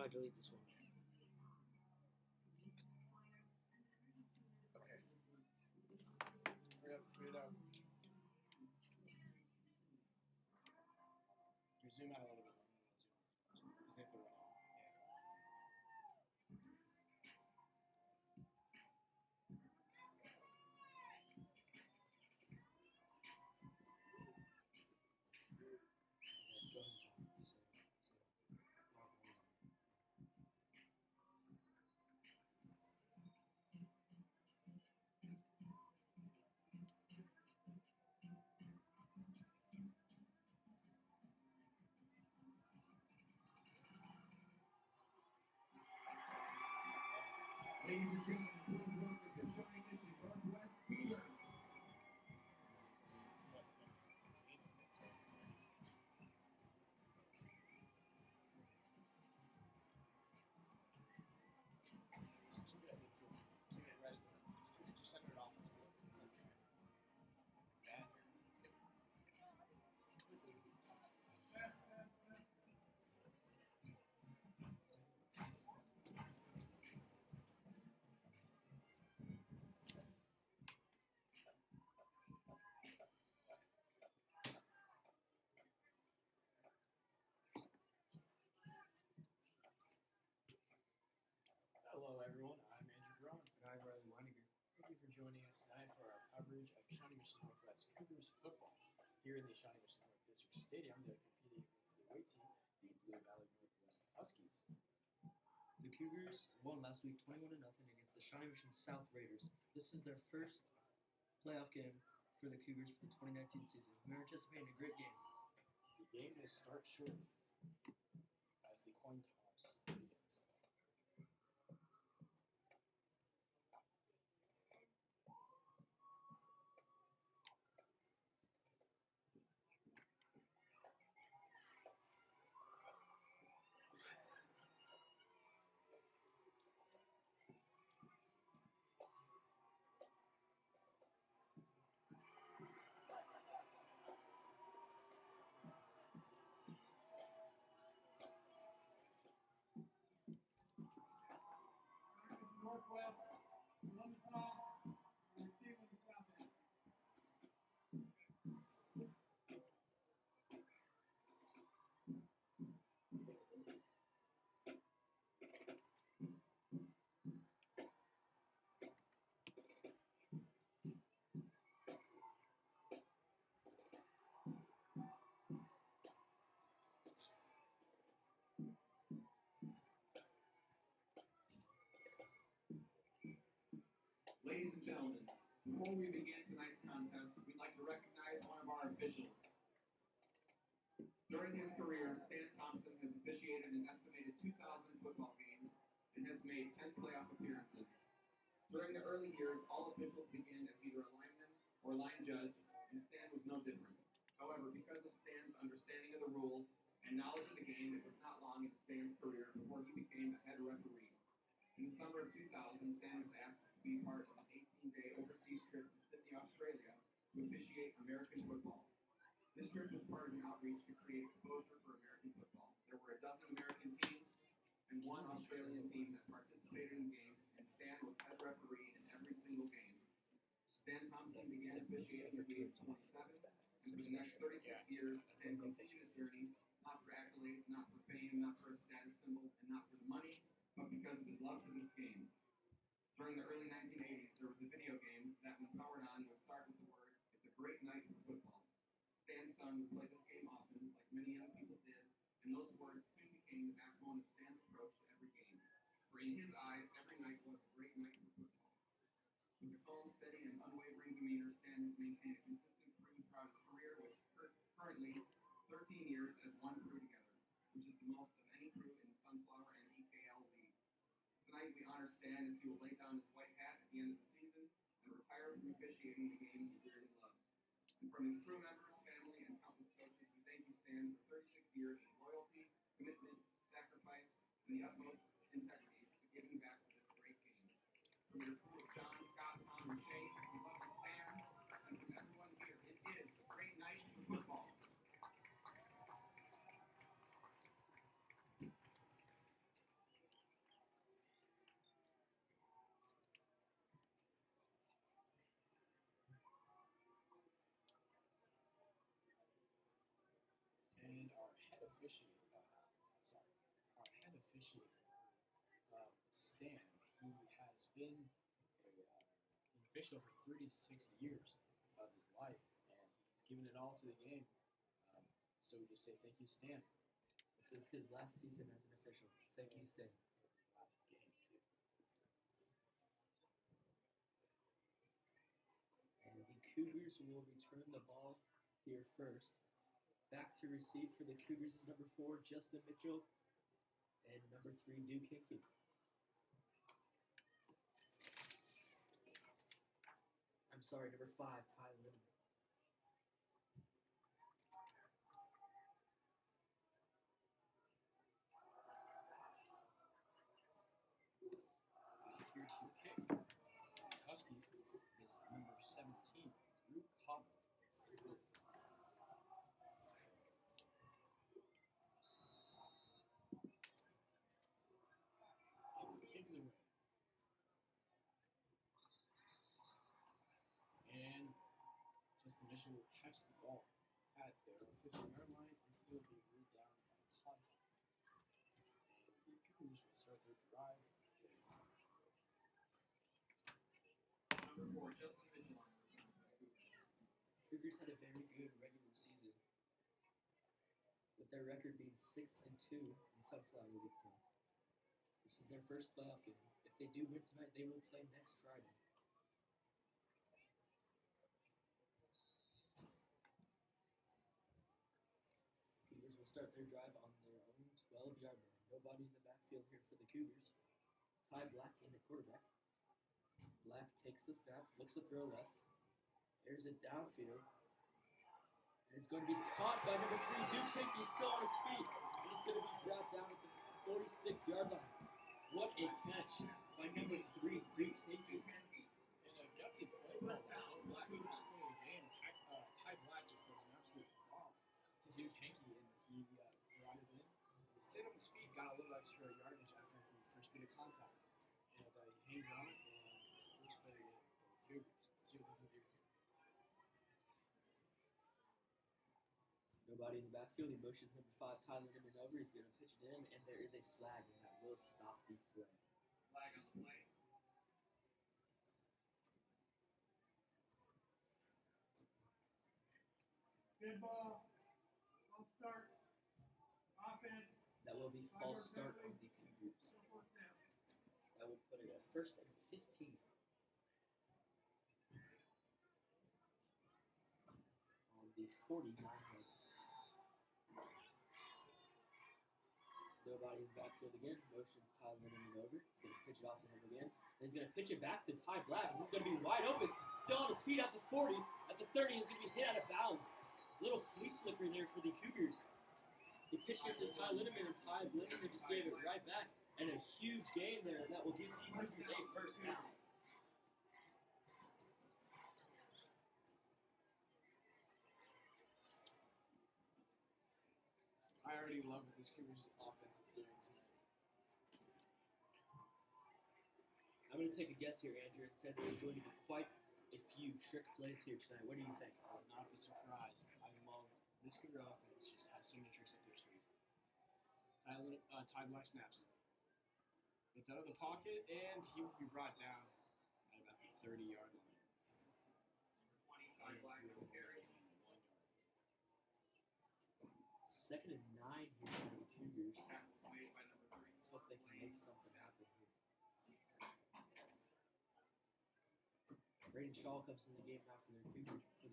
probably delete this one. Okay. Hurry up, tweet it out. You zoom out a little bit. Because they have to run out. Go ahead and talk. You say. Ladies and gentlemen, please welcome the Shawnee Mission Northwest Cougars. Just keep it at midfield. Keep it right at the just center it off in the field. It's okay. Bad. Hello, everyone. I'm Andrew Brown. And I'm Riley Weiniger. Thank you for joining us tonight for our coverage of Shawnee Mission Northwest Cougars football. Here in the Shawnee Mission North District Stadium, they're competing against the away team, the Blue Valley Northwest Huskies. The Cougars won last week 21-0 against the Shawnee Mission South Raiders. This is their first playoff game for the Cougars for the 2019 season. We're anticipating a great game. The game will start shortly as the coin toss begins. Northwest, run the call, and receive with the top end. Ladies and gentlemen, before we begin tonight's contest, we'd like to recognize one of our officials. During his career, Stan Thompson has officiated an estimated 2,000 football games and has made 10 playoff appearances. During the early years, all officials began as either a lineman or line judge, and Stan was no different. However, because of Stan's understanding of the rules and knowledge of the game, it was not long into Stan's career before he became a head referee. In the summer of 2000, Stan was asked to be part of an 18-day overseas trip to Sydney, Australia, to officiate American football. This trip was part of an outreach to create exposure for American football. There were a dozen American teams and one Australian team that participated in games, and Stan was head referee in every single game. Stan Thompson began officiating in the age of 27, and for the next 36 years, Stan continued his journey, not for accolades, not for fame, not for a status symbol, and not for the money, but because of his love for this game. During the early 1980s, there was a video game that, when powered on, would start with the word, "It's a great night for football." Stan's son would play this game often, like many young people did, and those words soon became the backbone of Stan's approach to every game. For in his eyes, every night was a great night for football. With a calm, steady, and unwavering demeanor, Stan has maintained a consistent crew throughout his career, with currently 13 years as one crew together, which is the most of any crew in the Sunflower and EKL leagues. Tonight we honor Stan as he will lay down his white hat at the end of the season and retire from officiating the game he dearly loved. And from his crew members, family, and countless coaches, we thank you, Stan, for 36 years of loyalty, commitment, sacrifice, and the utmost integrity to giving back to this great game. From your crew of John, Scott, Tom, and Shane, we love you, Stan, and from everyone here, it is a great night for football. head officiator, Stan. He has been an official for 36 years of his life, and he's given it all to the game. So we just say thank you, Stan. This is his last season as an official. Thank you, Stan. His last game too. And the Cougars will return the ball here first. Back to receive for the Cougars is number 4, Justin Mitchell, and number 3, Duke Hinkey. I'm sorry, number 5, Ty Little. Here's your kick. Huskies is number 17, Drew Cobble. Kicks away. And Justin Mitchell will catch the ball at their 50-yard line, and he'll be moved down by contact. And the Cougars will start their drive. Number 4, Justin Mitchell. Cougars had a very good regular season, with their record being 6-2 in Sunflower League play. This is their first playoff game. If they do win tonight, they will play next Friday. Cougars will start their drive on their own 12-yard line. Nobody in the backfield here for the Cougars. Ty Black in at quarterback. Black takes the snap, looks to throw left. There's it downfield. And it's going to be caught by number 3, Duke Hinkey, still on his feet. He's going to be brought down at the 46-yard line. What a catch by number 3, Duke Hinkey. And a gutsy play call. First play of the game, Ty Black just throws an absolute bomb to Duke Hinkey, and he brought it in. He stayed on his feet, got a little extra yardage after the first bit of contact. And he hangs on, and first play of the game for the Cougars. Let's see what they can do here. Nobody in the backfield. He motions number 5, Tyler Nimmin over. He's going to pitch it in, and there is a flag, and that will stop the play. Flag on the play. Good ball. False start. Offense. That will be false start on the Cougars. That will put it at 1st and 15. On the 49-yard line. Nobody in the backfield again. Motions Ty Lindemann over. He's going to pitch it off to him again. And he's going to pitch it back to Ty Black. He's going to be wide open. Still on his feet at the 40. At the 30, he's going to be hit out of bounds. Little flea flicker there for the Cougars. He pitched it to Ty Lindemann, and Ty Lindemann just gave it right back. And a huge gain there. And that will give the Cougars a first down. I already love what this Cougars offense is doing tonight. I'm going to take a guess here, Andrew, and said there's going to be quite a few trick plays here tonight. What do you think? I would not be surprised. I love this Cougar offense. Just has so many tricks up their sleeve. Ty Black snaps. It's out of the pocket, and he will be brought down at about the 30-yard line. Number 20, Ty Black with the carry. 2nd and 9 here for the Cougars. Tackle made by number 3. Let's hope they can make something happen here. Braden Shaw comes in the game now for the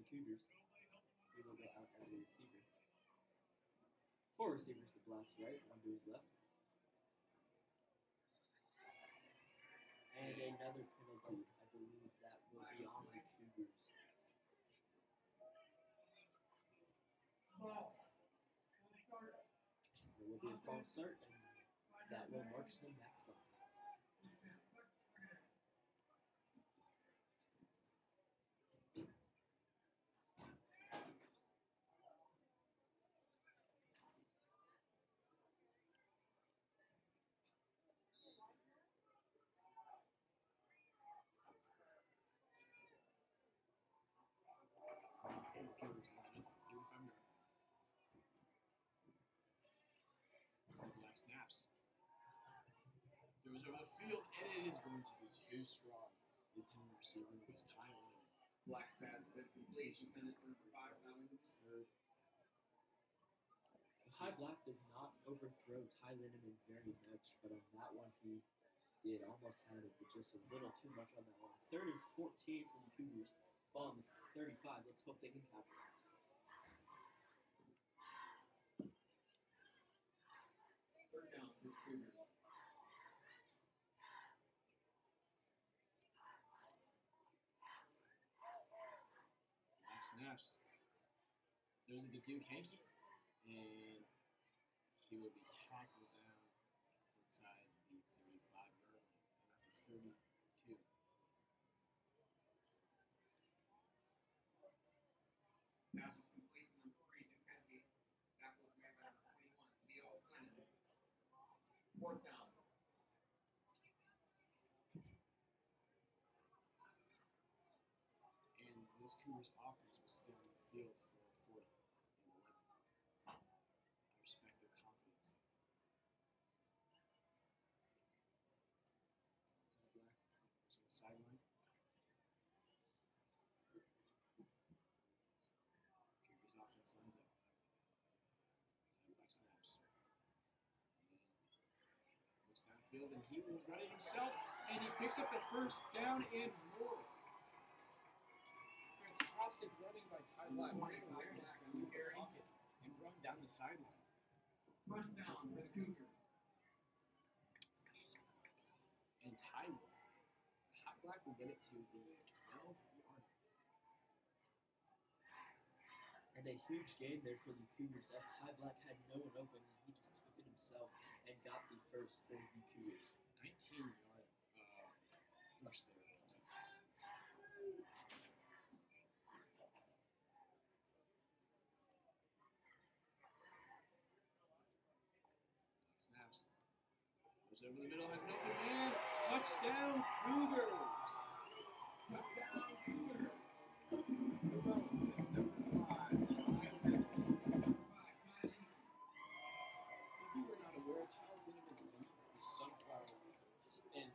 Cougars. He will go out as a receiver. 4 receivers to Black's right, 1 to his left. And another penalty. I believe that will be on the Cougars. There will be a false start, and that will march them back front. And the Cougars line up 35 yards. Throws over the field, and it is going to be too strong. The intended receiver was Ty Linneman. Black pass is incomplete. Intended for number 5, Allen. Third. Ty Black does not overthrow Ty Linneman very much, but on that one he did almost had it, but just a little too much on that one. 3rd and 14 for the Cougars. Ball on the 35. Let's hope they can capitalize. Third down for the Cougars. Black snaps. There's a Duke hanky, and he will be tackled down inside the 35-yard line, and at the 32. Pass was complete to number 3, Duke Henke. That was made by number 21, Leo Glennon. 4th down. And this Cougars offense was still on the field for 4th and 11. I respect their confidence. Ty Black was on the sideline. Cougars offense lines up. Ty Black snaps. And looks downfield, and he will run it himself, and he picks up the first down and more. Fantastic running by Ty Black. Great awareness to leave the pocket and run down the sideline. First down for the Cougars. And Ty Black will get it to the 12-yard. And a huge gain there for the Cougars as Ty Black had no one open and he just took it himself and got the first for the Cougars. 19-yard rush there. Snaps. Goes over the middle, has an open man. Touchdown, Cougars! Touchdown, Cougars. Who else than number 5, Ty Linneman? If you were not aware, Ty Linneman leads the Sunflower League in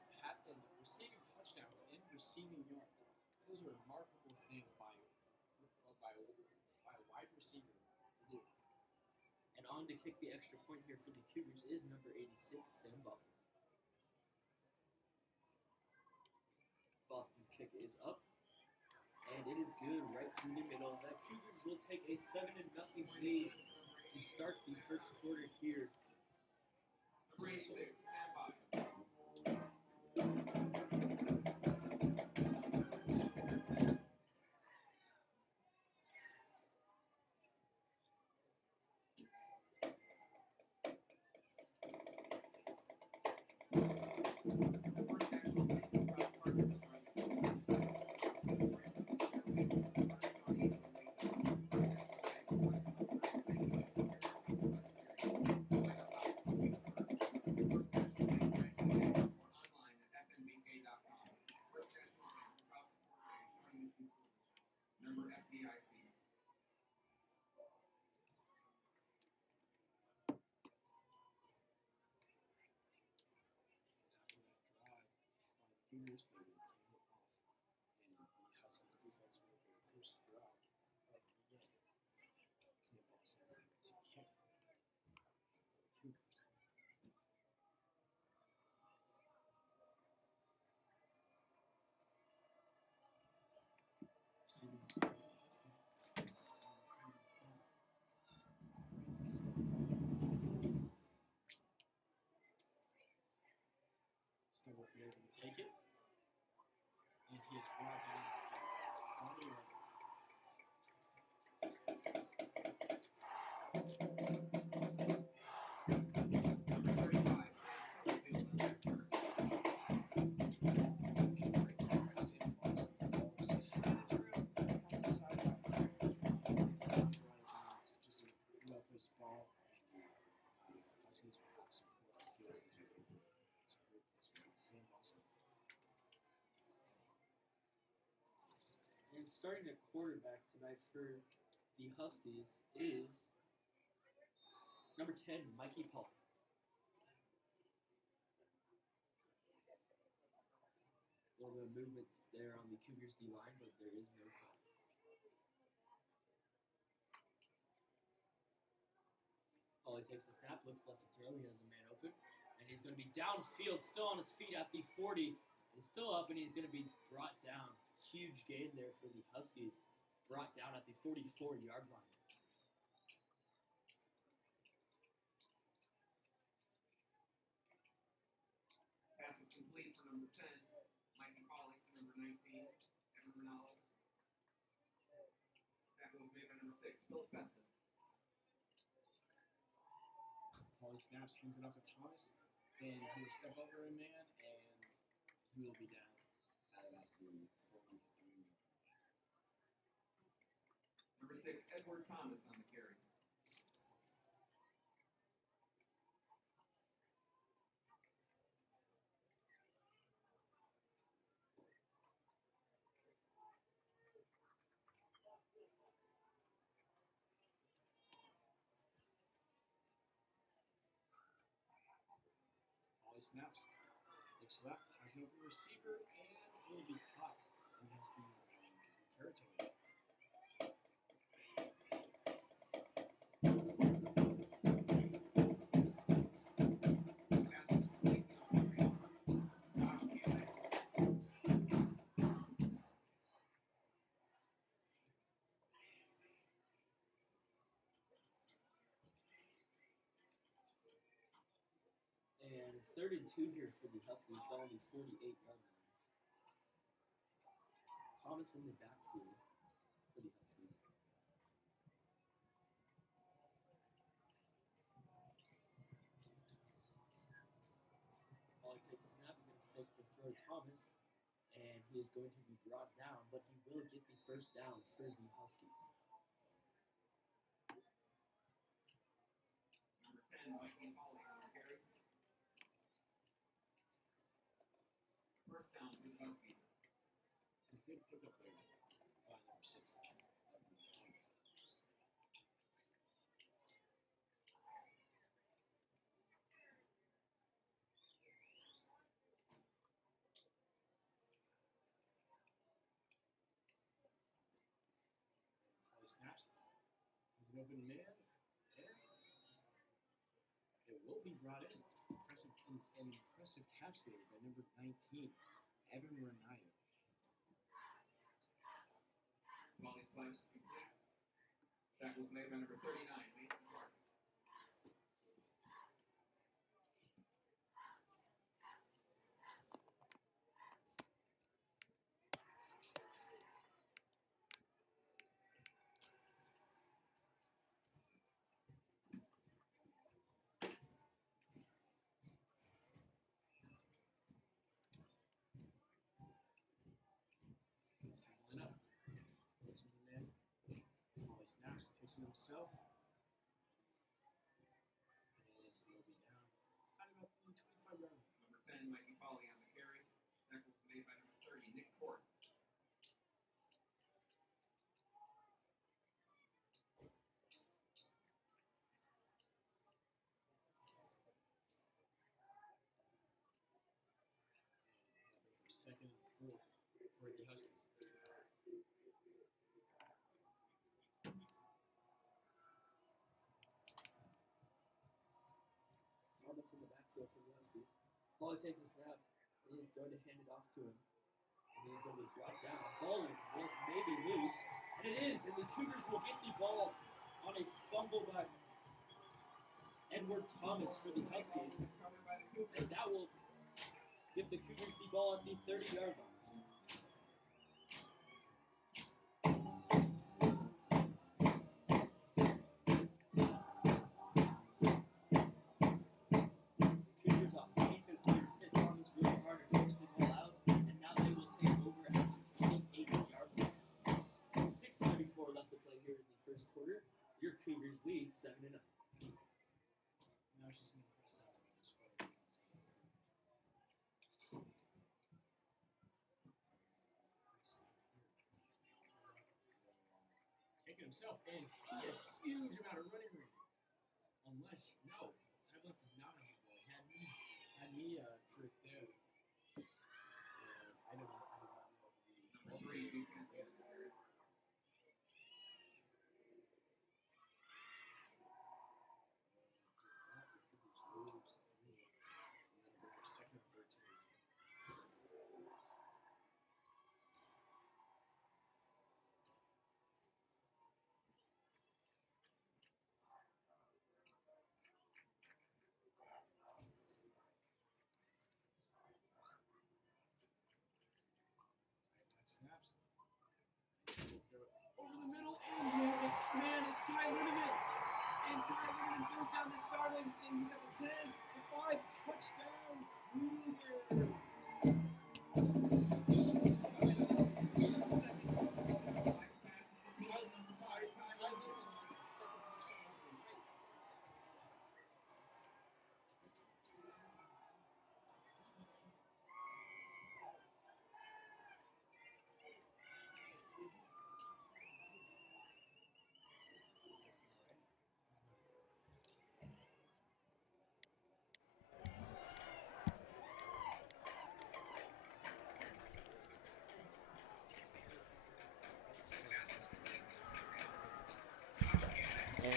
receiving touchdowns and receiving yards. That is a remarkable thing by a wide receiver to do. And on to kick the extra point here for the Cougars is number 86, Sam Boston. Boston's kick is up, and it is good right through the middle. The Cougars will take a 7-0 lead to start the first quarter here. Number 86, Sam Boston. Member FDIC. After that drive by the Cougars, they will hand it off. And the Huskies defense will go first drive of the game. Sam Boston is able to kick for the Cougars. Receiving for the Huskies. Stubblefield can take it, and he is brought down at the 20-yard line. Number 35, Just a well-placed ball. Huskies will have support on the field as well. It's a great place for Sam Boston. And starting at quarterback tonight for the Huskies is number 10, Mikey Paul. little bit of movement there on the Cougars D line, but there is no call. Pauly takes the snap, looks left to throw. He has a man open, and he's going to be downfield, still on his feet at the 40. He's still up, and he's going to be brought down. Huge gain there for the Huskies. Brought down at the 44-yard line. Pass was complete for number 10, Mikey Pauly, to number 19, Evan Ronaldo. Tackle was made by number 6, Philip Feston. Pauly snaps, hands it off to Thomas, and he will step over a man, and he will be down at about the 43. Number 6, Edward Thomas on the carry. Pauly snaps, looks left, has an open receiver, and will be caught in Huskies territory. And 3rd and 2 here for the Huskies, ball on the 48-yard line. Thomas in the backfield for the Huskies. Pauly takes the snap, he's going to fake the throw to Thomas, and he is going to be brought down, but he will get the first down for the Huskies. Number 10, Mikey Pauly on the carry. First down for the Huskies. A good pickup there by number 6. Pauly snaps, has an open man, and it will be brought in. An impressive catch there by number 19, Evan Ronaldo. Pauly's pass was complete. Tackle was made by number 39, Mason Clark. Line up. There's the man. Pauly snaps, takes it himself. And he'll be down at about the 25-yard line. Number 10, Mikey Pauly on the carry. Tackle was made by number 30, Nick Court. Second and 4 for the Huskies. Thomas in the backfield for the Huskies. Pauly takes a snap, and he's going to hand it off to him. And he's going to be brought down. Ball was maybe loose, and it is, and the Cougars will get the ball on a fumble by Edward Thomas for the Huskies. Covered by the Cougars. And that will give the Cougars the ball at the 30-yard line. Cougars off defense. They just hit Thomas really hard and forced the ball out, and now they will take over at the 28-yard line. 6:34 left to play here in the first quarter. Your Cougars lead 7-0. Now it's just an impressive display. Taking himself, and he has huge amount of running room. Unless, no, time left is not on the ball. Had me tricked there. And I don't know. Ty Lindemann. And Ty Lindemann goes down the sideline, and he's at the 10, the 5, touchdown, Cougars. And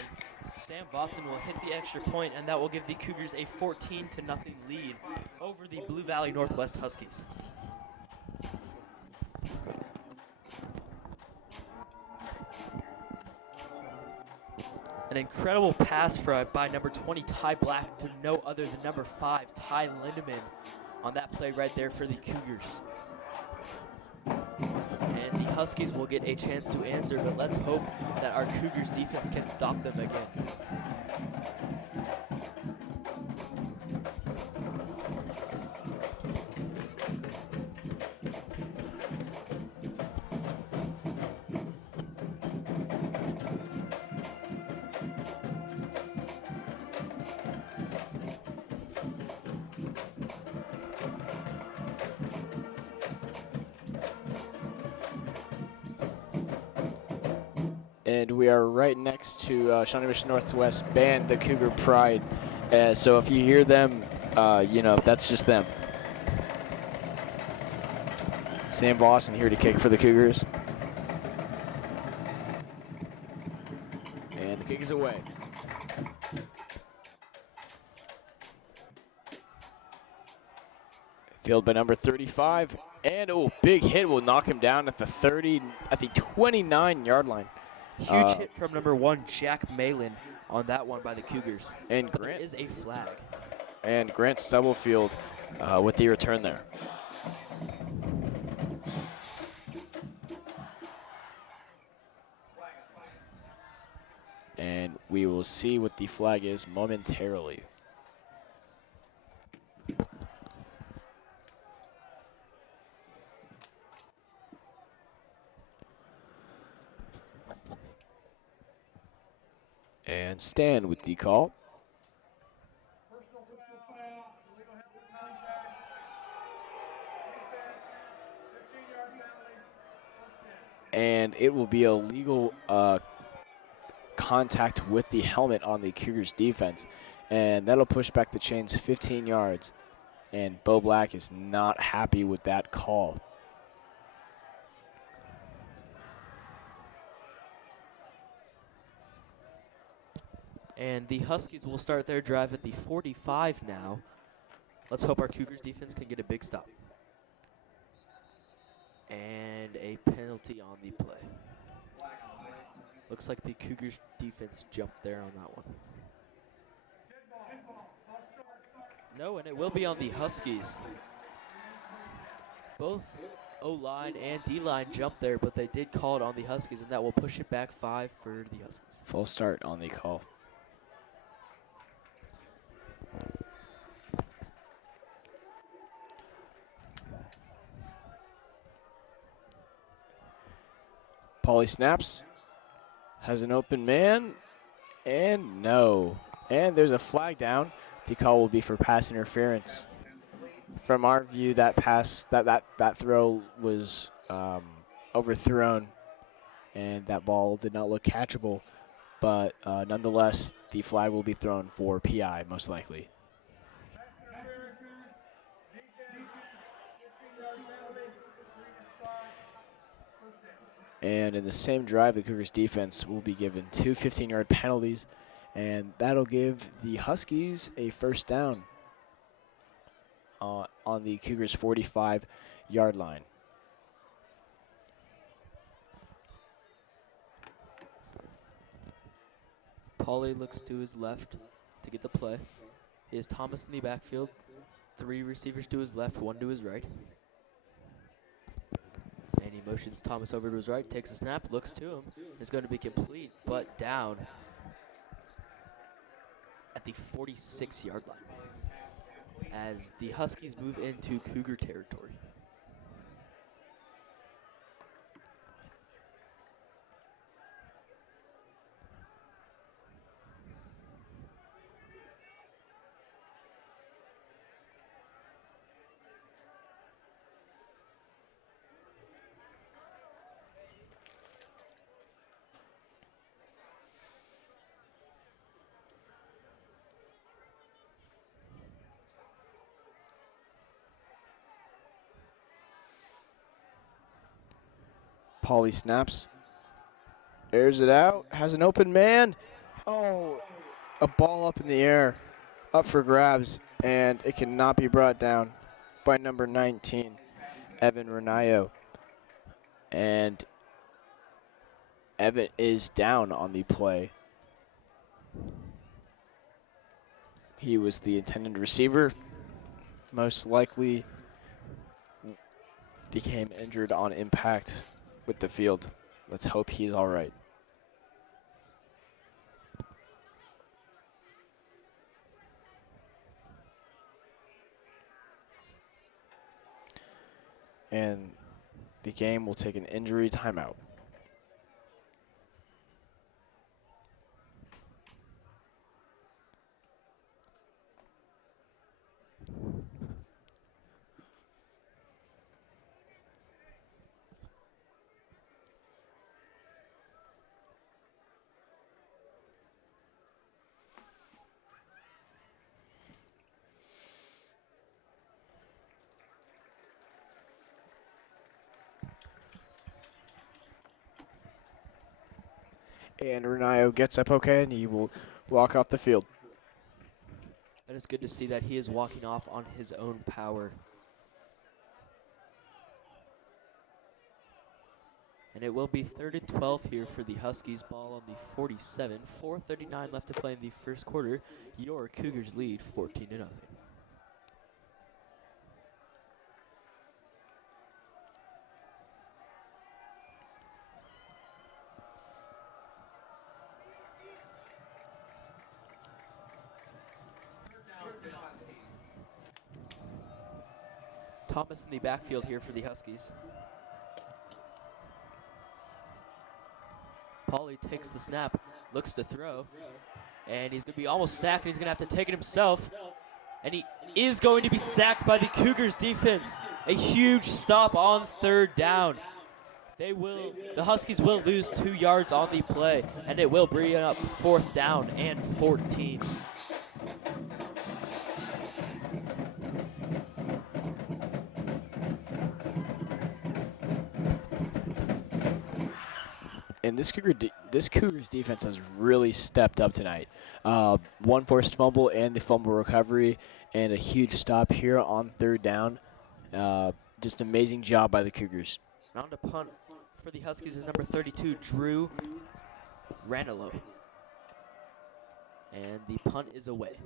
Sam Boston will hit the extra point, and that will give the Cougars a 14-0 lead over the Blue Valley Northwest Huskies. An incredible pass by number 20, Ty Black, to no other than number 5, Ty Lindemann, on that play right there for the Cougars. And the Huskies will get a chance to answer, but let's hope that our Cougars defense can stop them again. And we are right next to Shawnee Mission Northwest Band, the Cougar Pride. So if you hear them, you know, that's just them. Sam Boston here to kick for the Cougars. And the kick is away. Field by number 35. And, oh, big hit will knock him down at the 29-yard line. Huge hit from number 1, Jack Malin, on that one by the Cougars. And But there Grant is a flag. And Grant Stubblefield with the return there. And we will see what the flag is momentarily. And Stan with the call. And it will be a legal contact with the helmet on the Cougars defense. And that'll push back the chains 15 yards. And Bo Black is not happy with that call. And the Huskies will start their drive at the 45 now. Let's hope our Cougars defense can get a big stop. And a penalty on the play. Looks like the Cougars defense jumped there on that one. No, and it will be on the Huskies. Both O-line and D-line jumped there, but they did call it on the Huskies, and that will push it back 5 for the Huskies. Full start on the call. Pauly snaps, has an open man, and no. And there's a flag down. The call will be for pass interference. From our view, that pass, that throw was overthrown, and that ball did not look catchable. But nonetheless, the flag will be thrown for PI, most likely. And in the same drive, the Cougars defense will be given 2 15-yard penalties, and that'll give the Huskies a first down on the Cougars' 45-yard line. Pauly looks to his left to get the play. He has Thomas in the backfield. 3 receivers to his left, 1 to his right. And he motions Thomas over to his right, takes a snap, looks to him. It's going to be complete, but down at the 46-yard line as the Huskies move into Cougar territory. Pauly snaps. Airs it out. Has an open man. Oh, a ball up in the air. Up for grabs. And it cannot be brought down by number 19, Evan Renayo. And Evan is down on the play. He was the intended receiver. Most likely became injured on impact with the field. Let's hope he's all right. And the game will take an injury timeout. And Renayo gets up okay, and he will walk off the field. And it's good to see that he is walking off on his own power. And it will be 3rd and 12 here for the Huskies. Ball on the 47. 4:39 left to play in the first quarter. Your Cougars lead 14-0. Thomas in the backfield here for the Huskies. Pauly takes the snap, looks to throw, and he's going to be almost sacked. He's going to have to take it himself, and he is going to be sacked by the Cougars defense. A huge stop on 3rd down. The Huskies will lose 2 yards on the play, and it will bring up 4th down and 14. And this Cougars defense has really stepped up tonight. One forced fumble and the fumble recovery, and a huge stop here on 3rd down. Just amazing job by the Cougars. On to punt for the Huskies is number 32, Drew Ranello. And the punt is away.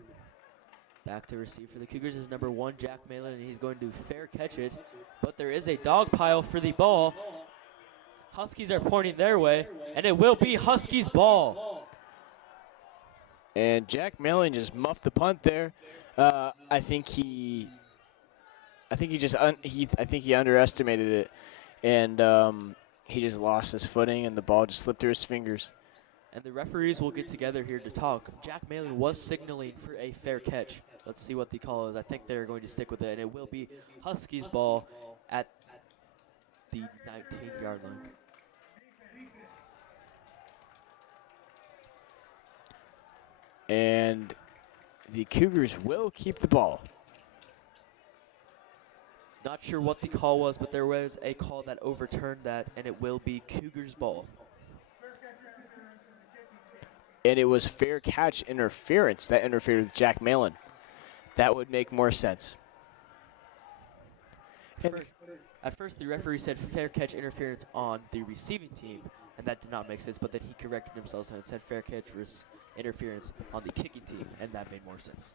Back to receive for the Cougars is number 1, Jack Malin, and he's going to fair catch it. But there is a dog pile for the ball. Huskies are pointing their way, and it will be Huskies ball. And Jack Malin just muffed the punt there. I think he underestimated it, and he just lost his footing, and the ball just slipped through his fingers. And the referees will get together here to talk. Jack Malin was signaling for a fair catch. Let's see what the call is. I think they're going to stick with it, and it will be Huskies ball at the 19-yard line. And the Cougars will keep the ball. Not sure what the call was, but there was a call that overturned that, and it will be Cougars ball. And it was fair catch interference that interfered with Jack Malin. That would make more sense. At first, the referee said fair catch interference on the receiving team, and that did not make sense, but then he corrected himself and said fair catch interference on the kicking team, and that made more sense.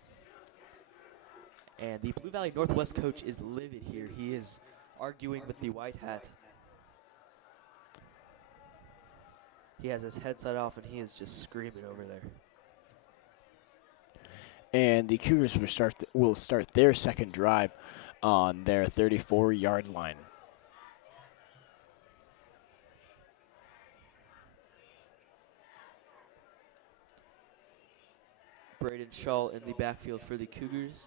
And the Blue Valley Northwest coach is livid here. He is arguing with the white hat. He has his headset off, and he is just screaming over there. And the Cougars will start their second drive on their 34-yard line. Braden Shaw in the backfield for the Cougars.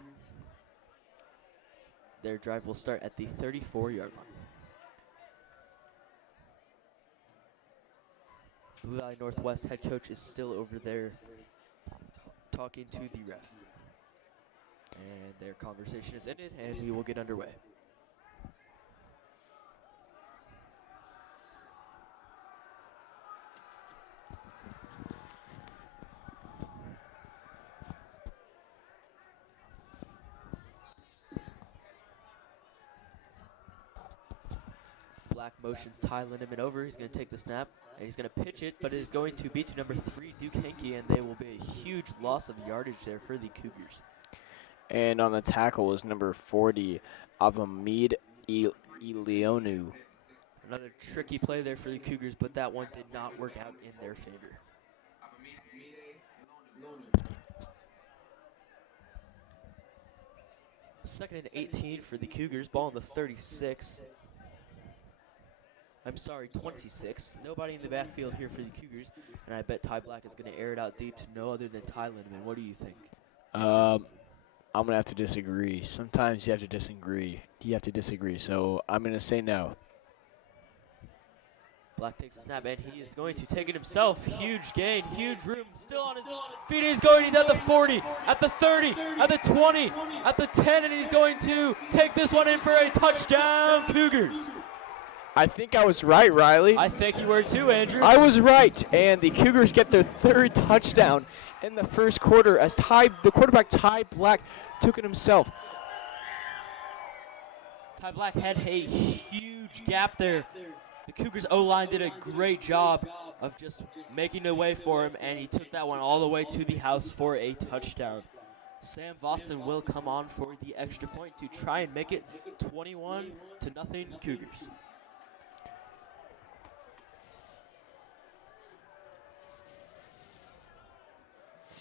Their drive will start at the 34-yard line. Blue Valley Northwest head coach is still over there talking to the ref. And their conversation is ended, and we will get underway. Black motions Ty Lindemann over. He's going to take the snap, and he's going to pitch it, but it is going to be to number 3, Duke Hankey, and they will be a huge loss of yardage there for the Cougars. And on the tackle is number 40, Avamid Ilionu. Another tricky play there for the Cougars, but that one did not work out in their favor. Second and 18 for the Cougars. Ball on the 36. I'm sorry, 26. Nobody in the backfield here for the Cougars, and I bet Ty Black is going to air it out deep to no other than Ty Lindemann. What do you think? I'm going to have to disagree. Sometimes you have to disagree. So I'm going to say no. Black takes a snap, and he is going to take it himself. Huge gain, huge room. Still on his feet. He's going. He's at the 40, at the 30, at the 20, at the 10, and he's going to take this one in for a touchdown, Cougars. I think I was right, Riley. I think you were too, Andrew. I was right, and the Cougars get their third touchdown in the first quarter as the quarterback Ty Black took it himself. Ty Black had a huge gap there. The Cougars O-line did a great job of just making a way for him, and he took that one all the way to the house for a touchdown. Sam Boston will come on for the extra point to try and make it 21-0 Cougars.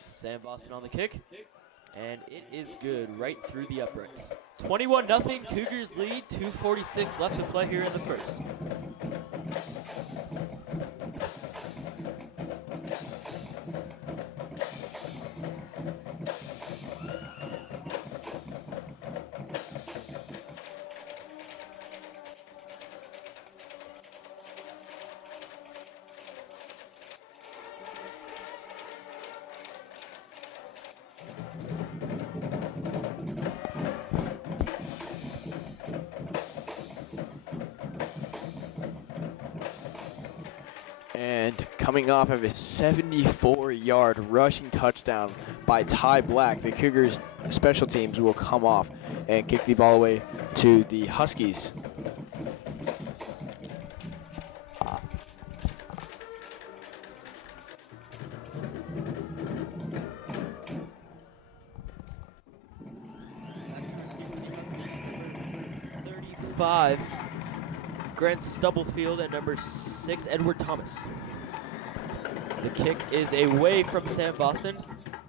Sam Boston on the kick, and it is good right through the uprights. 21-0 Cougars lead, 2:46 left to play here in the first. And coming off of a 74-yard rushing touchdown by Ty Black, the Cougars special teams will come off and kick the ball away to the Huskies. Grant Stubblefield and number 6, Edward Thomas. The kick is away from Sam Boston,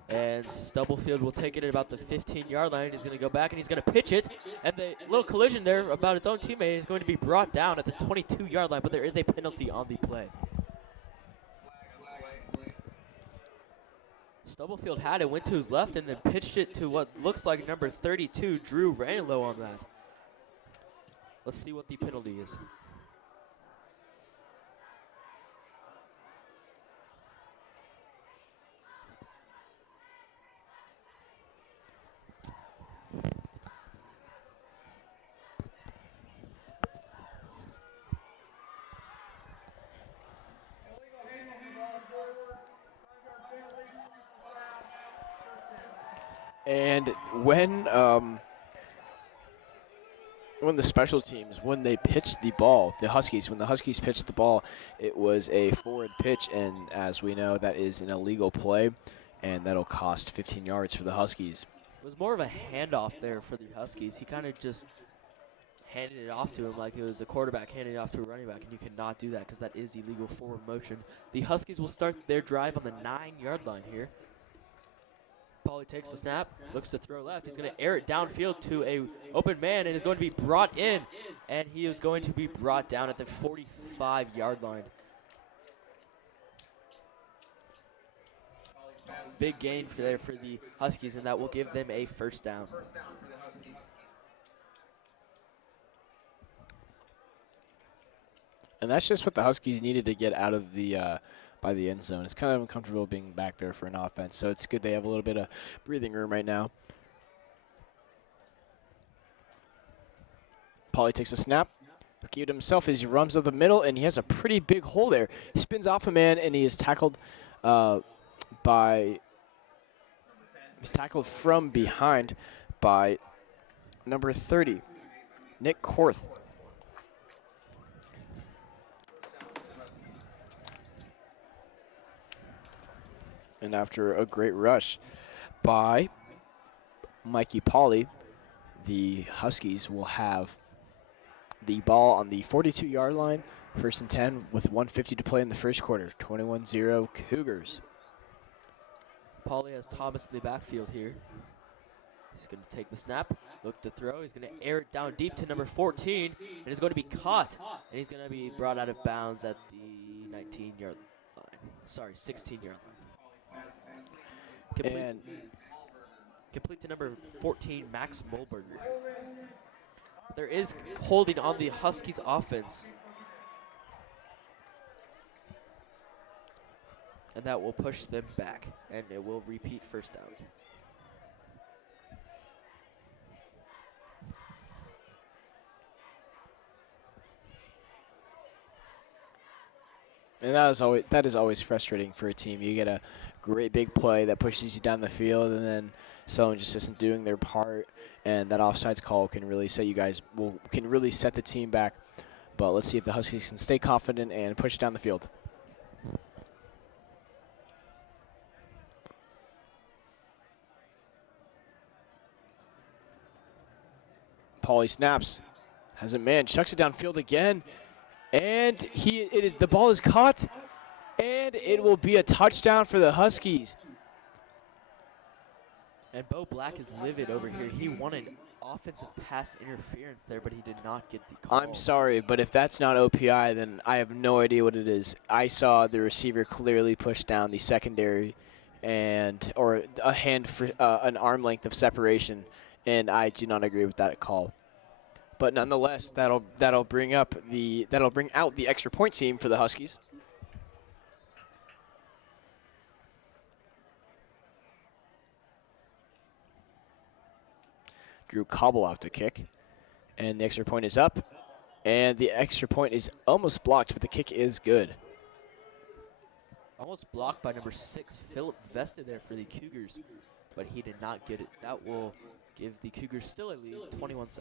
and Stubblefield will take it at about the 15-yard line. He's going to go back, and he's going to pitch it, and the little collision there about his own teammate is going to be brought down at the 22-yard line, but there is a penalty on the play. Stubblefield had it, went to his left, and then pitched it to what looks like number 32, Drew Ranlow on that. Let's see what the penalty is. And when the special teams, when they pitched the ball, when the Huskies pitched the ball, it was a forward pitch, and as we know, that is an illegal play, and that'll cost 15 yards for the Huskies. It was more of a handoff there for the Huskies. He kind of just handed it off to him like it was a quarterback handing it off to a running back, and you cannot do that because that is illegal forward motion. The Huskies will start their drive on the 9-yard line here. Pauly takes the snap, looks to throw left. He's going to air it downfield to a open man and is going to be brought in, and he is going to be brought down at the 45-yard line. Big gain for the Huskies, and that will give them a first down. And that's just what the Huskies needed to get out of the by the end zone. It's kind of uncomfortable being back there for an offense, so it's good they have a little bit of breathing room right now. Pauly takes a snap. He it himself as he runs up the middle, and he has a pretty big hole there. He spins off a man, and he is tackled he's tackled from behind by number 30, Nick Korth. And after a great rush by Mikey Pauly, the Huskies will have the ball on the 42-yard line, 1st and 10 with 1:50 to play in the first quarter. 21-0 Cougars. Pauly has Thomas in the backfield here. He's going to take the snap, look to throw. He's going to air it down deep to number 14, and he's going to be caught. And he's going to be brought out of bounds at the 19-yard line. Sorry, 16-yard line. Complete to number 14, Max Mulberger. There is holding on the Huskies offense. And that will push them back, and it will repeat first down. And that is always frustrating for a team. You get a great big play that pushes you down the field, and then someone just isn't doing their part, and that offsides call can really set the team back. But let's see if the Huskies can stay confident and push down the field. Pauly snaps, has a man, chucks it downfield again, and the ball is caught, and it will be a touchdown for the Huskies. And Bo Black is livid over here. He wanted offensive pass interference there, but he did not get the call. I'm sorry, but if that's not OPI, then I have no idea what it is. I saw the receiver clearly push down the secondary or an arm length of separation, and I do not agree with that call. But nonetheless, that'll bring out the extra point team for the Huskies. Drew Cobble out to kick, and the extra point is up, and the extra point is almost blocked, but the kick is good. Almost blocked by number 6, Philip Vesta there for the Cougars, but he did not get it. That will give the Cougars still a lead, 21-7.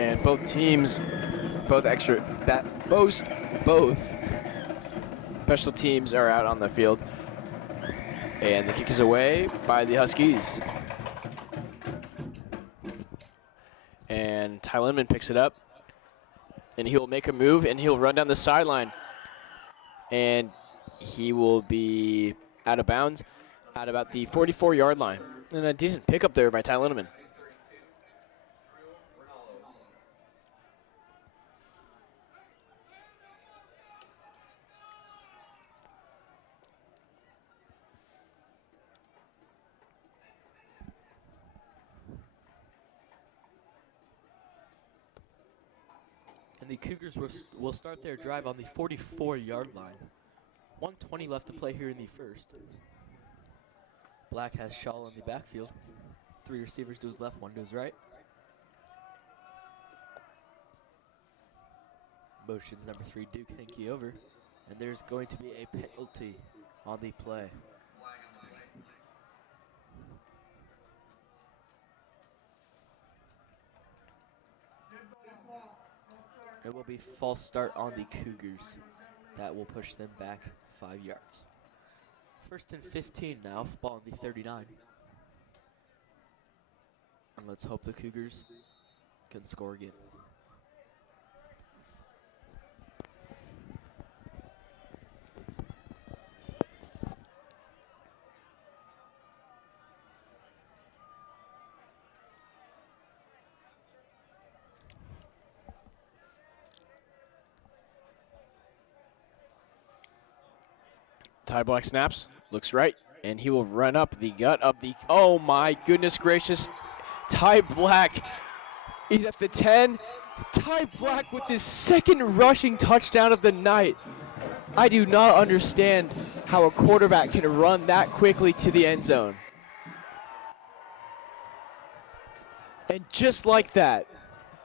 And both special teams are out on the field. And the kick is away by the Huskies. And Ty Lindemann picks it up. And he'll make a move, and he'll run down the sideline. And he will be out of bounds at about the 44-yard line. And a decent pickup there by Ty Lindemann. And the Cougars will start their drive on the 44-yard line. 1:20 left to play here in the first. Black has Shaw in the backfield. 3 receivers to his left, 1 to his right. Motions number 3, Duke Henke over. And there's going to be a penalty on the play. It will be false start on the Cougars. That will push them back 5 yards. 1st and 15 now, ball on the 39. And let's hope the Cougars can score again. Ty Black snaps, looks right, and he will run up the gut of the, oh my goodness gracious, Ty Black, he's at the 10. Ty Black with his 2nd rushing touchdown of the night. I do not understand how a quarterback can run that quickly to the end zone. And just like that,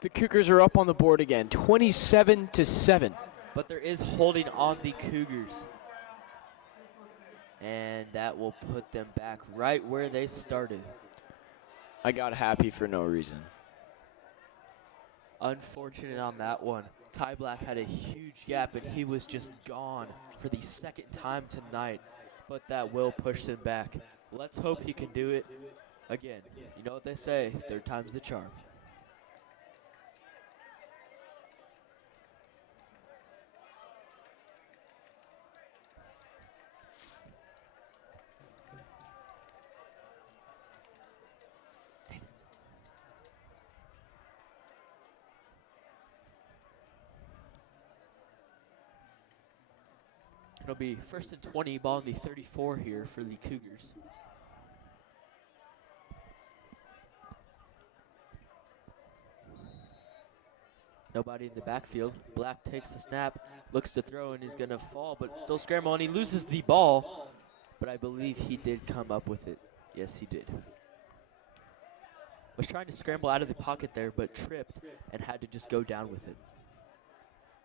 the Cougars are up on the board again, 27-7. But there is holding on the Cougars. And that will put them back right where they started. I got happy for no reason. Unfortunate on that one. Ty Black had a huge gap, and he was just gone for the 2nd time tonight. But that will push them back. Let's hope he can do it again. You know what they say, 3rd time's the charm. It'll be 1st and 20, ball on the 34 here for the Cougars. Nobody in the backfield. Black takes the snap, looks to throw, and he's going to fall, but still scramble, and he loses the ball. But I believe he did come up with it. Yes, he did. Was trying to scramble out of the pocket there, but tripped and had to just go down with it.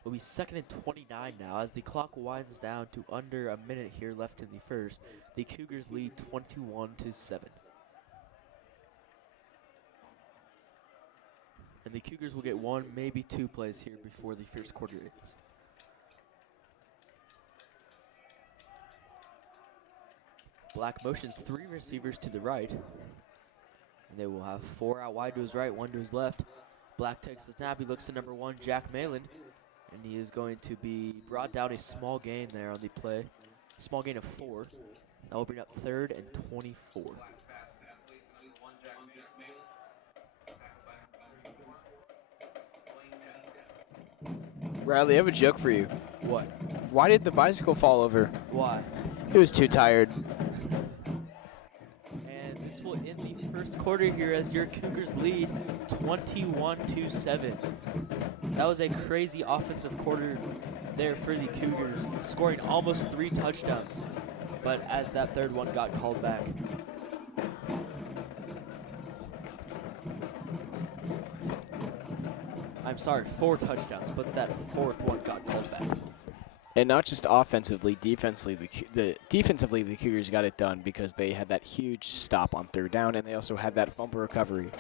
It'll be 2nd and 29 now as the clock winds down to under a minute here left in the first. The Cougars lead 21-7. And the Cougars will get 1, maybe 2 plays here before the first quarter ends. Black motions 3 receivers to the right. And they will have 4 out wide to his right, 1 to his left. Black takes the snap. He looks to number 1, Jack Malin. And he is going to be brought down a small gain there on the play. Small gain of 4. That will bring up 3rd and 24. Riley, I have a joke for you. What? Why did the bicycle fall over? Why? He was too tired. And this will end the first quarter here as your Cougars lead 21-7. That was a crazy offensive quarter there for the Cougars, scoring almost 3 touchdowns. But as that 3rd one got called back. I'm sorry, 4 touchdowns, but that 4th one got called back. And not just offensively, defensively, the Cougars got it done because they had that huge stop on 3rd down, and they also had that fumble recovery.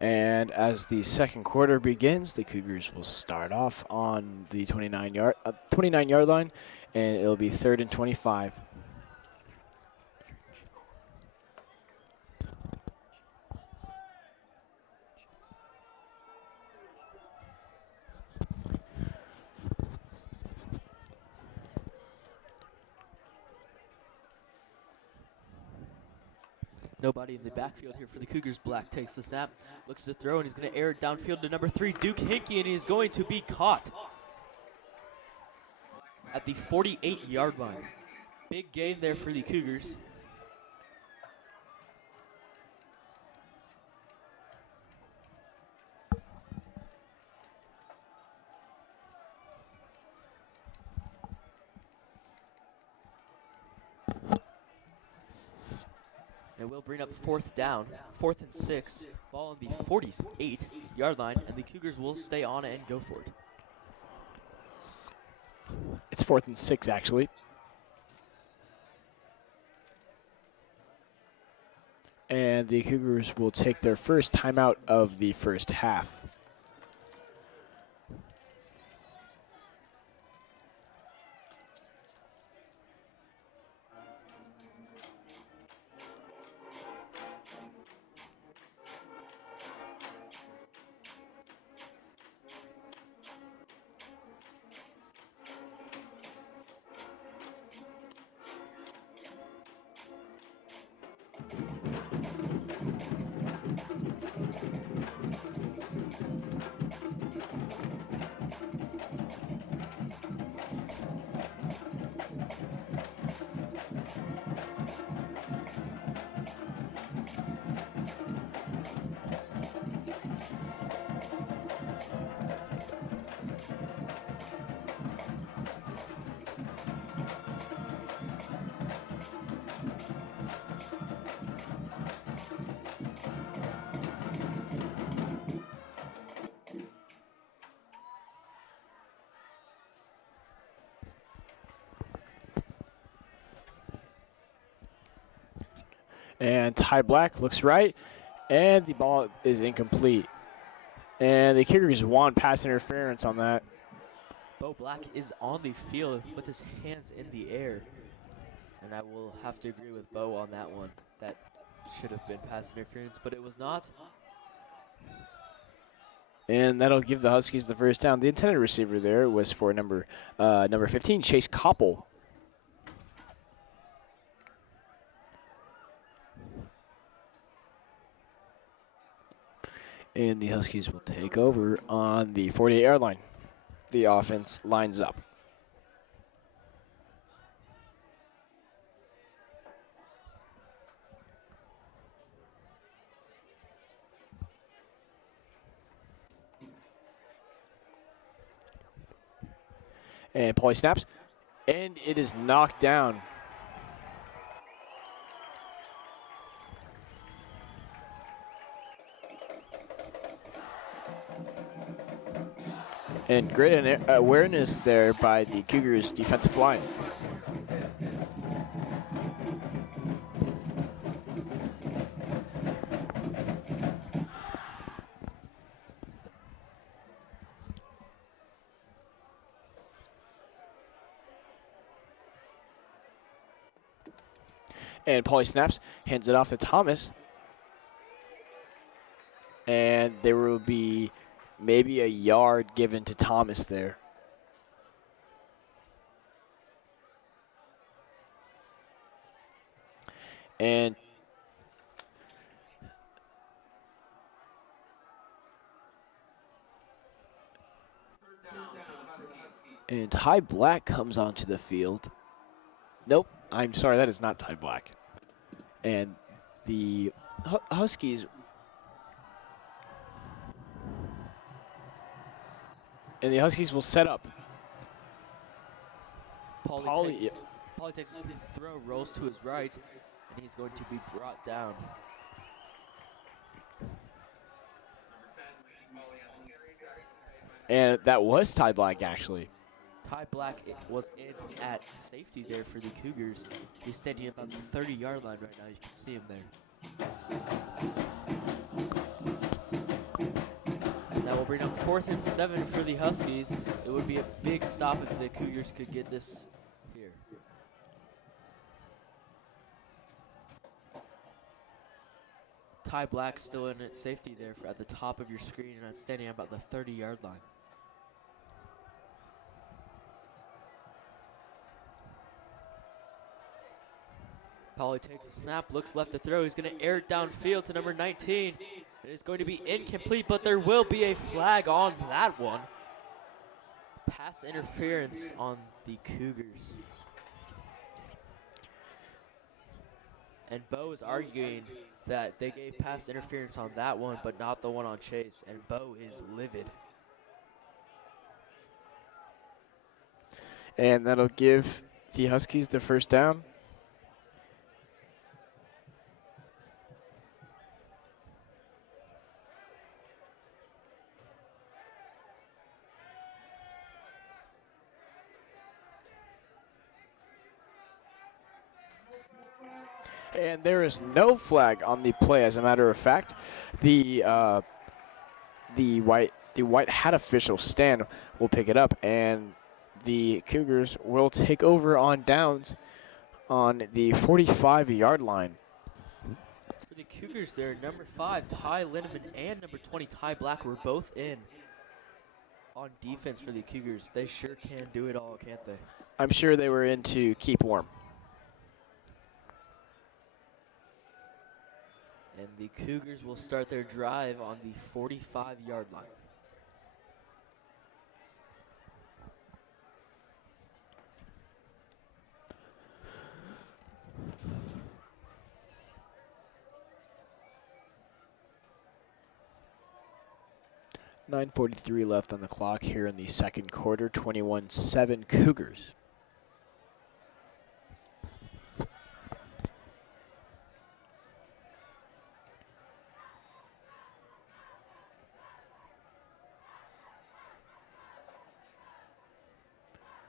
And as the second quarter begins, the Cougars will start off on the 29-yard line, and it'll be 3rd and 25. Nobody in the backfield here for the Cougars. Black takes the snap, looks to throw, and he's going to air it downfield to number 3, Duke Hinkey, and he's going to be caught at the 48-yard line. Big gain there for the Cougars. It will bring up 4th down, 4th and 6, ball on the 48-yard line, and the Cougars will stay on it and go for it. It's 4th and 6, actually. And the Cougars will take their first timeout of the first half. And Ty Black looks right, and the ball is incomplete. And the Cougars want pass interference on that. Bo Black is on the field with his hands in the air. And I will have to agree with Bo on that one. That should have been pass interference, but it was not. And that'll give the Huskies the first down. The intended receiver there was for number 15, Chase Koppel. And the Huskies will take over on the 48-yard line. The offense lines up. And Paulie snaps, and it is knocked down. And great awareness there by the Cougars defensive line. And Paulie snaps, hands it off to Thomas. And there will be maybe a yard given to Thomas there. And Ty Black comes onto the field. Nope, I'm sorry, that is not Ty Black. And the Huskies. And the Huskies will set up. Paulie takes a throw, rolls to his right, and he's going to be brought down. And that was Ty Black, actually. Ty Black was in at safety there for the Cougars. He's standing about the 30-yard line right now. You can see him there. That will bring up 4th and 7 for the Huskies. It would be a big stop if the Cougars could get this here. Ty Black still in at safety there at the top of your screen, and standing about the 30-yard line. Polly takes a snap, looks left to throw. He's going to air it downfield to number 19. It is going to be incomplete, but there will be a flag on that one. Pass interference on the Cougars. And Bo is arguing that they gave pass interference on that one, but not the one on Chase. And Bo is livid. And that'll give the Huskies the first down. And there is no flag on the play. As a matter of fact, the white hat official Stan will pick it up, and the Cougars will take over on downs on the 45-yard line. For the Cougars there, number 5, Ty Linneman, and number 20, Ty Black were both in on defense for the Cougars. They sure can do it all, can't they? I'm sure they were in to keep warm. And the Cougars will start their drive on the 45-yard line. .9:43 left on the clock here in the second quarter. 21-7 Cougars.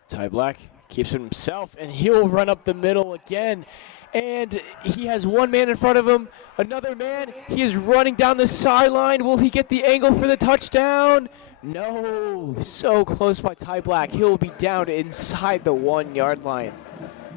Ty Black keeps it himself, and he'll run up the middle again. And he has one man in front of him, another man. He is running down the sideline. Will he get the angle for the touchdown? No. So close by Ty Black. He'll be down inside the 1-yard line.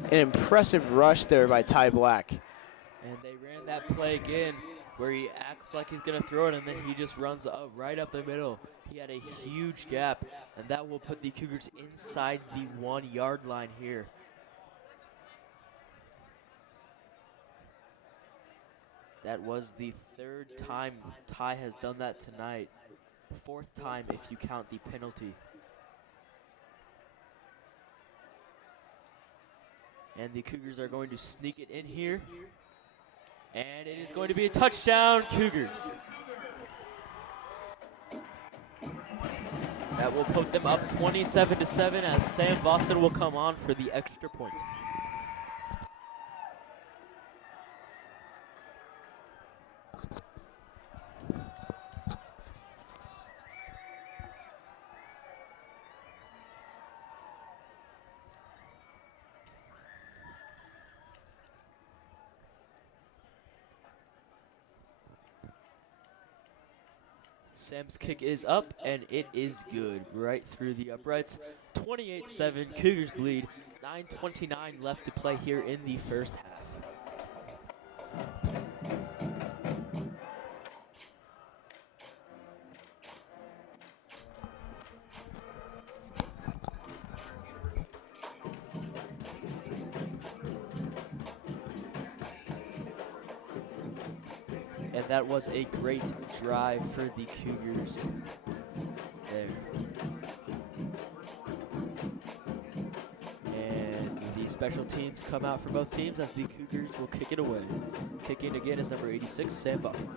An impressive rush there by Ty Black. And they ran that play again where he acts like he's going to throw it, and then he just runs right up the middle. He had a huge gap, and that will put the Cougars inside the 1-yard line here. That was the third time Ty has done that tonight. Fourth time if you count the penalty. And the Cougars are going to sneak it in here. And it is going to be a touchdown, Cougars. That will put them up 27-7 as Sam Boston will come on for the extra point. Sam's kick is up, and it is good right through the uprights. 28-7, Cougars lead. 9:29 left to play here in the first half. And that was a great drive for the Cougars there. And the special teams come out for both teams as the Cougars will kick it away. Kicking again is number 86, Sam Boston.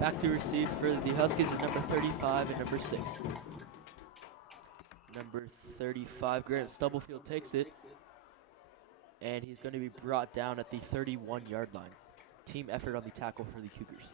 Back to receive for the Huskies is number 35 and number 6. Number 35, Grant Stubblefield takes it. And he's going to be brought down at the 31-yard line. Team effort on the tackle for the Cougars.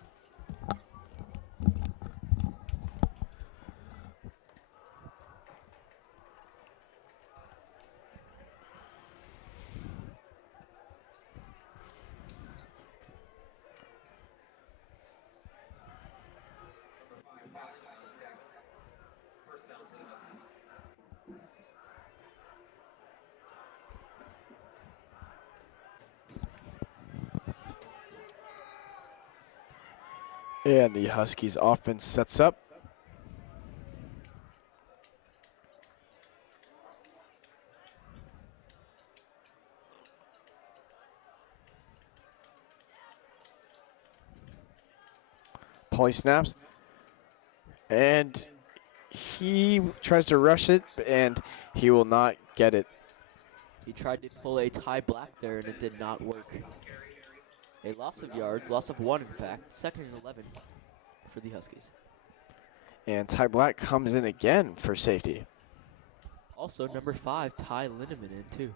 And the Huskies offense sets up. Pauly snaps. And he tries to rush it, and he will not get it. He tried to pull a Ty Black there, and it did not work. A loss of yards, loss of 1 in fact, 2nd and 11 for the Huskies. And Ty Black comes in again for safety. Also, number 5, Ty Lindemann in too.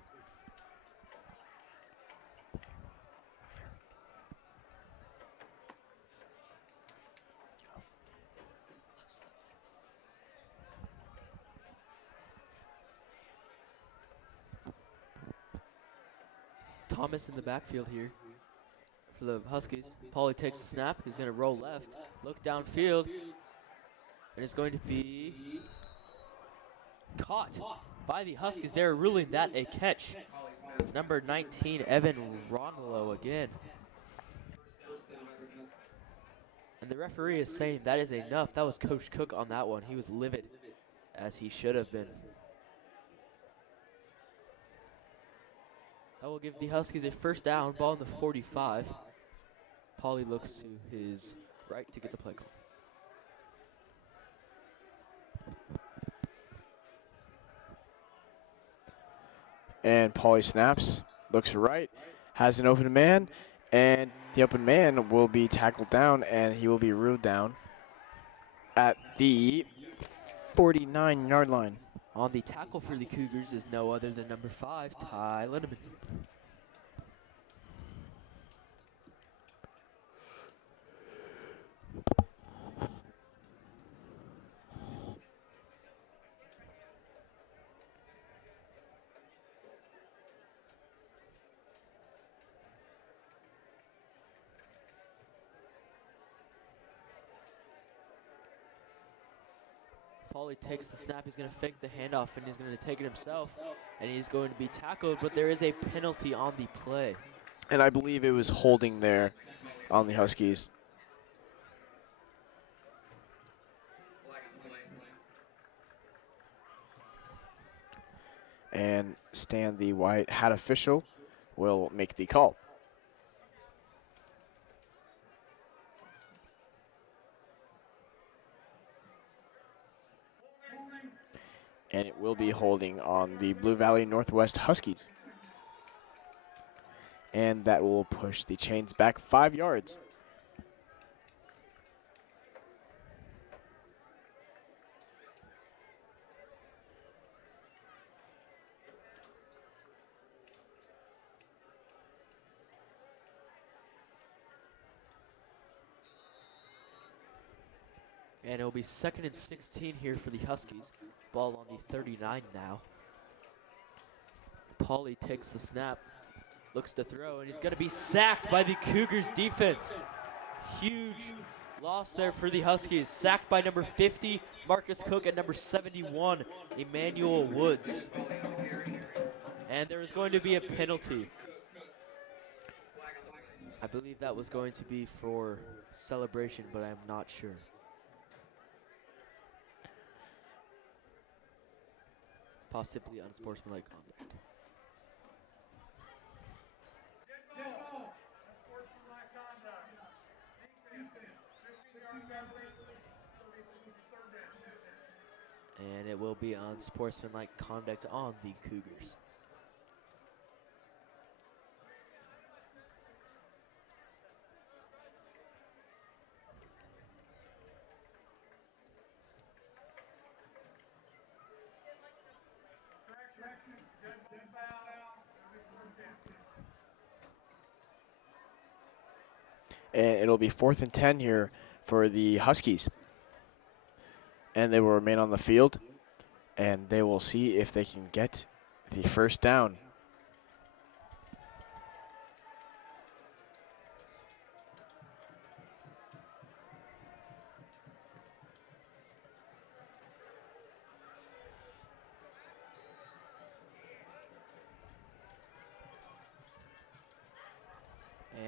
Thomas in the backfield here for the Huskies. Pauly takes the snap. He's going to roll left, look downfield, and it's going to be caught by the Huskies. They're ruling that a catch. Number 19, Evan Ronlo again. And the referee is saying that is enough. That was Coach Cook on that one. He was livid, as he should have been. That will give the Huskies a first down, ball in the 45. Pauly looks to his right to get the play call. And Pauly snaps, looks right, has an open man, and the open man will be tackled down, and he will be ruled down at the 49-yard line. On the tackle for the Cougars is no other than number 5, Ty Lindemann. Pauly takes the snap. He's going to fake the handoff, and he's going to take it himself, and he's going to be tackled, but there is a penalty on the play. And I believe it was holding there on the Huskies. And Stan, the white hat official, will make the call. And it will be holding on the Blue Valley Northwest Huskies. And that will push the chains back 5 yards. And it'll be 2nd and 16 here for the Huskies. Ball on the 39 now. Pauly takes the snap, looks to throw, and he's going to be sacked by the Cougars defense. Huge loss there for the Huskies. Sacked by number 50, Marcus Cook, at number 71, Emmanuel Woods. And there is going to be a penalty. I believe that was going to be for celebration, but I'm not sure. Possibly unsportsmanlike conduct. And it will be unsportsmanlike conduct on the Cougars. And it'll be 4th and 10 here for the Huskies. And they will remain on the field, and they will see if they can get the first down.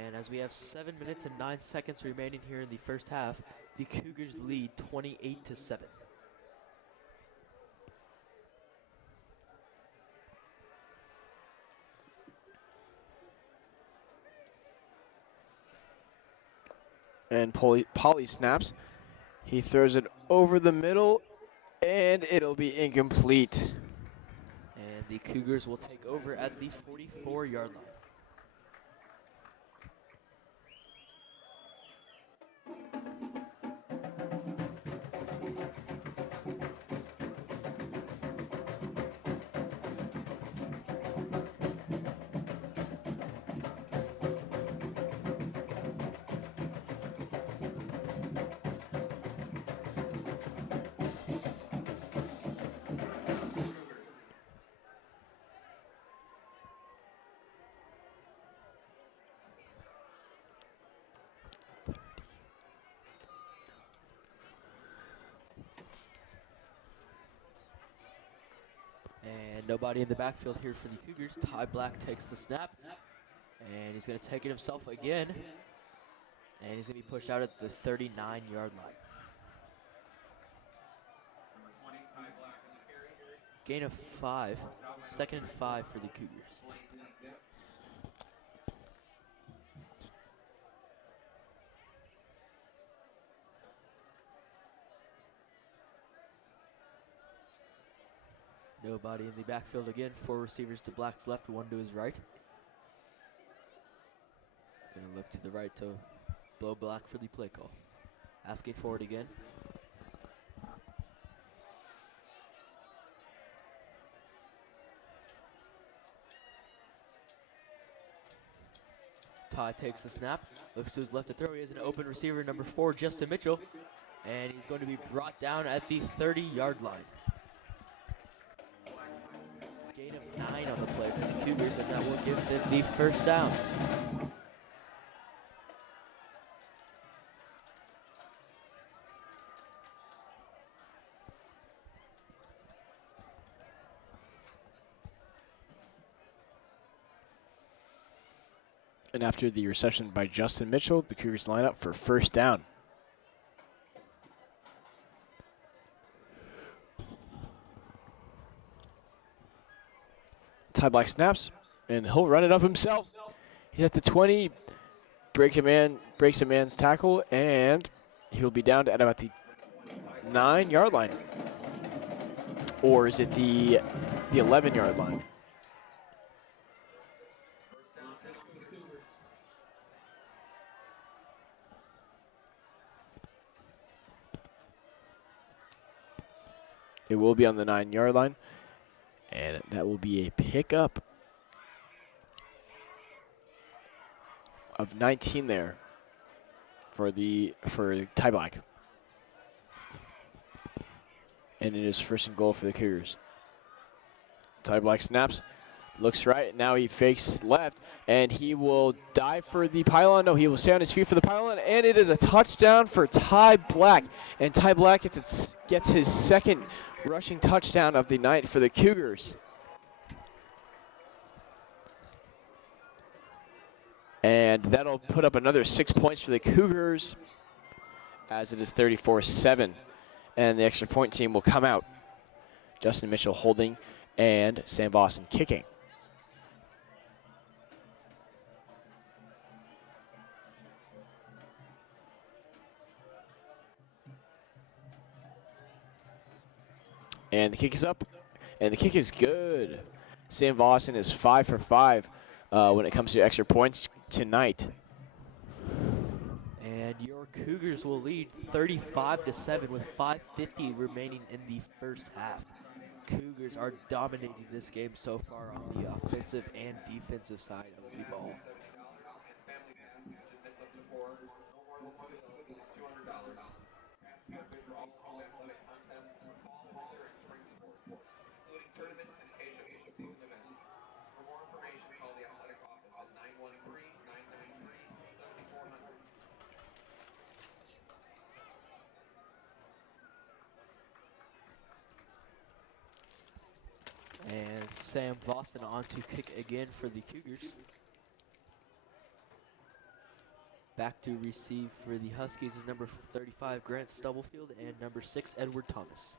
And as we have 7 minutes and 9 seconds remaining here in the first half, the Cougars lead 28-7. And Polly snaps. He throws it over the middle, and it'll be incomplete. And the Cougars will take over at the 44-yard line. And nobody in the backfield here for the Cougars. Ty Black takes the snap, and he's going to take it himself again. And he's going to be pushed out at the 39-yard line. Gain of 5, 2nd and 5 for the Cougars. Nobody in the backfield again. 4 receivers to Black's left, 1 to his right. He's going to look to the right to blow Black for the play call. Asking for it again. Ty takes the snap, looks to his left to throw. He has an open receiver, number 4, Justin Mitchell. And he's going to be brought down at the 30-yard line. Gain of 9 on the play for the Cougars, and that will give them the first down. And after the reception by Justin Mitchell, the Cougars line up for first down. Ty Black snaps, and he'll run it up himself. He's at the 20, breaks a man's tackle, and he'll be down at about the 9-yard line. Or is it the 11-yard line? It will be on the 9-yard line, and that will be a pickup of 19 there for Ty Black. And it is first and goal for the Cougars. Ty Black snaps, looks right, now he fakes left, and he will dive for the pylon. No, he will stay on his feet for the pylon, and it is a touchdown for Ty Black. And Ty Black gets his second rushing touchdown of the night for the Cougars. And that'll put up another 6 points for the Cougars, as it is 34-7. And the extra point team will come out. Justin Mitchell holding and Sam Vossen kicking. And the kick is up, and the kick is good. Sam Vossen is 5 for 5 when it comes to extra points tonight. And your Cougars will lead 35-7 with 5:50 remaining in the first half. Cougars are dominating this game so far on the offensive and defensive side of the ball. And Sam Vossen on to kick again for the Cougars. Back to receive for the Huskies is number 35, Grant Stubblefield, and number 6, Edward Thomas.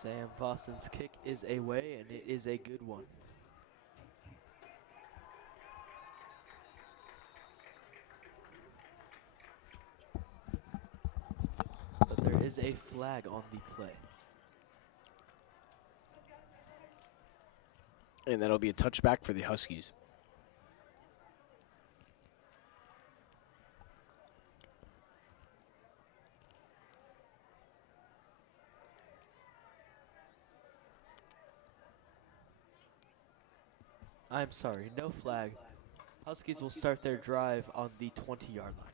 Sam Boston's kick is away, and it is a good one. But there is a flag on the play. And that'll be a touchback for the Huskies. I'm sorry, no flag. Huskies will start their drive on the 20-yard line.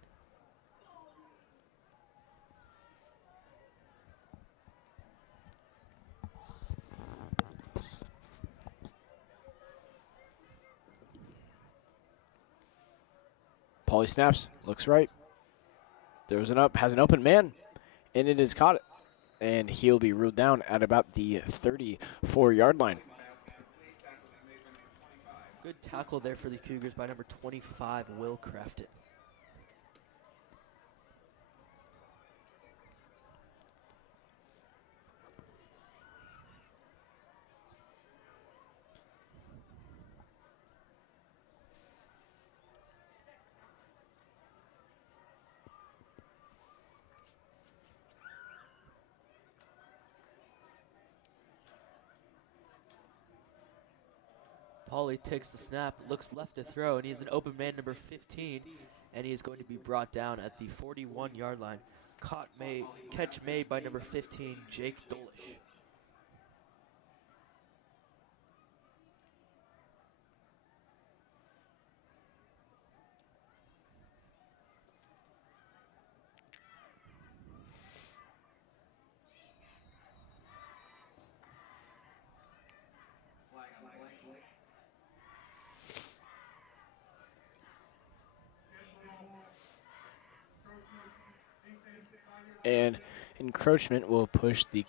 Pauly snaps, looks right. Throws it up, has an open man, and it is caught. And he'll be ruled down at about the 34-yard line. Good tackle there for the Cougars by number 25, Will Crafton. Pauly takes the snap, looks left to throw, and he has an open man, number 15, and he is going to be brought down at the 41-yard line. Catch made by number 15, Jake Dolish. And encroachment will push the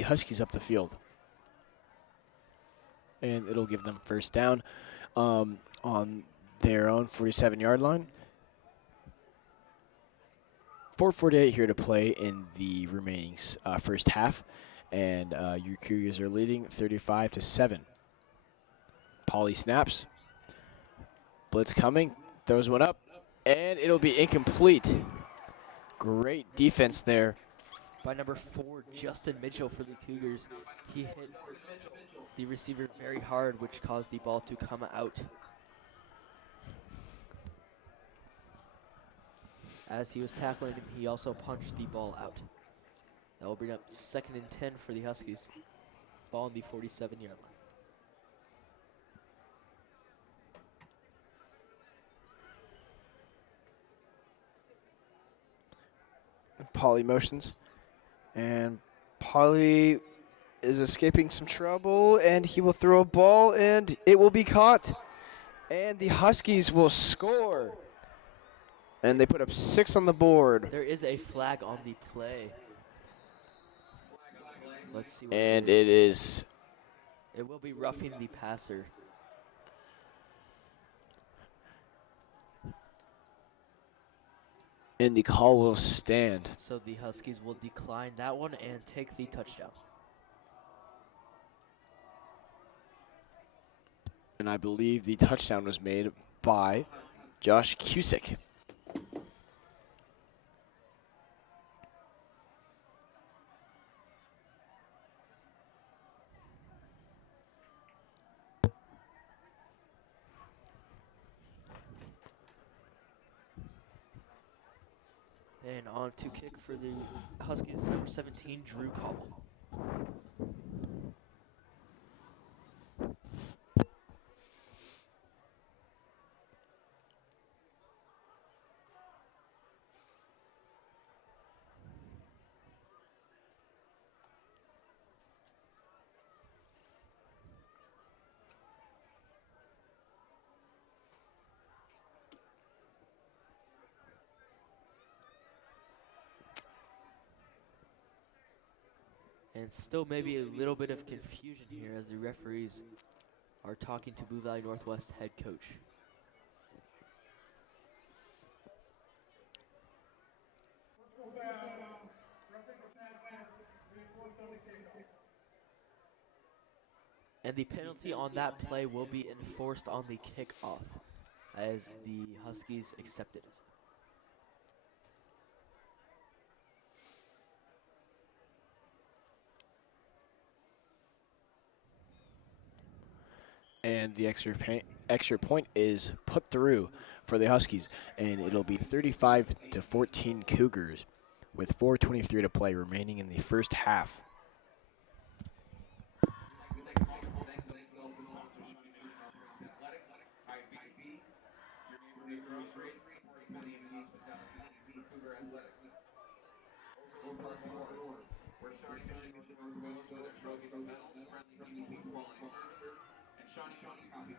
Huskies up the field. And it'll give them first down on their own 47-yard line. 4:48 here to play in the remaining first half. And your Cougars are leading 35-7. Pauly snaps. Blitz coming. Throws one up. And it'll be incomplete. Great defense there. By number 4, Justin Mitchell for the Cougars. He hit the receiver very hard, which caused the ball to come out. As he was tackling him, he also punched the ball out. That will bring up 2nd and 10 for the Huskies. Ball on the 47-yard line. Pauly motions. And Pauly is escaping some trouble, and he will throw a ball, and it will be caught. And the Huskies will score. And they put up 6 on the board. There is a flag on the play. Let's see what And it it is. It will be roughing the passer. And the call will stand. So the Huskies will decline that one and take the touchdown. And I believe the touchdown was made by Josh Cusick. And on to kick for the Huskies is number 17, Drew Cobble. And still maybe a little bit of confusion here as the referees are talking to Blue Valley Northwest head coach. And the penalty on that play will be enforced on the kickoff as the Huskies accepted it. And the extra point is put through for the Huskies, and it'll be 35-14 Cougars with 4:23 to play remaining in the first half. We'd like to also thank the sponsors Shawnee Mission Northwest Athletics, IB, your neighborhood grocery, supporting Penny and East Battalion, Cougar Athletics. Overland Park, where Shawnee Mission Northwest scores trophies and medals, friendly community quality service, and Shawnee Coffee.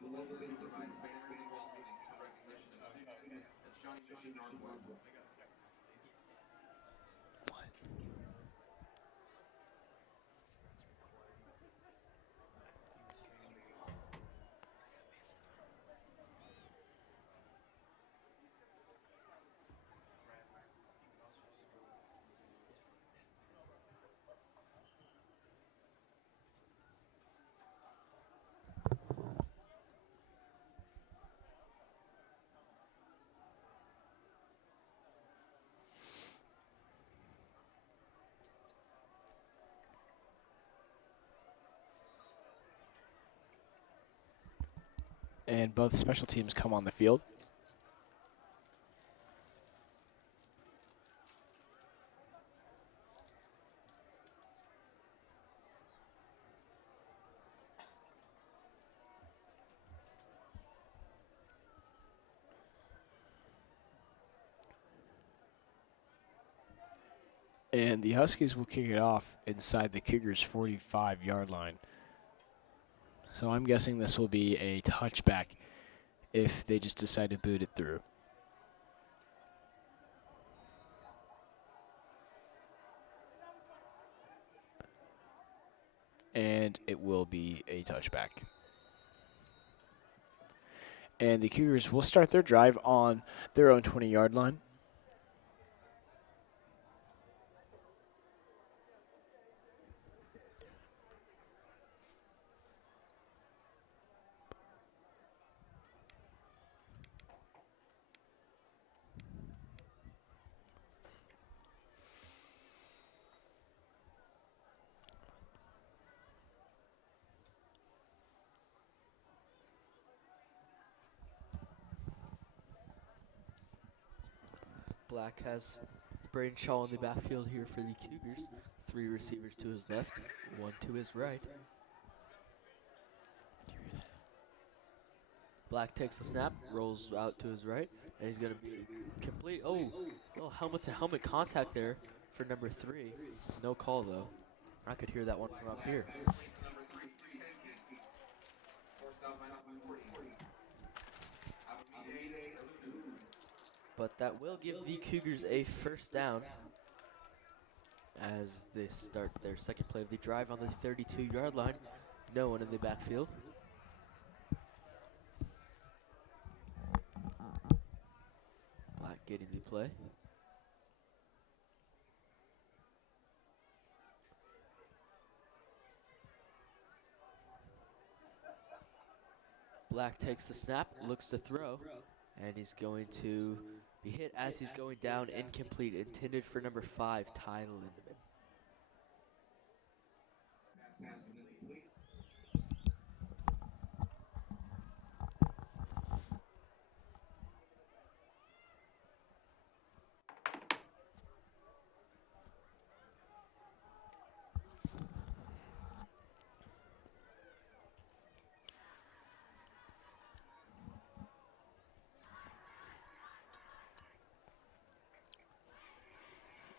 The local business provides banners and wall paintings for recognition of students at Shawnee Mission Northwest. And both special teams come on the field. And the Huskies will kick it off inside the Cougars' 45-yard line. So I'm guessing this will be a touchback if they just decide to boot it through. And it will be a touchback. And the Cougars will start their drive on their own 20-yard line. Black has Braden Shaw in the backfield here for the Cougars. 3 receivers to his left, 1 to his right. Black takes the snap, rolls out to his right, and he's going to be complete. Oh, little helmet-to-helmet contact there for number 3. No call, though. I could hear that one from up here. But that will give the Cougars a first down as they start their second play of the drive on the 32-yard line. No one in the backfield. Black getting the play. Black takes the snap, looks to throw, and he's going to be hit as he's going down, incomplete, intended for number 5, Ty Lindemann.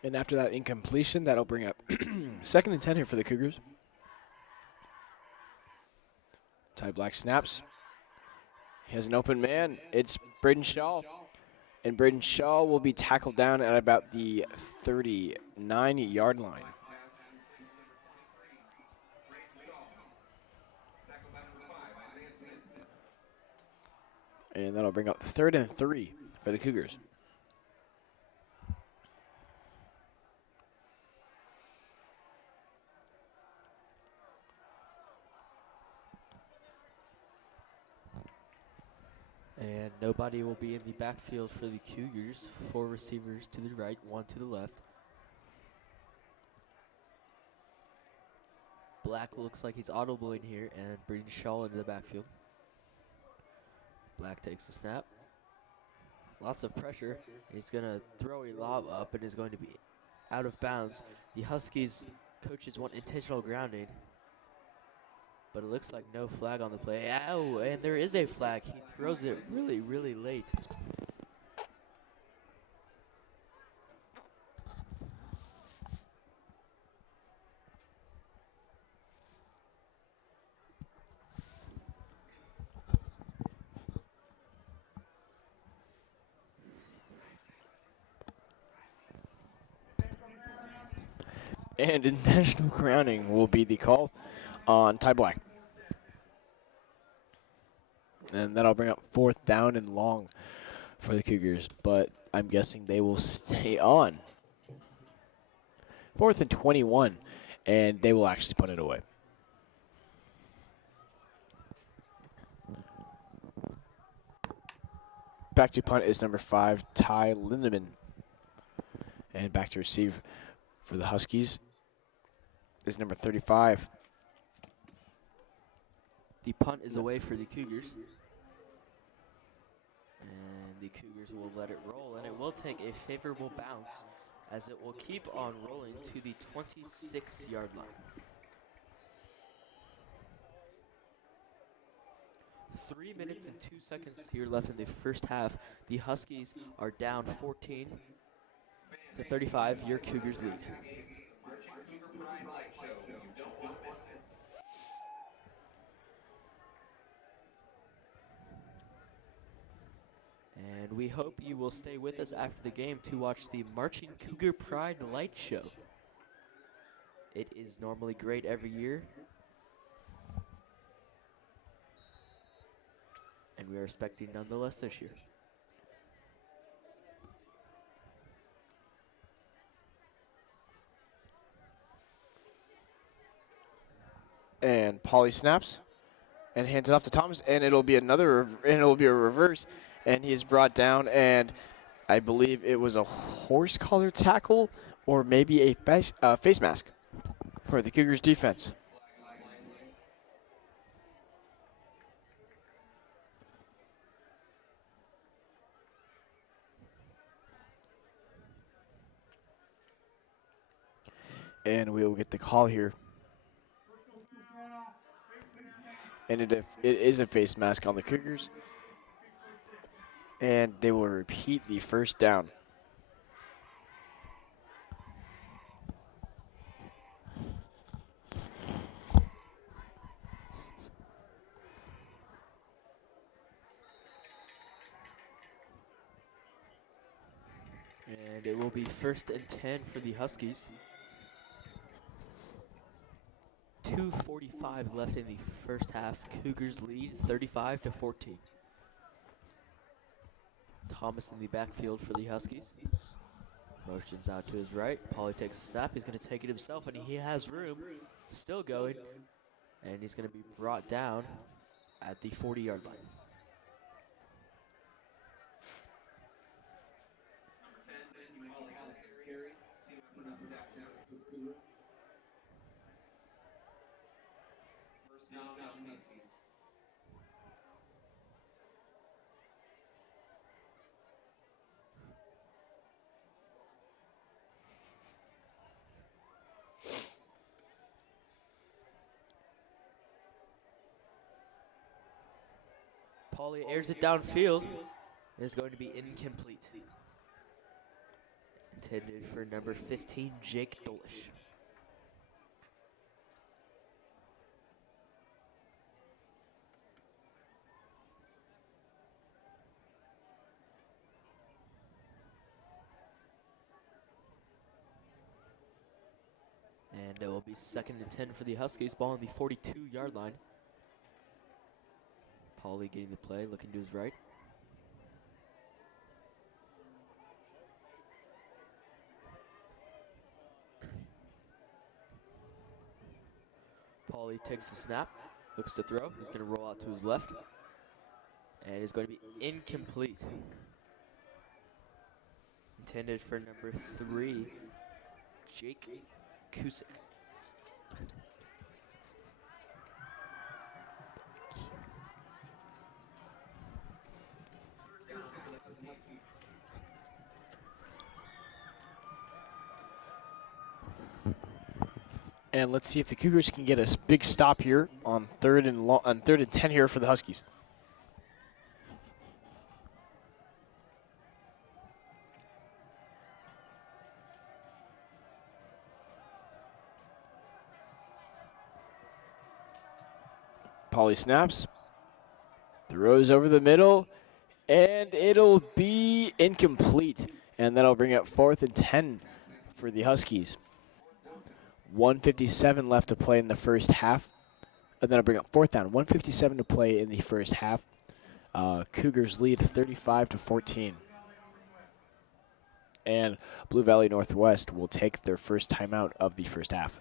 And after that incompletion, that'll bring up 2nd and 10 here for the Cougars. Ty Black snaps. He has an open man. It's Braden Shaw. And Braden Shaw will be tackled down at about the 39-yard line. And that'll bring up 3rd and 3 for the Cougars. And nobody will be in the backfield for the Cougars. 4 receivers to the right, 1 to the left. Black looks like he's audible in here and brings Shaw into the backfield. Black takes the snap. Lots of pressure. He's going to throw a lob up and is going to be out of bounds. The Huskies coaches want intentional grounding, but it looks like no flag on the play. Ow, and there is a flag. He throws it really, really late. And intentional grounding will be the call on Ty Black. And that'll bring up 4th down and long for the Cougars, but I'm guessing they will stay on. 4th and 21, and they will actually put it away. Back to punt is number 5, Ty Lindemann. And back to receive for the Huskies is number 35. The punt is away for the Cougars. And the Cougars will let it roll, and it will take a favorable bounce as it will keep on rolling to the 26-yard line. 3 minutes and 2 seconds here left in the first half. The Huskies are down 14 to 35. Your Cougars lead. And we hope you will stay with us after the game to watch the Marching Cougar Pride Light Show. It is normally great every year, and we are expecting nonetheless this year. And Pauly snaps and hands it off to Thomas, and it'll be a reverse, and he is brought down, and I believe it was a horse collar tackle or maybe a face mask for the Cougars defense. And we will get the call here. And it is a face mask on the Cougars. And they will repeat the first down. And it will be 1st and 10 for the Huskies. 2:45 left in the first half. Cougars lead 35 to 14. Thomas in the backfield for the Huskies. Motions out to his right. Pauly takes a snap. He's going to take it himself, and he has room. Still going. And he's going to be brought down at the 40-yard line. Pauly airs it downfield. It is going to be incomplete. Intended for number 15, Jake Dolish. And it will be 2nd and 10 for the Huskies. Ball on the 42-yard line. Pauly getting the play, looking to his right. Pauly takes the snap, looks to throw. He's going to roll out to his left, and it's going to be incomplete. Intended for number 3, Jake Kusick. And let's see if the Cougars can get a big stop here on third and 10 here for the Huskies. Pauly snaps, throws over the middle, and it'll be incomplete. And that'll bring up 4th and 10 for the Huskies. 1:57 left to play in the first half. And then I'll bring up 4th down. 1:57 to play in the first half. Cougars lead 35-14. And Blue Valley Northwest will take their first timeout of the first half.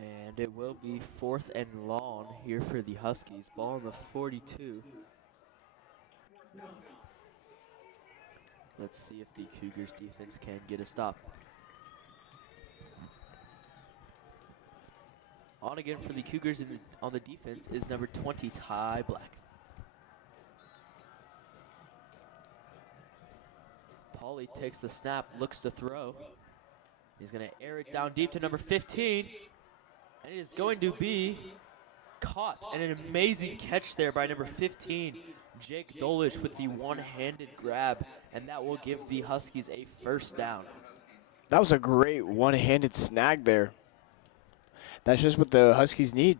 And it will be 4th and long here for the Huskies. Ball on the 42. Let's see if the Cougars defense can get a stop. On again for the Cougars on the defense is number 20, Ty Black. Pauly takes the snap, looks to throw. He's going to air it down deep to number 15. And it is going to be caught. And an amazing catch there by number 15, Jake Dolich, with the one-handed grab. And that will give the Huskies a first down. That was a great one-handed snag there. That's just what the Huskies need.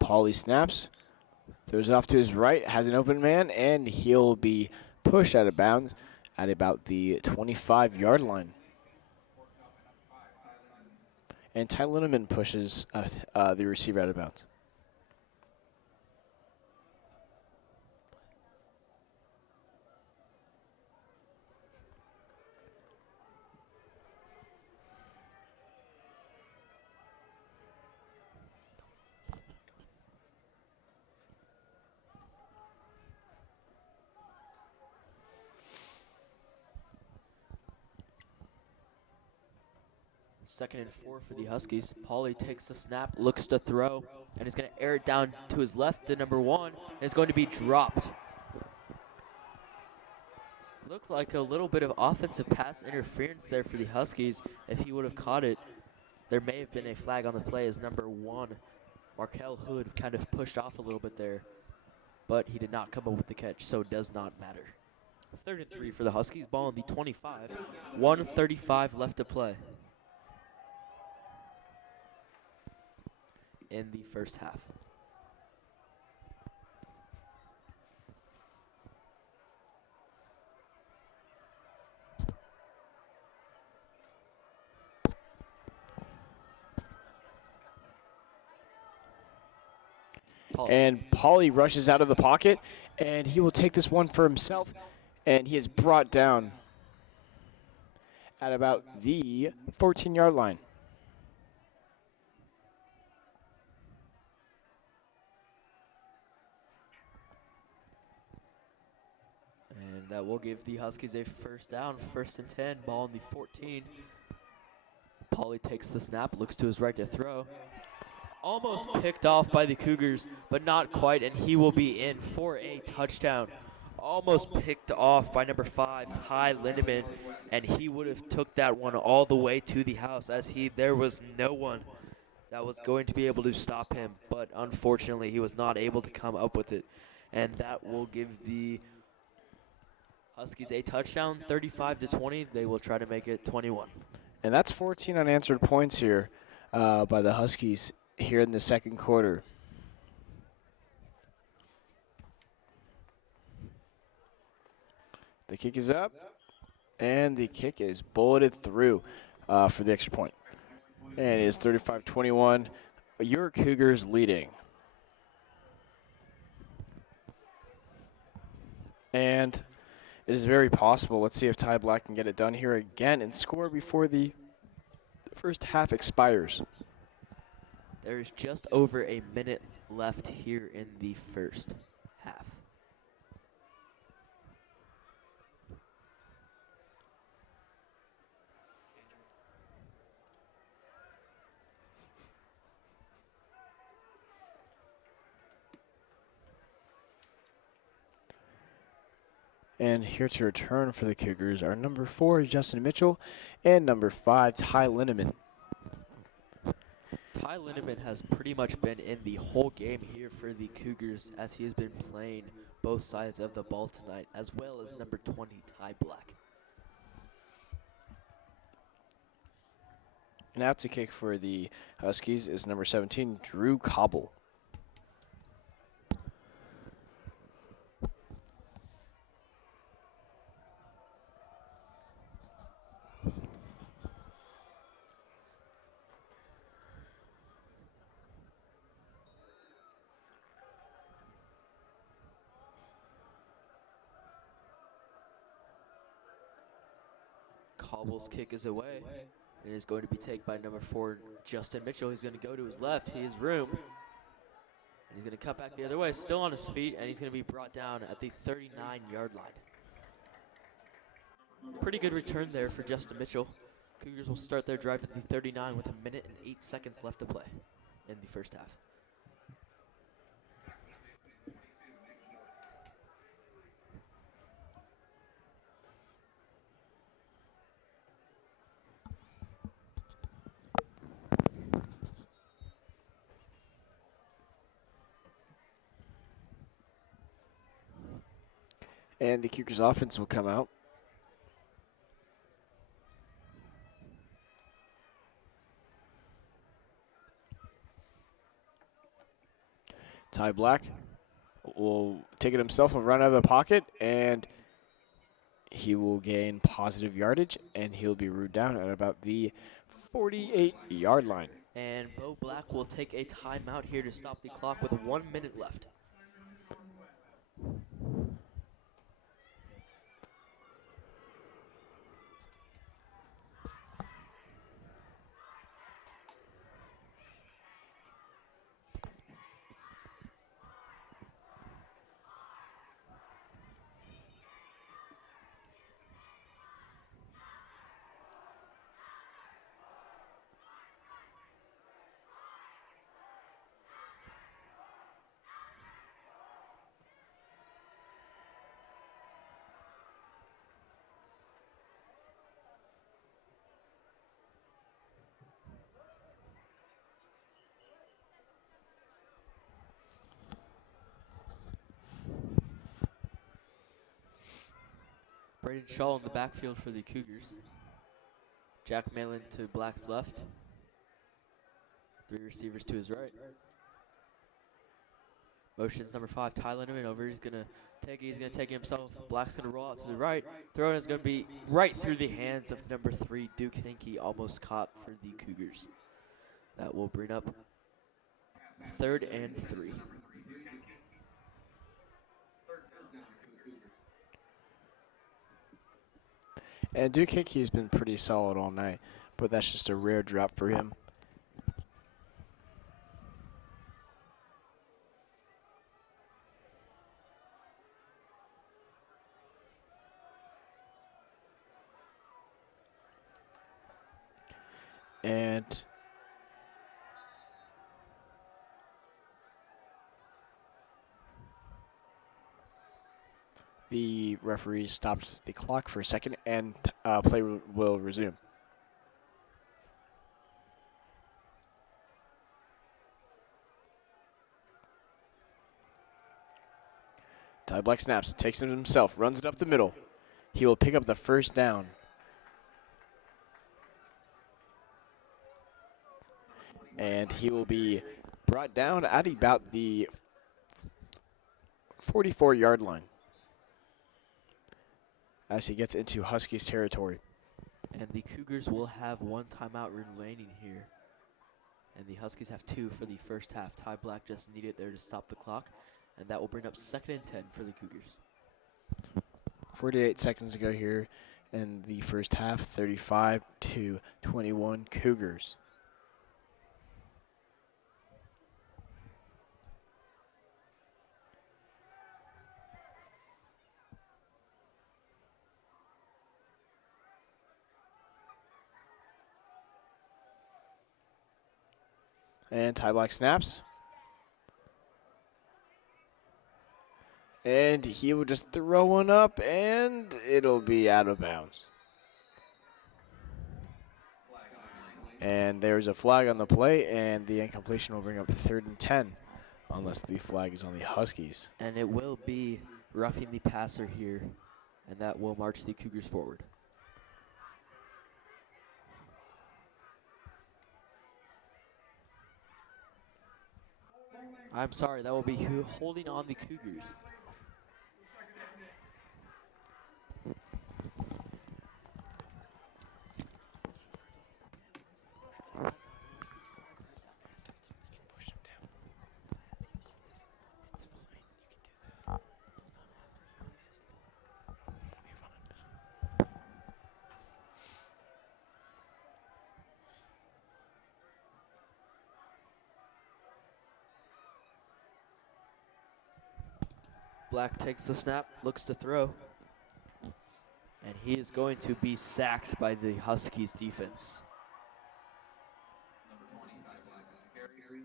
Pauly snaps, throws it off to his right, has an open man, and he'll be pushed out of bounds at about the 25-yard line. And Ty Linneman pushes the receiver out of bounds. Second and 4 for the Huskies. Pauly takes the snap, looks to throw, and he's going to air it down to his left to number 1. And it's going to be dropped. Looked like a little bit of offensive pass interference there for the Huskies. If he would have caught it, there may have been a flag on the play as number 1, Markel Hood, kind of pushed off a little bit there. But he did not come up with the catch, so it does not matter. 3rd and 3 for the Huskies. Ball on the 25. 1:35 left to play in the first half. And Pauly rushes out of the pocket, and he will take this one for himself, and he is brought down at about the 14-yard line. And that will give the Huskies a first down, 1st and 10, ball on the 14. Pauly takes the snap, looks to his right to throw. Almost picked off by the Cougars, but not quite, and he will be in for a touchdown. Almost picked off by number 5, Ty Lindemann, and he would have took that one all the way to the house as there was no one that was going to be able to stop him, but unfortunately he was not able to come up with it, and that will give the Huskies a touchdown, 35-20. They will try to make it 21. And that's 14 unanswered points here by the Huskies here in the second quarter. The kick is up, and the kick is bulleted through for the extra point. And it is 35-21. Your Cougars leading. And it is very possible. Let's see if Ty Black can get it done here again and score before the first half expires. There is just over a minute left here in the first half. And here to return for the Cougars are number 4, Justin Mitchell, and number 5, Ty Lindemann. Ty Lindemann has pretty much been in the whole game here for the Cougars as he has been playing both sides of the ball tonight, as well as number 20, Ty Black. Now to kick for the Huskies is number 17, Drew Cobble. Cobble's kick is away. It is going to be taken by number 4, Justin Mitchell. He's going to go to his left. He has room. And he's going to cut back the other way, still on his feet, and he's going to be brought down at the 39-yard line. Pretty good return there for Justin Mitchell. Cougars will start their drive at the 39 with 1 minute and 8 seconds left to play in the first half. And the Cougars offense will come out. Ty Black will take it himself, will run out of the pocket, and he will gain positive yardage, and he'll be rooted down at about the 48-yard line. And Bo Black will take a timeout here to stop the clock with 1 minute left. Braden Shaw in the backfield for the Cougars. Jack Malin to Black's left. 3 receivers to his right. Motions number 5, Ty Lindemann over. He's going to take it. He's going to take it himself. Black's going to roll out to the right. Throw is going to be right through the hands of number 3, Duke Hinkey, almost caught for the Cougars. That will bring up 3rd and 3. And Duke Hickey has been pretty solid all night, but that's just a rare drop for him. And the referee stopped the clock for a second, and play will resume. Ty Black snaps, takes it himself, runs it up the middle. He will pick up the first down. And he will be brought down at about the 44-yard line as he gets into Huskies territory. And the Cougars will have one timeout remaining here. And the Huskies have 2 for the first half. Ty Black just needed there to stop the clock. And that will bring up 2nd and 10 for the Cougars. 48 seconds to go here in the first half, 35-21 Cougars. And Ty Black snaps. And he will just throw one up, and it'll be out of bounds. And there's a flag on the play, and the incompletion will bring up 3rd and 10, unless the flag is on the Huskies. And it will be roughing the passer here, and that will march the Cougars forward. I'm sorry, that will be holding on the Cougars. Black takes the snap, looks to throw. And he is going to be sacked by the Huskies defense. Number 20, Ty Black on the carry.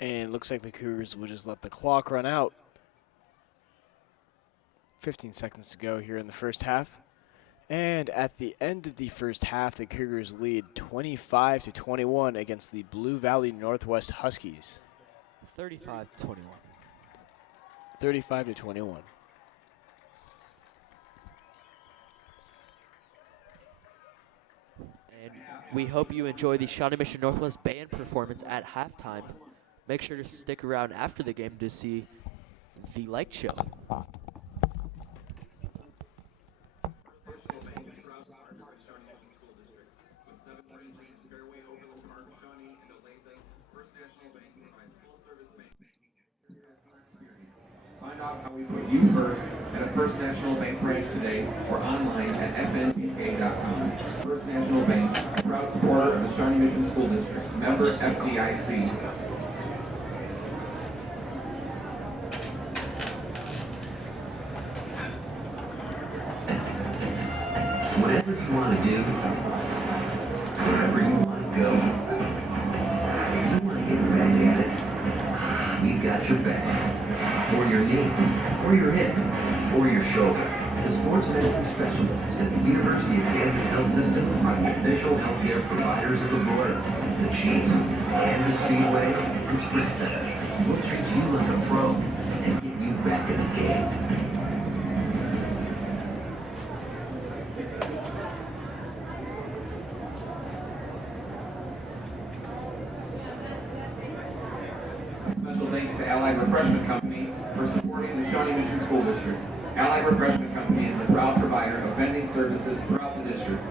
And looks like the Cougars will just let the clock run out. 15 seconds to go here in the first half. And at the end of the first half, the Cougars lead 25-21 against the Blue Valley Northwest Huskies. 35-21. 35-21. And we hope you enjoy the Shawnee Mission Northwest band performance at halftime. Make sure to stick around after the game to see the light show. Find out how we put you first at a First National Bank branch today or online at fnpk.com. First National Bank, a proud supporter of the Shawnee Mission School District. Member FDIC. Whatever you want to do, wherever you want to go, if you want to get back at it, we got your back. Or your knee, or your hip, or your shoulder. The sports medicine specialists at the University of Kansas Health System are the official healthcare providers of the border. The Chiefs, Kansas Speedway, and Sprint Center will treat you like a pro and get you back in the game. Special thanks to Allied Refreshment Company for supporting the Shawnee Mission School District. Allied Refreshment Company is the proud provider of vending services throughout the district.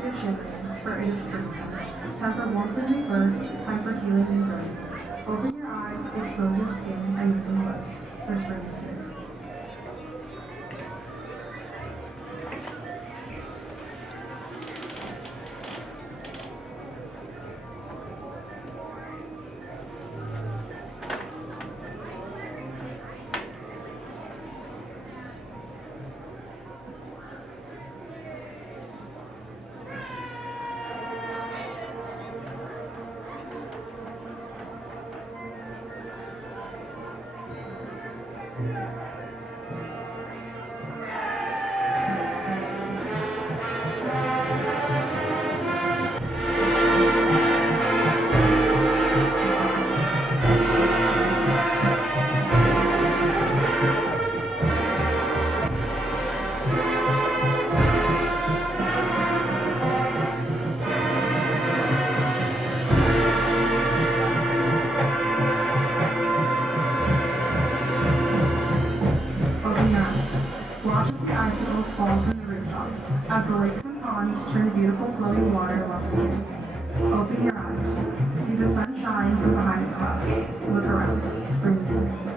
off your shivering, for it is springtime. Time for warmth and rebirth, time for healing and growth. Open your eyes, expose your skin, and listen close, for spring is here. Fall from the rooftops as the lakes and ponds turn to beautiful flowing water once again. Open your eyes. See the sun shine from behind the clouds. Look around. Spring is here.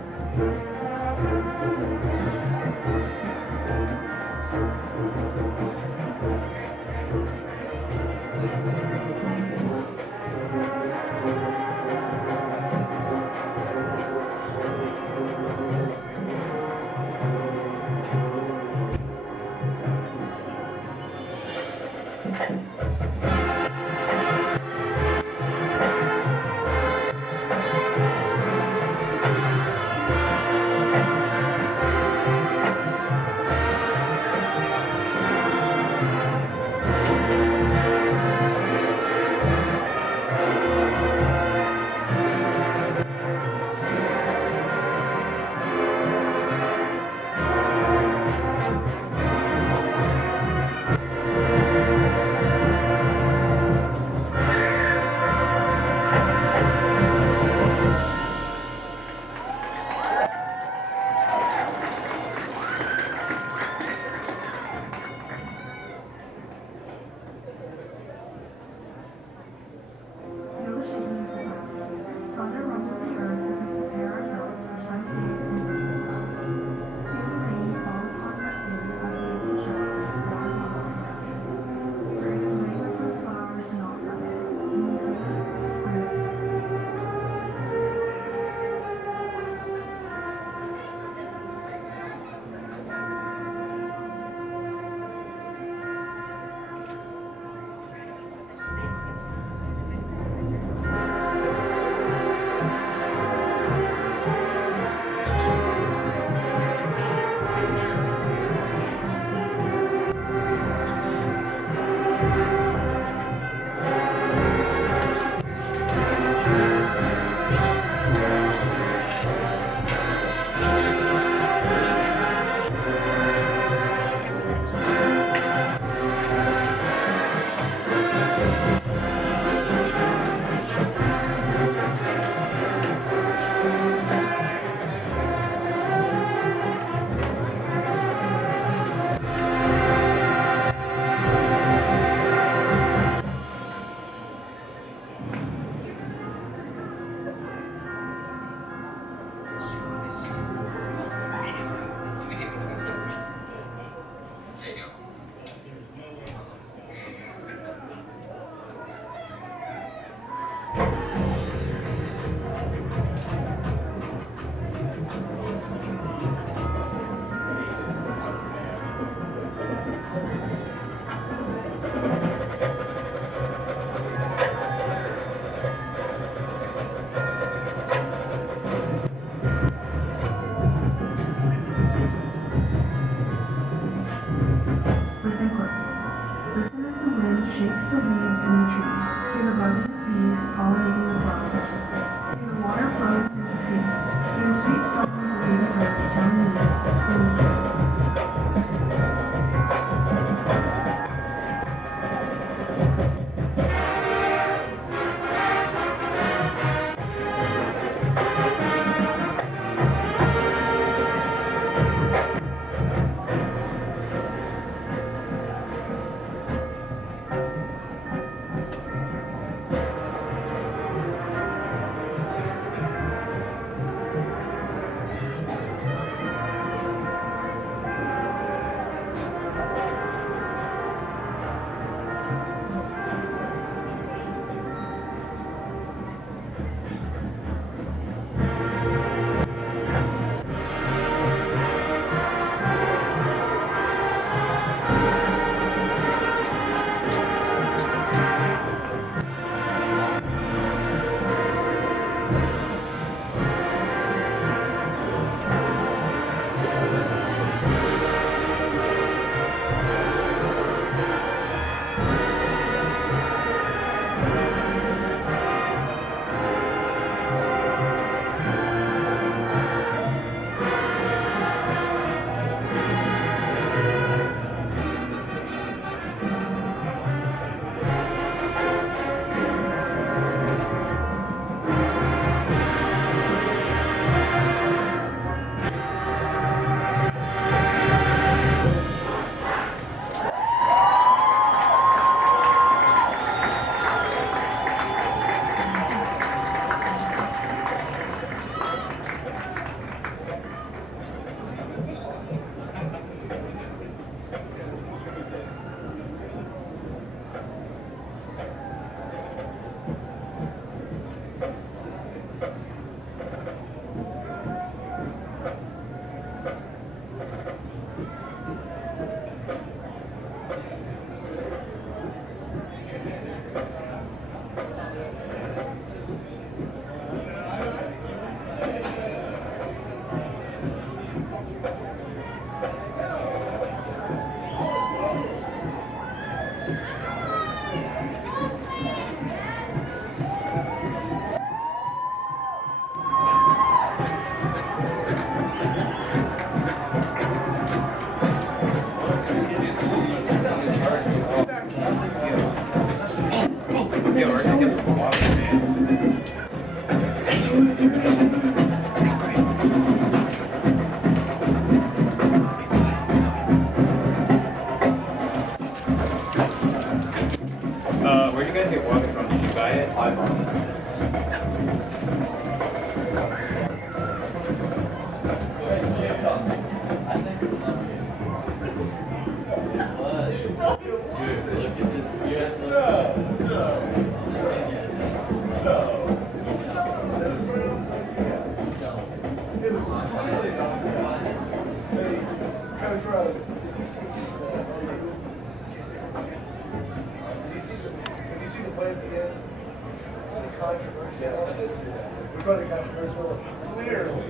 Which wasn't controversial. Clearly,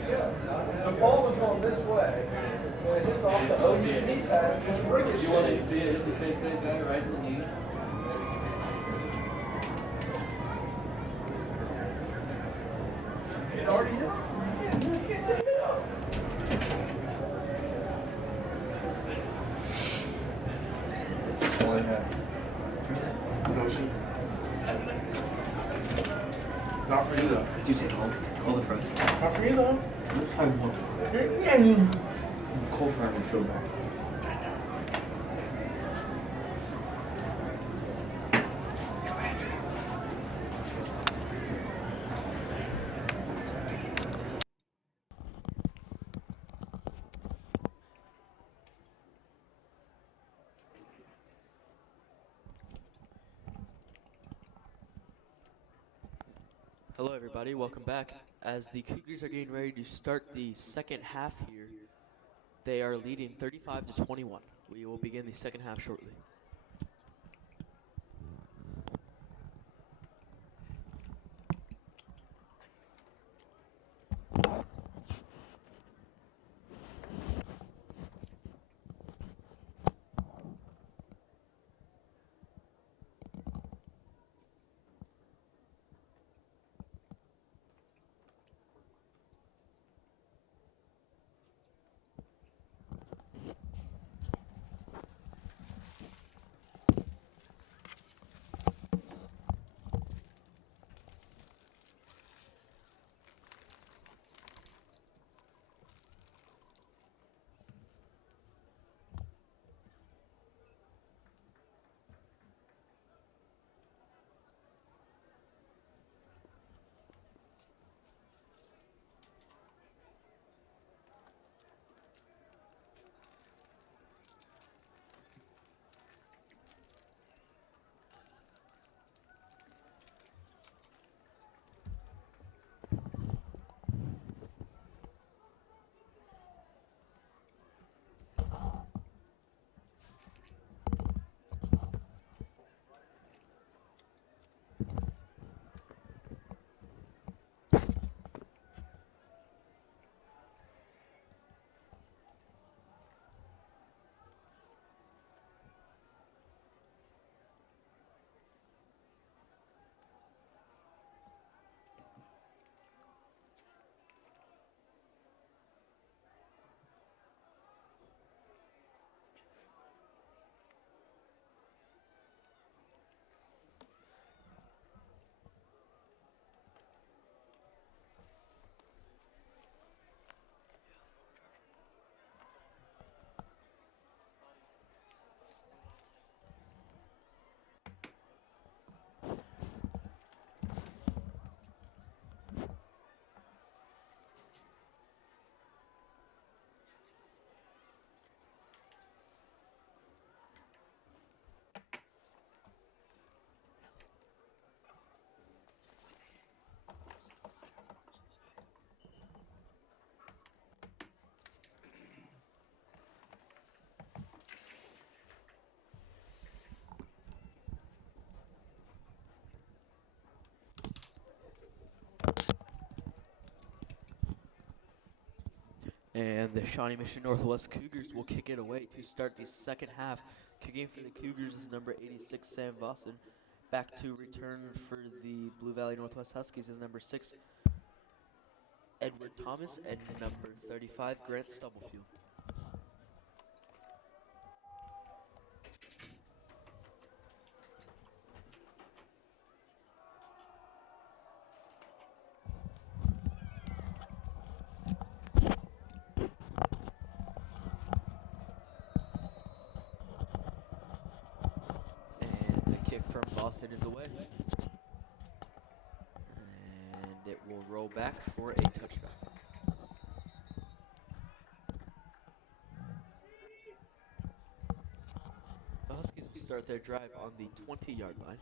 the ball was going this way. When it hits off the OB knee pad, it's ricocheted. You want to see it hit the face guy right in the knee? It already hit. You can't take it out. That's all I had. Motion. Not for you though. Did you take all the fries? Not for you though. Let's try one. Cold fry and shoulder. Hello, everybody. Welcome back. As the Cougars are getting ready to start the second half here, they are leading 35-21. We will begin the second half shortly. And the Shawnee Mission Northwest Cougars will kick it away to start the second half. Kicking for the Cougars is number 86, Sam Vossen. Back to return for the Blue Valley Northwest Huskies is number 6, Edward Thomas, and number 35, Grant Stubblefield. From Boston is away. And it will roll back for a touchback. will start their drive on the 20-yard line.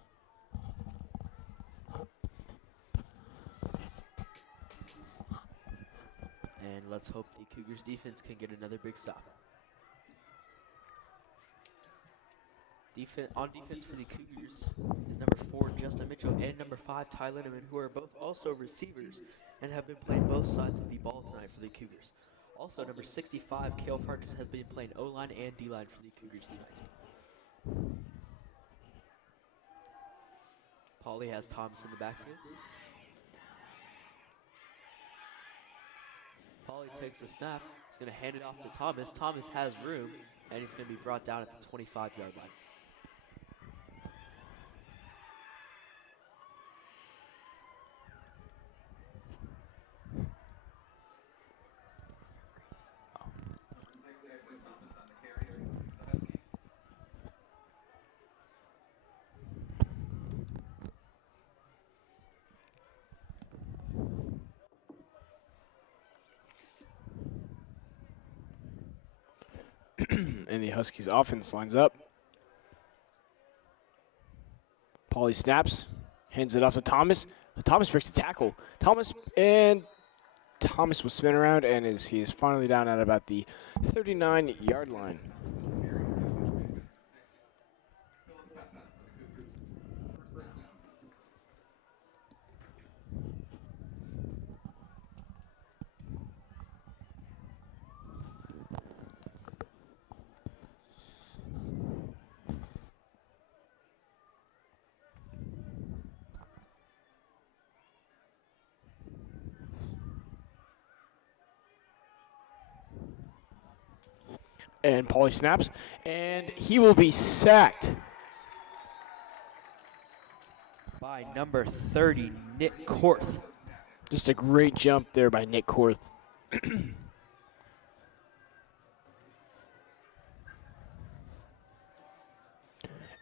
And let's hope the Cougars defense can get another big stop. On defense for the Cougars is number 4, Justin Mitchell, and number 5, Ty Lindemann, who are both also receivers and have been playing both sides of the ball tonight for the Cougars. Also, number 65, Cale Farkas, has been playing O-line and D-line for the Cougars tonight. Pauly has Thomas in the backfield. Pauly takes a snap. He's going to hand it off to Thomas. Thomas has room, and he's going to be brought down at the 25-yard line. And the Huskies offense lines up. Pauly snaps, hands it off to Thomas. Thomas breaks a tackle. Thomas will spin around, and he is finally down at about the 39-yard line. And Pauly snaps, and he will be sacked. By number 30, Nick Korth. Just a great jump there by Nick Korth.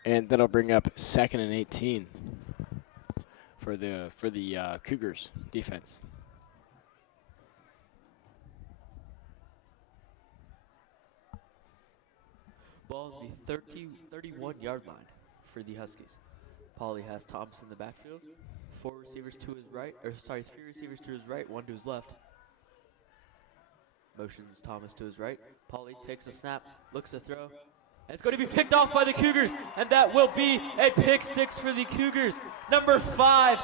And that'll bring up 2nd and 18 for the Cougars defense. Ball on the 31-yard line for the Huskies. Pauly has Thomas in the backfield. 3 receivers to his right, 1 to his left. Motions Thomas to his right. Pauly takes a snap, looks to throw. And it's going to be picked off by the Cougars, and that will be a pick 6 for the Cougars. Number 5,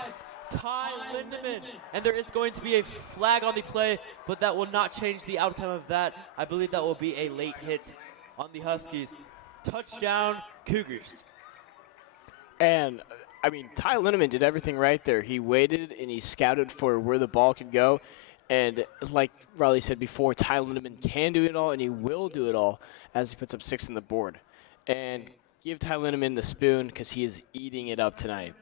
Ty Lindemann. And there is going to be a flag on the play, but that will not change the outcome of that. I believe that will be a late hit on the Huskies. Touchdown, Cougars. And, I mean, Ty Lindemann did everything right there. He waited and he scouted for where the ball could go. And like Riley said before, Ty Lindemann can do it all, and he will do it all as he puts up 6 on the board. And give Ty Lindemann the spoon because he is eating it up tonight.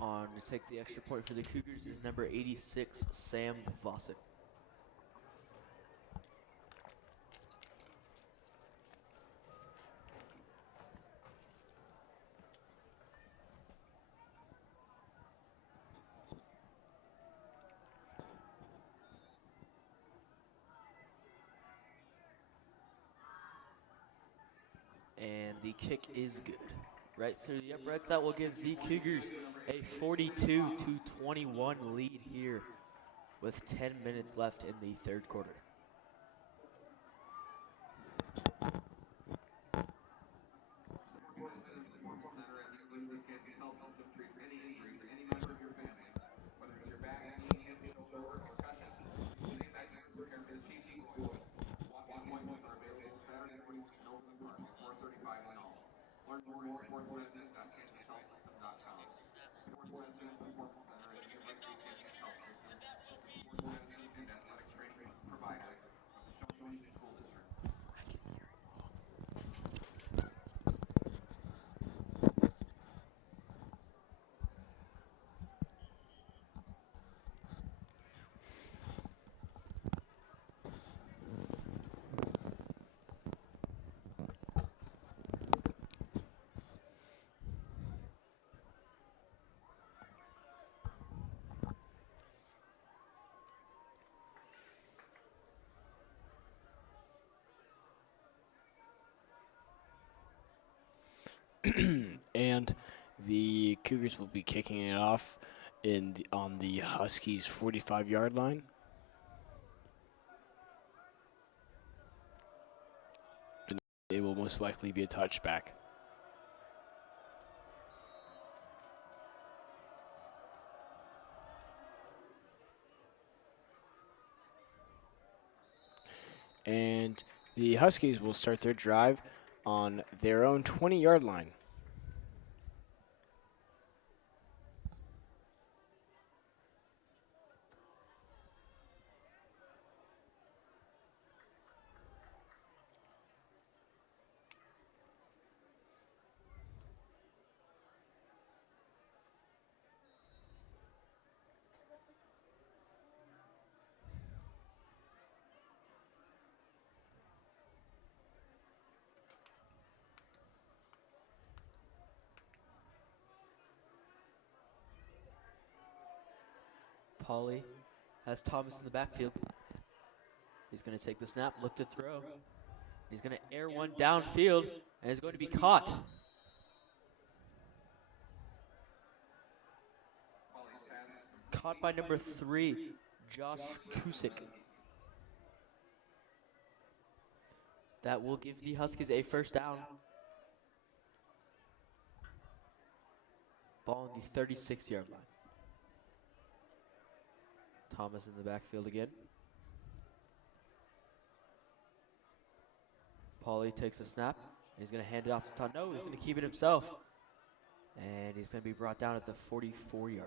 On to take the extra point for the Cougars is number 86, Sam Vossick. And the kick is good. Right through the uprights. That will give the Cougars a 42-21 lead here with 10 minutes left in the third quarter. And the Cougars will be kicking it off on the Huskies' 45-yard line. It will most likely be a touchback. And the Huskies will start their drive on their own 20-yard line. Pauly has Thomas in the backfield. He's going to take the snap, look to throw. He's going to air one downfield, and is going to be caught. Caught by number 3, Josh Kusick. That will give the Huskies a first down. Ball on the 36-yard line. Thomas in the backfield again. Pauly takes a snap. He's going to hand it off to Todd. No, he's going to keep it himself. And he's going to be brought down at the 44-yard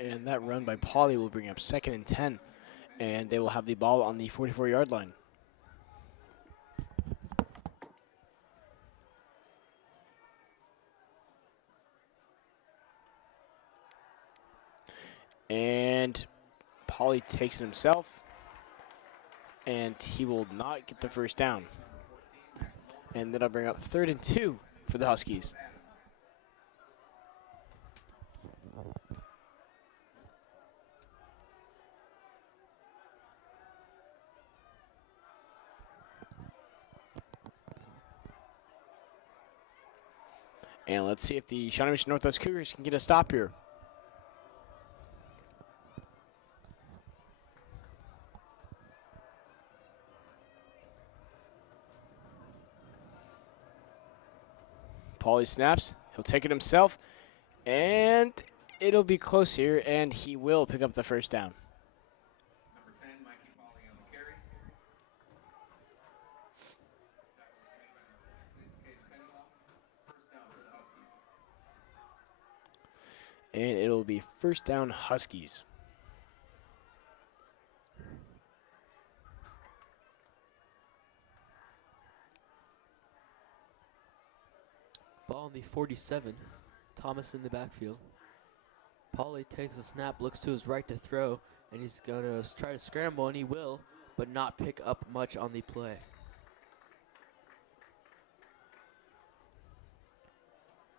line. And that run by Pauly will bring up 2nd and 10. And they will have the ball on the 44-yard line. And Pauly takes it himself, and he will not get the first down. And that'll bring up 3rd and 2 for the Huskies. And let's see if the Shawnee Mission Northwest Cougars can get a stop here. Pauly snaps. He'll take it himself. And it'll be close here, and he will pick up the first down. Number 10, Mikey Pauly on the carry. First down for the Huskies. And it'll be first down Huskies. Ball on the 47. Thomas in the backfield. Pauly takes a snap, looks to his right to throw, and he's going to try to scramble, and he will, but not pick up much on the play.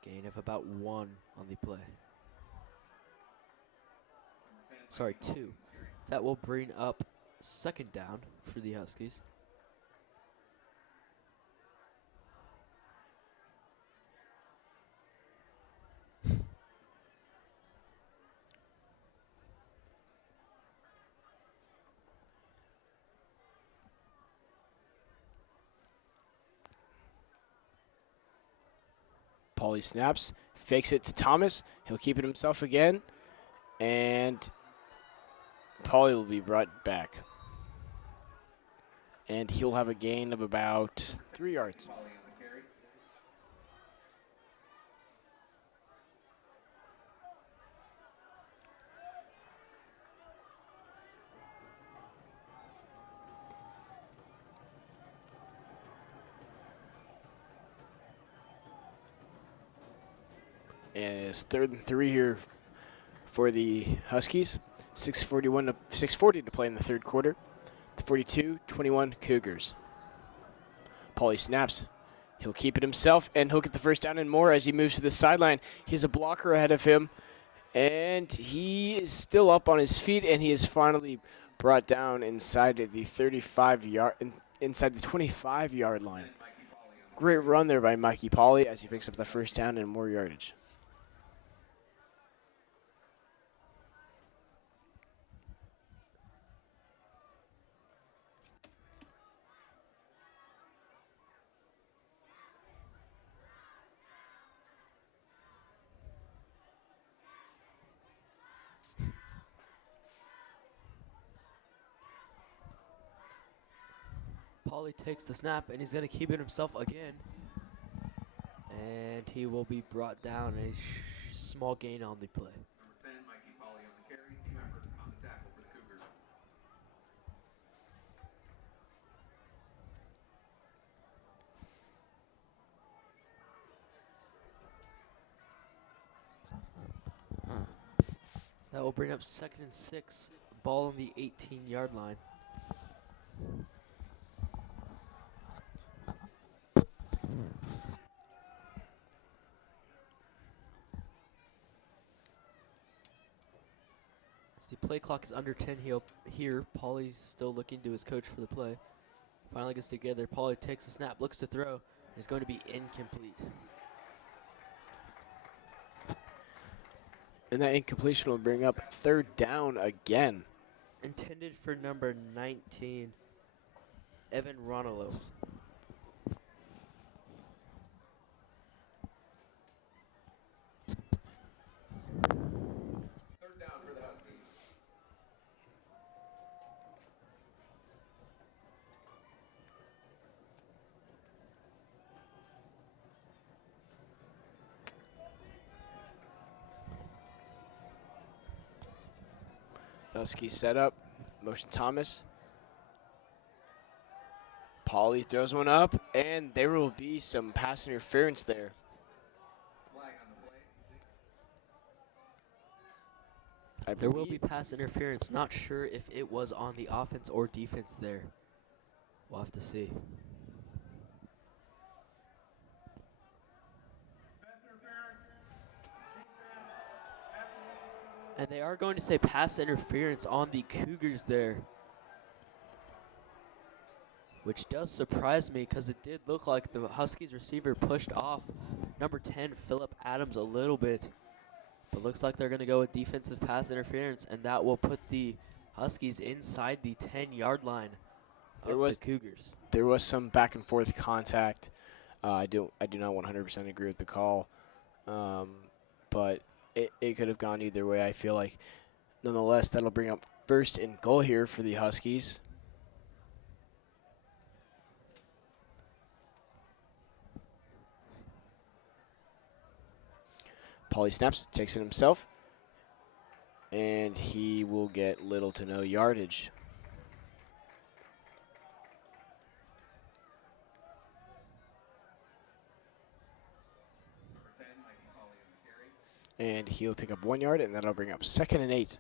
Gain of about 1 on the play. Sorry, 2. That will bring up 2nd down for the Huskies. Pauly snaps, fakes it to Thomas. He'll keep it himself again. And Pauly will be brought back. And he'll have a gain of about 3 yards. And it's 3rd and 3 here for the Huskies. 6:40 to play in the 3rd quarter. The 42-21 Cougars. Pauly snaps. He'll keep it himself, and he'll get the first down and more as he moves to the sideline. He has a blocker ahead of him, And he is still up on his feet, and he is finally brought down inside of the 35-yard, inside the 25-yard line. Great run there by Mikey Pauley as he picks up the first down and more yardage. Pauly takes the snap, and he's going to keep it himself again. And he will be brought down, a small gain on the play. Number 10, Mikey Pauley on the carry, team member on the tackle for the Cougars. That will bring up 2nd and 6, ball on the 18-yard line. As the play clock is under 10 here, Pauly's still looking to his coach for the play. Finally gets together. Pauly takes the snap, looks to throw, and is going to be incomplete. And that incompletion will bring up 3rd down again. Intended for number 19, Evan Ronalo. Third down for the Huskies. Huskies set up. Motion Thomas. Pauly throws one up, and there will be some pass interference there. Flag on the play. There will be pass interference. Not sure if it was on the offense or defense there. We'll have to see. And they are going to say pass interference on the Cougars there, which does surprise me because it did look like the Huskies receiver pushed off number 10, Phillip Adams, a little bit. But looks like they're going to go with defensive pass interference, and that will put the Huskies inside the 10-yard line of the Cougars. There was some back and forth contact. I do not 100% agree with the call, but it could have gone either way, I feel like. Nonetheless, that'll bring up 1st and goal here for the Huskies. Pauly snaps, takes it himself, and he will get little to no yardage. Number 10, Mikey Pauley on the carry. And he'll pick up 1 yard, and that'll bring up 2nd and 8.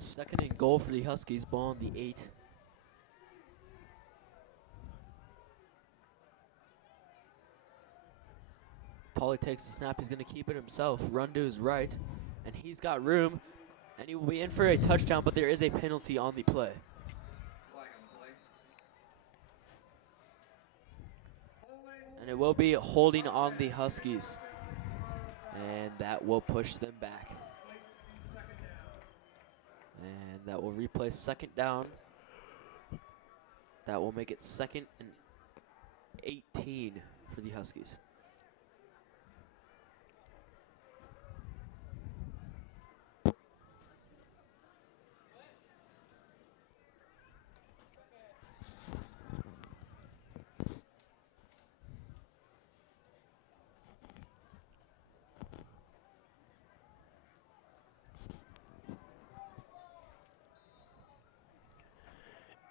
Second and goal for the Huskies, ball on the 8. Pauly takes the snap. He's going to keep it himself. Run to his right, and he's got room, and he will be in for a touchdown, but there is a penalty on the play. Flag on the play. And it will be holding on the Huskies, and that will push them back. And that will replay 2nd down. That will make it 2nd and 18 for the Huskies.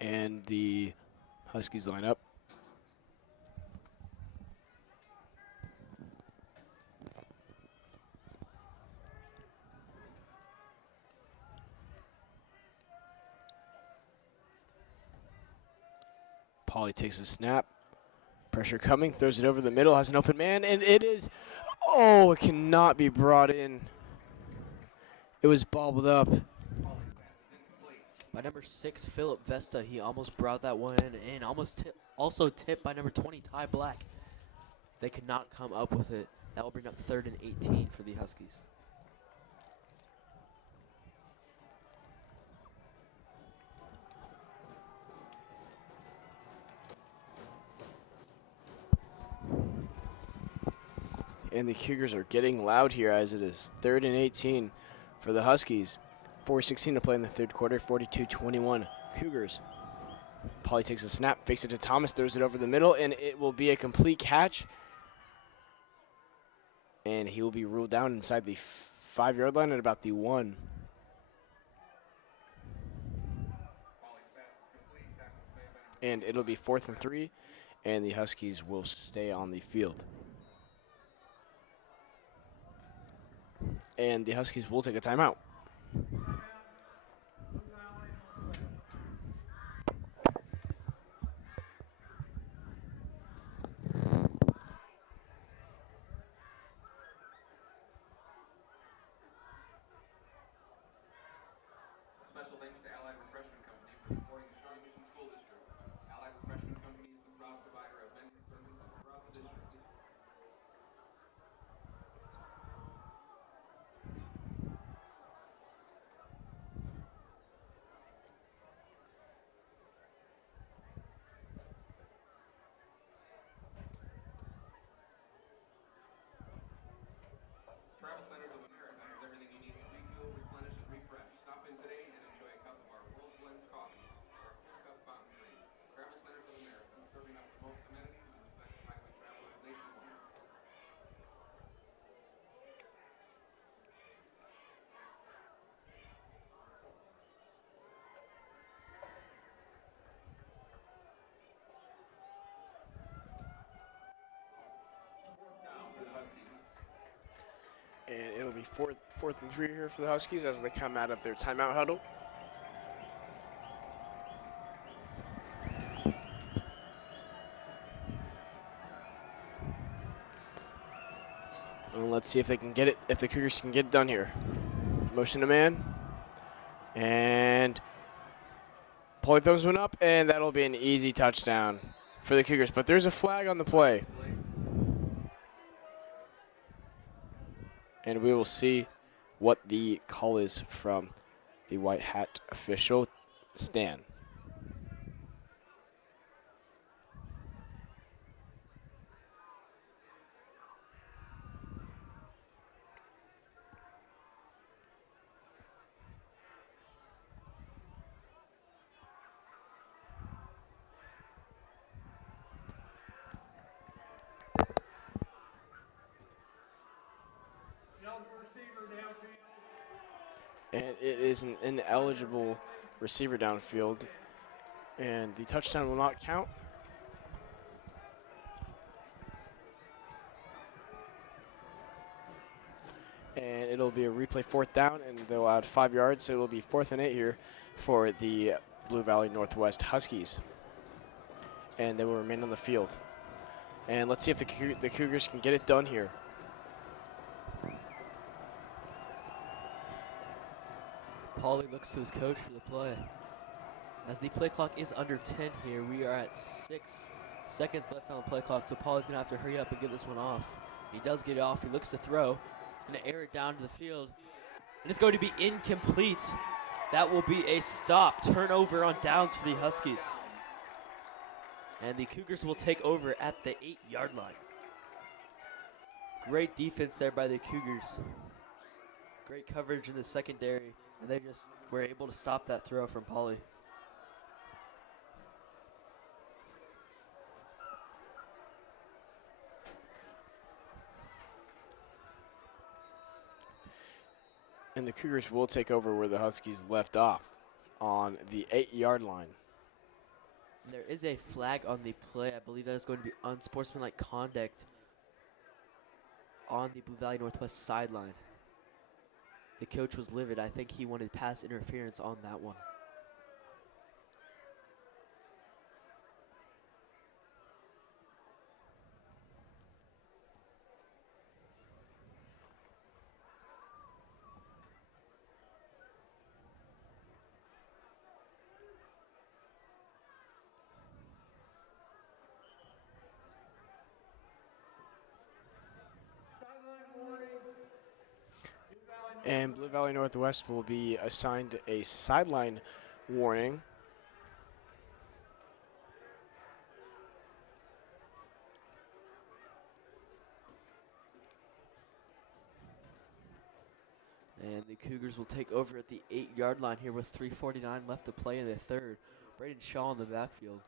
And the Huskies line up. Pauly takes a snap. Pressure coming, throws it over the middle, has an open man, and it is, oh, it cannot be brought in. It was bobbled up. By number 6, Philip Vesta, he almost brought that one in, and also tipped by number 20, Ty Black. They could not come up with it. That will bring up 3rd and 18 for the Huskies. And the Cougars are getting loud here as it is 3rd and 18 for the Huskies. 4:16 to play in the third quarter, 42-21 Cougars. Pauly takes a snap, fakes it to Thomas, throws it over the middle, and it will be a complete catch. And he will be ruled down inside the 5-yard line at about the 1. And it'll be 4th and 3, and the Huskies will stay on the field. And the Huskies will take a timeout. Special thanks to Allied Refreshment Company for supporting the Shawnee Mission School District. Allied Refreshment Company is the proud provider of many services throughout the district. Travel Centers of America has everything you need to refuel, replenish, and refresh. Stop in today and enjoy a cup of our World Blends coffee or our full cup fountain drink. Travel Centers of America, serving up the most amenities and defensive highway travelers nationwide. Fourth down for the Huskies. And it'll be fourth and 3 here for the Huskies as they come out of their timeout huddle. And let's see if they can get it, if the Cougars can get it done here. Motion to man. And Pauly throws one up, and that'll be an easy touchdown for the Cougars. But there's a flag on the play. And we will see what the call is from the white hat official, Stan. And it is an ineligible receiver downfield. And the touchdown will not count. And it'll be a replay 4th down, and they'll add 5 yards, so it'll be 4th and 8 here for the Blue Valley Northwest Huskies. And they will remain on the field. And let's see if the Cougars can get it done here. Pauly looks to his coach for the play. As the play clock is under 10 here, we are at 6 seconds left on the play clock, so Pauly's going to have to hurry up and get this one off. He does get it off. He looks to throw. He's going to air it down to the field. And it's going to be incomplete. That will be a stop. Turnover on downs for the Huskies. And the Cougars will take over at the 8-yard line. Great defense there by the Cougars. Great coverage in the secondary. And they just were able to stop that throw from Pauly. And the Cougars will take over where the Huskies left off on the 8-yard line. There is a flag on the play. I believe that is going to be unsportsmanlike conduct on the Blue Valley Northwest sideline. The coach was livid. I think he wanted pass interference on that one. And Blue Valley Northwest will be assigned a sideline warning. And the Cougars will take over at the 8-yard line here with 3:49 left to play in the third. Braden Shaw in the backfield.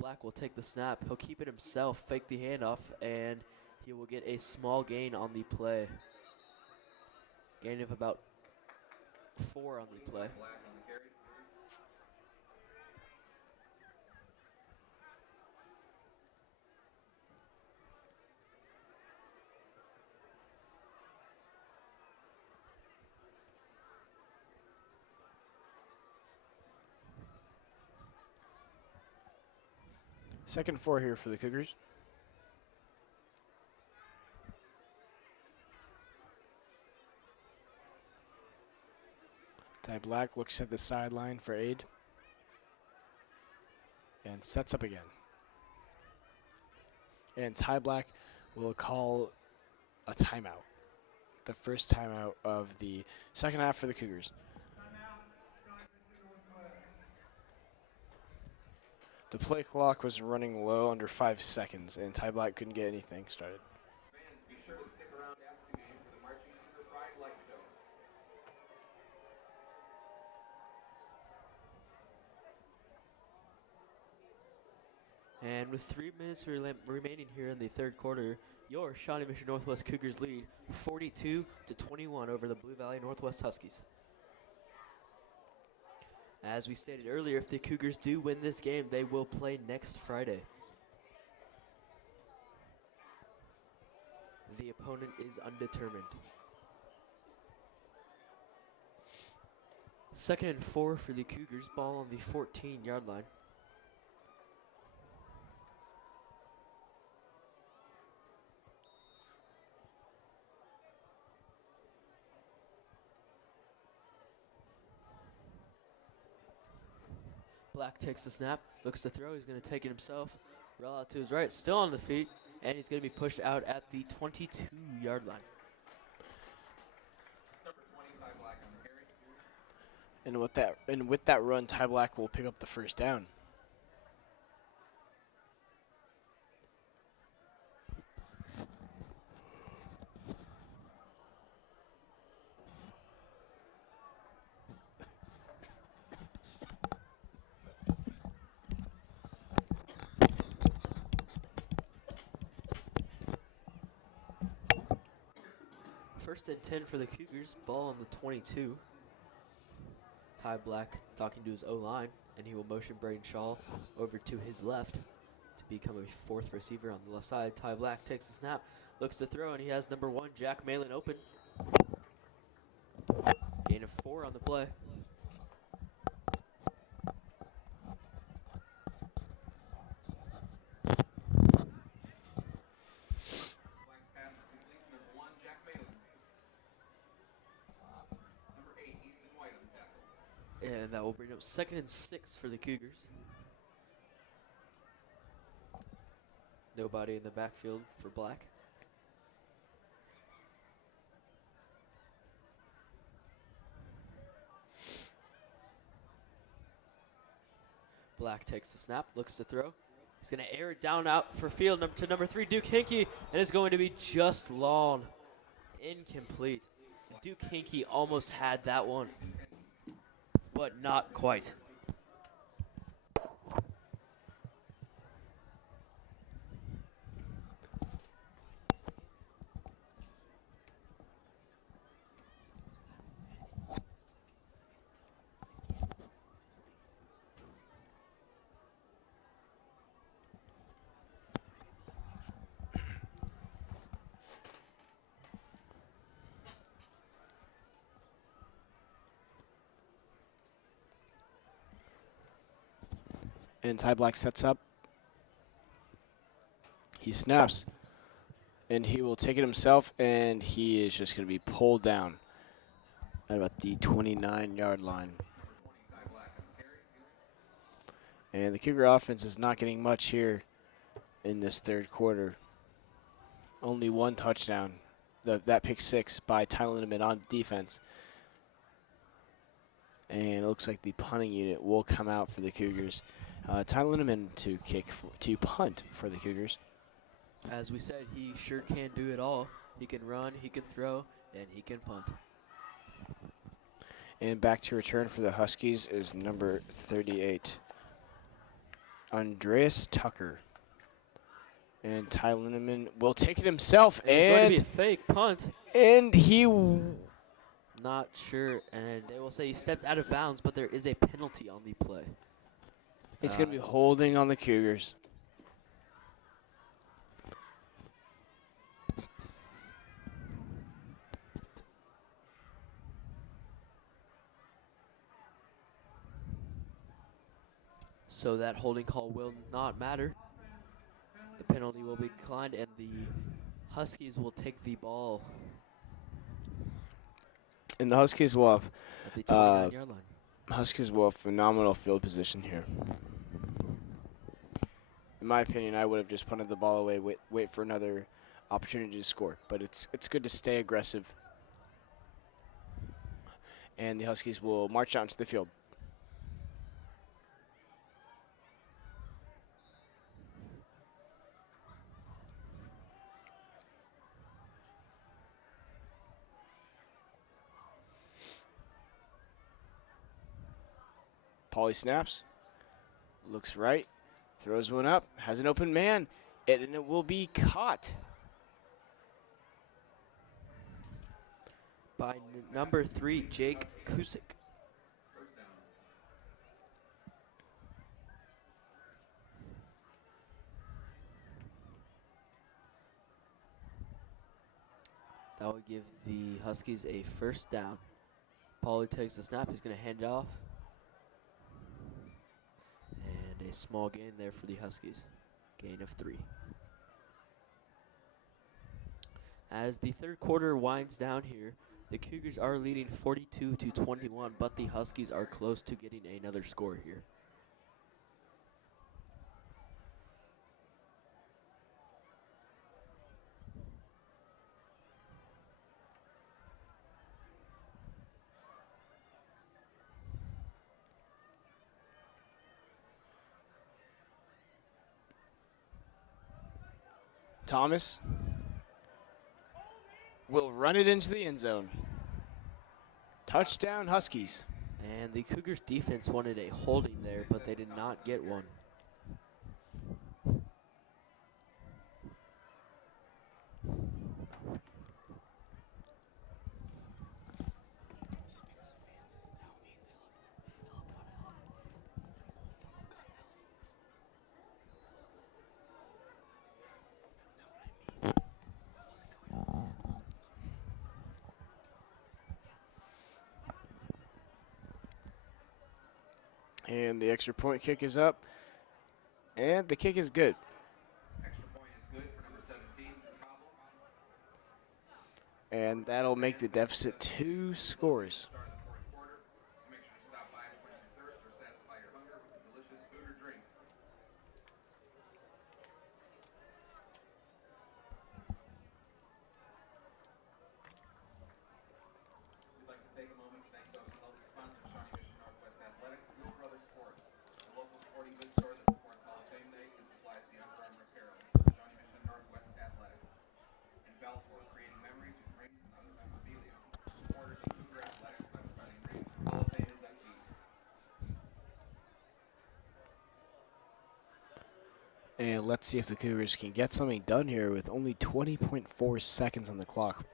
Black will take the snap. He'll keep it himself, fake the handoff, and he will get a small gain on the play. Gain of about 4 on the play. Second 4 here for the Cougars. Ty Black looks at the sideline for aid and sets up again. And Ty Black will call a timeout. The first timeout of the second half for the Cougars. The play clock was running low under 5 seconds, and Ty Black couldn't get anything started. Fans, be sure to stick around after the game for the Marching Eagle Pride Light Show. And with 3 minutes remaining here in the third quarter, your Shawnee Mission Northwest Cougars lead 42-21 over the Blue Valley Northwest Huskies. As we stated earlier, if the Cougars do win this game, they will play next Friday. The opponent is undetermined. Second and 4 for the Cougars, ball on the 14-yard line. Black takes the snap, looks to throw, he's going to take it himself, roll out to his right, still on the feet, and he's going to be pushed out at the 22-yard line. Number 20, Ty Black on the carry. And with that run, Ty Black will pick up the first down. First and 10 for the Cougars, ball on the 22. Ty Black talking to his O-line, and he will motion Braden Shaw over to his left to become a 4th receiver on the left side. Ty Black takes the snap, looks to throw, and he has number 1, Jack Malin, open. Gain of 4 on the play. Black's pass is complete to number 1, Jack Malin. Number 8, Easton White on the tackle. And that will bring up 2nd and 6 for the Cougars. Nobody in the backfield for Black. Black takes the snap, looks to throw. He's going to air it down out for field to number 3, Duke Hinkey, and it's going to be just long. Incomplete. Duke Hinkey almost had that one, but not quite. And Ty Black sets up. He snaps. And he will take it himself, and he is just going to be pulled down at about the 29-yard line. And the Cougar offense is not getting much here in this third quarter. Only 1 touchdown. that pick six by Ty Lindemann on defense. And it looks like the punting unit will come out for the Cougars. Ty Lindemann to punt for the Cougars. As we said, he sure can do it all. He can run, he can throw, and he can punt. And back to return for the Huskies is number 38, Andreas Tucker. And Ty Lindemann will take it himself. It's going to be a fake punt. And Not sure, and they will say he stepped out of bounds, but there is a penalty on the play. It's going to be holding on the Cougars. So that holding call will not matter. The penalty will be declined, and the Huskies will take the ball And the Huskies will have at the 29-yard line. Huskies will have phenomenal field position here. In my opinion, I would have just punted the ball away, wait for another opportunity to score. But it's good to stay aggressive. And the Huskies will march out into the field. Pauly snaps, looks right, throws one up, has an open man, and it will be caught By number 3, Jake Kusick. That will give the Huskies a first down. Pauly takes the snap. He's going to hand it off. And a small gain there for the Huskies. Gain of 3. As the third quarter winds down here, the Cougars are leading 42-21, but the Huskies are close to getting another score here. Thomas will run it into the end zone. Touchdown, Huskies. And the Cougars defense wanted a holding there, but they did not get one. And the extra point kick is up. And the kick is good. Extra point is good for number 17, Cobble. And that'll make the deficit 2 scores. Start the fourth quarter. Make sure to stop by to quench your thirst or satisfy your hunger with a delicious food or drink. We'd like to take a moment to thank those lovely sponsors, Shawnee Mission Northwest Athletics, Mill Brothers Sports, the local sporting goods store that supports Hall of Fame Day and supplies the Under Armour apparel, Shawnee Mission Northwest Athletics, and Balfour, creating memories with rings and other memorabilia. Supporters in Cougar Athletics by providing rings for Hall of Fame inductees. And let's see if the Cougars can get something done here with only 20.4 seconds on the clock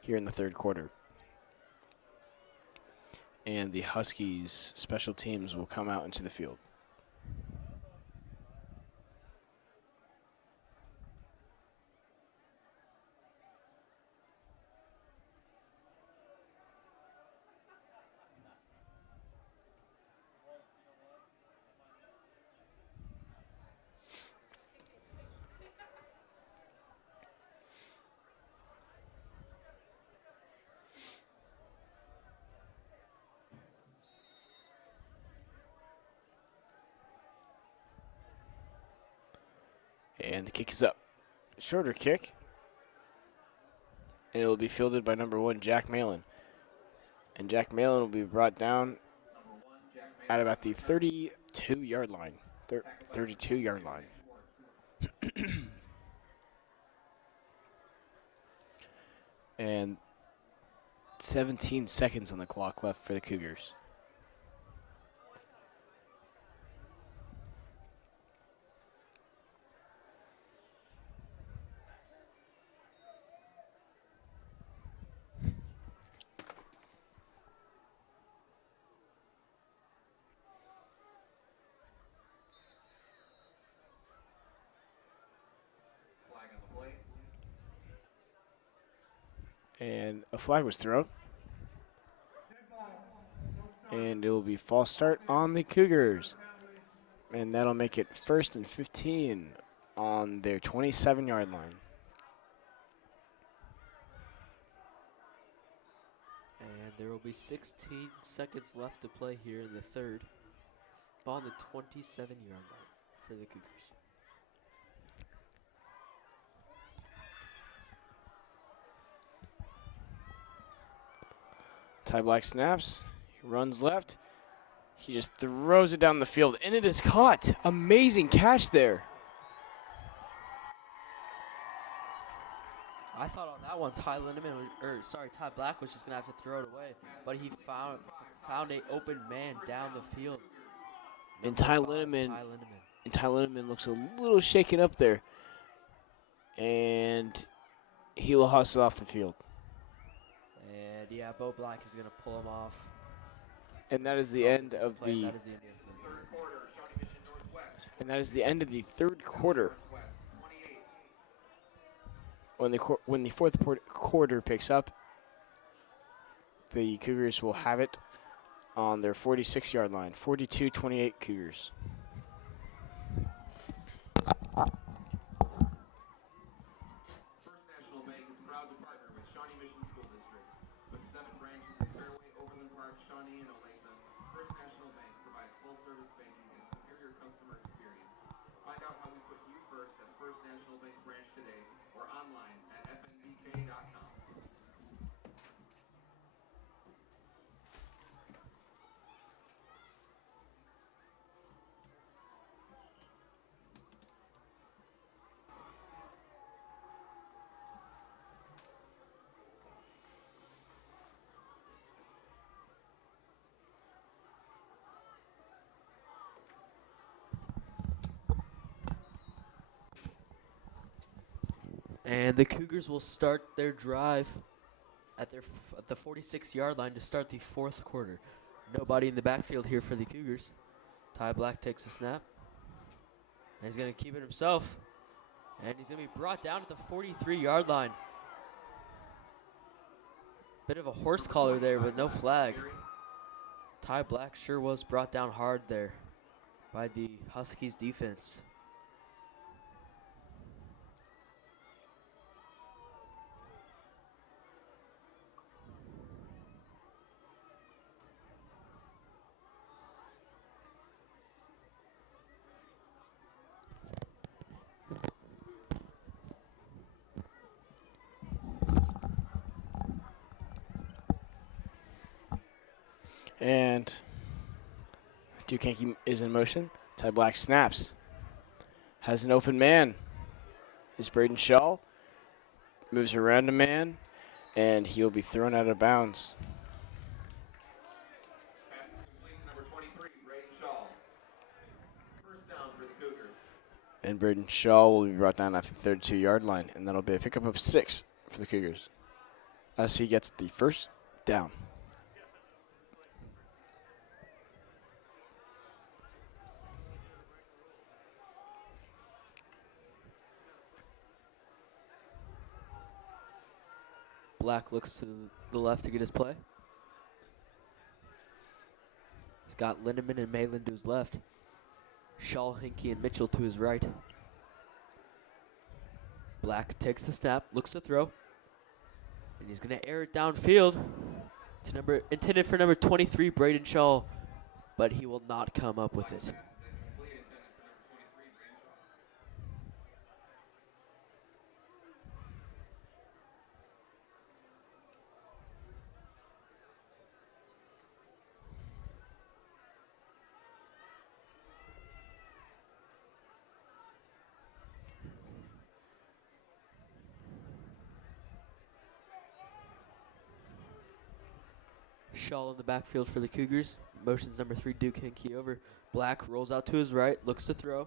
here in the third quarter. And the Huskies special teams will come out into the field. And the kick is up. Shorter kick. and it will be fielded by number 1, Jack Malin. And Jack Malin will be brought down at about the 32-yard line. 32-yard line. And 17 seconds on the clock left for the Cougars. And a flag was thrown. And it will be false start on the Cougars. And that'll make it 1st and 15 on their 27-yard line. And there will be 16 seconds left to play here in the third. Ball on the 27-yard line for the Cougars. Ty Black snaps, he runs left, he just throws it down the field, and it is caught. Amazing catch there. I thought on that one, Ty Black was just gonna have to throw it away, but he found a open man down the field. And Ty Lindemann looks a little shaken up there, and he will hustle off the field. And yeah, Bo Black is gonna pull him off. And that is the end of the. And that is the end of the third quarter. When the fourth quarter picks up, the Cougars will have it on their 46-yard line. 42-28 Cougars. First National Bank is proud to partner with Shawnee Mission School District. With 7 branches in Fairway, Overland Park, Shawnee, and Olathe, First National Bank provides full-service banking and superior customer experience. Find out how we put you first at First National Bank branch today or online at fnbk.com. And the Cougars will start their drive at the 46-yard line to start the fourth quarter. Nobody in the backfield here for the Cougars. Ty Black takes a snap. And he's going to keep it himself. And he's going to be brought down at the 43-yard line. Bit of a horse collar there with no flag. Ty Black sure was brought down hard there by the Huskies defense. And Duke Hankey is in motion. Ty Black snaps. Has an open man. Is Braden Shaw. Moves around a man. And he'll be thrown out of bounds. Pass is complete to number 23, Braden Shaw. First down for the Cougars. And Braden Shaw will be brought down at the 32-yard line. And that'll be a pickup of 6 for the Cougars as he gets the first down. Black looks to the left to get his play. He's got Lindemann and Malin to his left. Shaw, Hinkey, and Mitchell to his right. Black takes the snap, looks to throw. And he's going to air it downfield to intended for number 23, Braden Shaw. But he will not come up with it. Shaw in the backfield for the Cougars. Motions number 3, Duke Hinkey over. Black rolls out to his right, looks to throw.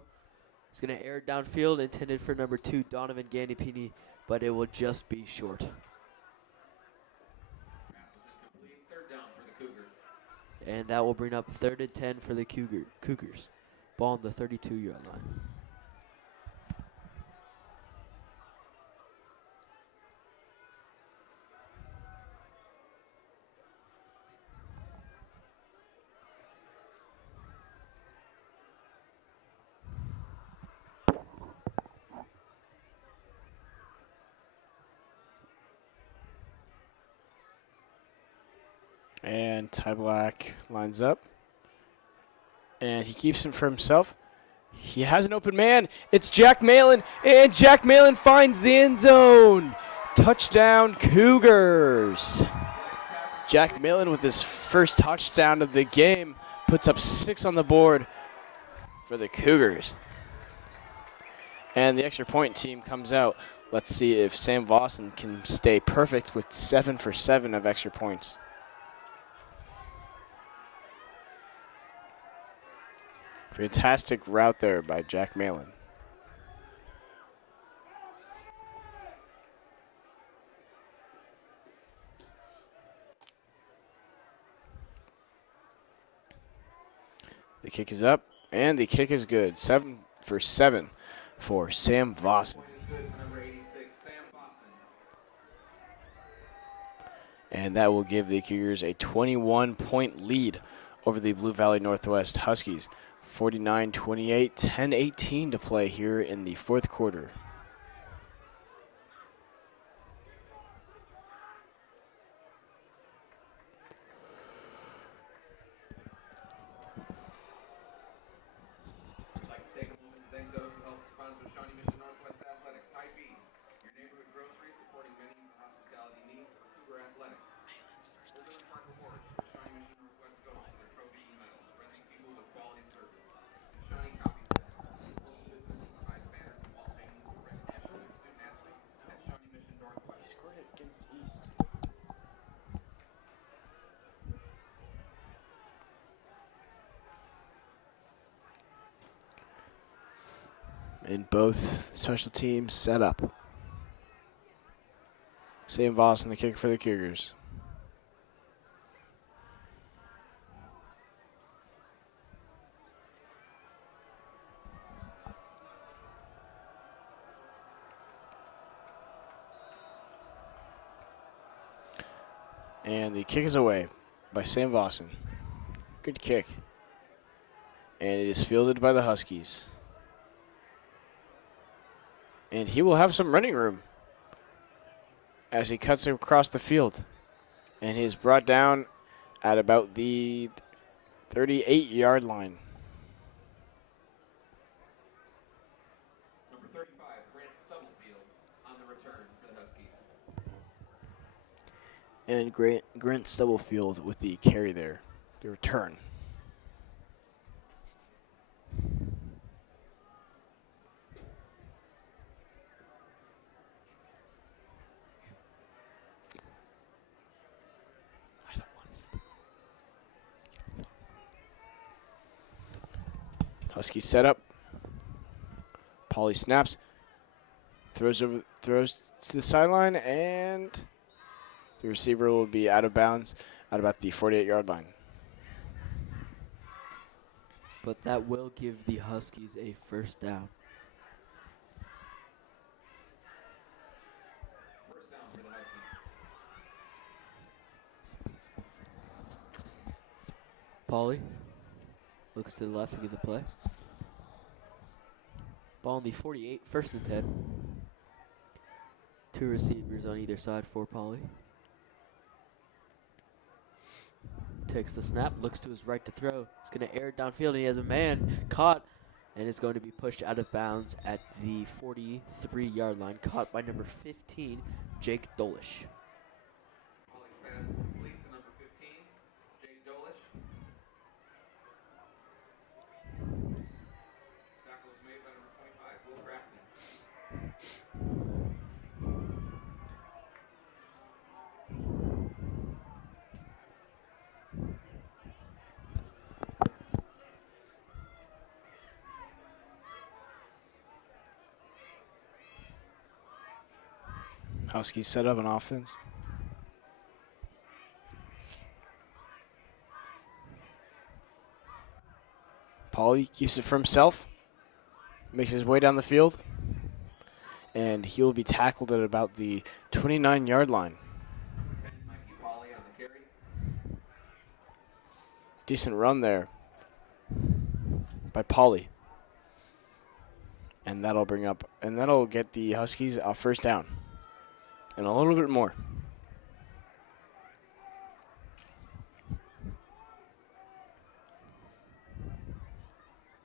He's going to air it downfield, intended for number 2, Donovan Gandipini, but it will just be short. Pass was incomplete. Third down for the Cougars. And that will bring up 3rd and 10 for the Cougars. Ball on the 32-yard line. And Ty Black lines up. And he keeps him for himself. He has an open man. It's Jack Malin. And Jack Malin finds the end zone. Touchdown, Cougars. Jack Malin with his first touchdown of the game puts up 6 on the board for the Cougars. And the extra point team comes out. Let's see if Sam Vossen can stay perfect with 7 for 7 of extra points. Fantastic route there by Jack Malin. The kick is up, and the kick is good. 7 for 7 for Sam Vossen. Point is good for number 86, Sam Vossen. And that will give the Cougars a 21-point lead over the Blue Valley Northwest Huskies. 49-28, 10-18 to play here in the 4th quarter. I'd like to take a moment to thank those who helped sponsor Shawnee Mission Northwest Athletics. Hy-Vee, your neighborhood grocery supporting many of the hospitality needs of Cougar Athletics. Older Park Rewards, where Shawnee Mission Northwest goes for their trophies and medals, present people with quality service. And Shawnee Copy Center, local business that provides banners and wall hangings for recognition of student athletes at Shawnee Mission Northwest. He scored it against East. And both special teams set up. Sam Vossen, the kicker for the Cougars. And the kick is away by Sam Vossen. Good kick. And it is fielded by the Huskies. And he will have some running room as he cuts across the field. And he's brought down at about the 38-yard line. Number 35, Grant Stubblefield on the return for the Huskies. And Grant Stubblefield with the carry there, the return. Husky set up. Pauly snaps. Throws to the sideline, and the receiver will be out of bounds at about the 48-yard line. But that will give the Huskies a first down. First down for the Huskies. Pauly looks to the left to get the play. Ball on the 48, 1st and 10. 2 receivers on either side for Pauly. Takes the snap, looks to his right to throw. He's going to air it downfield, and he has a man caught, and is going to be pushed out of bounds at the 43-yard line, caught by number 15, Jake Dolish. Pauly's pass is complete to number 15, Jake Dolish. Tackle was made by number 25, Will Crafton. Huskies set up an offense. Pauly keeps it for himself. Makes his way down the field. And he will be tackled at about the 29-yard line. Decent run there by Pauly. And that'll get the Huskies a first down. And a little bit more.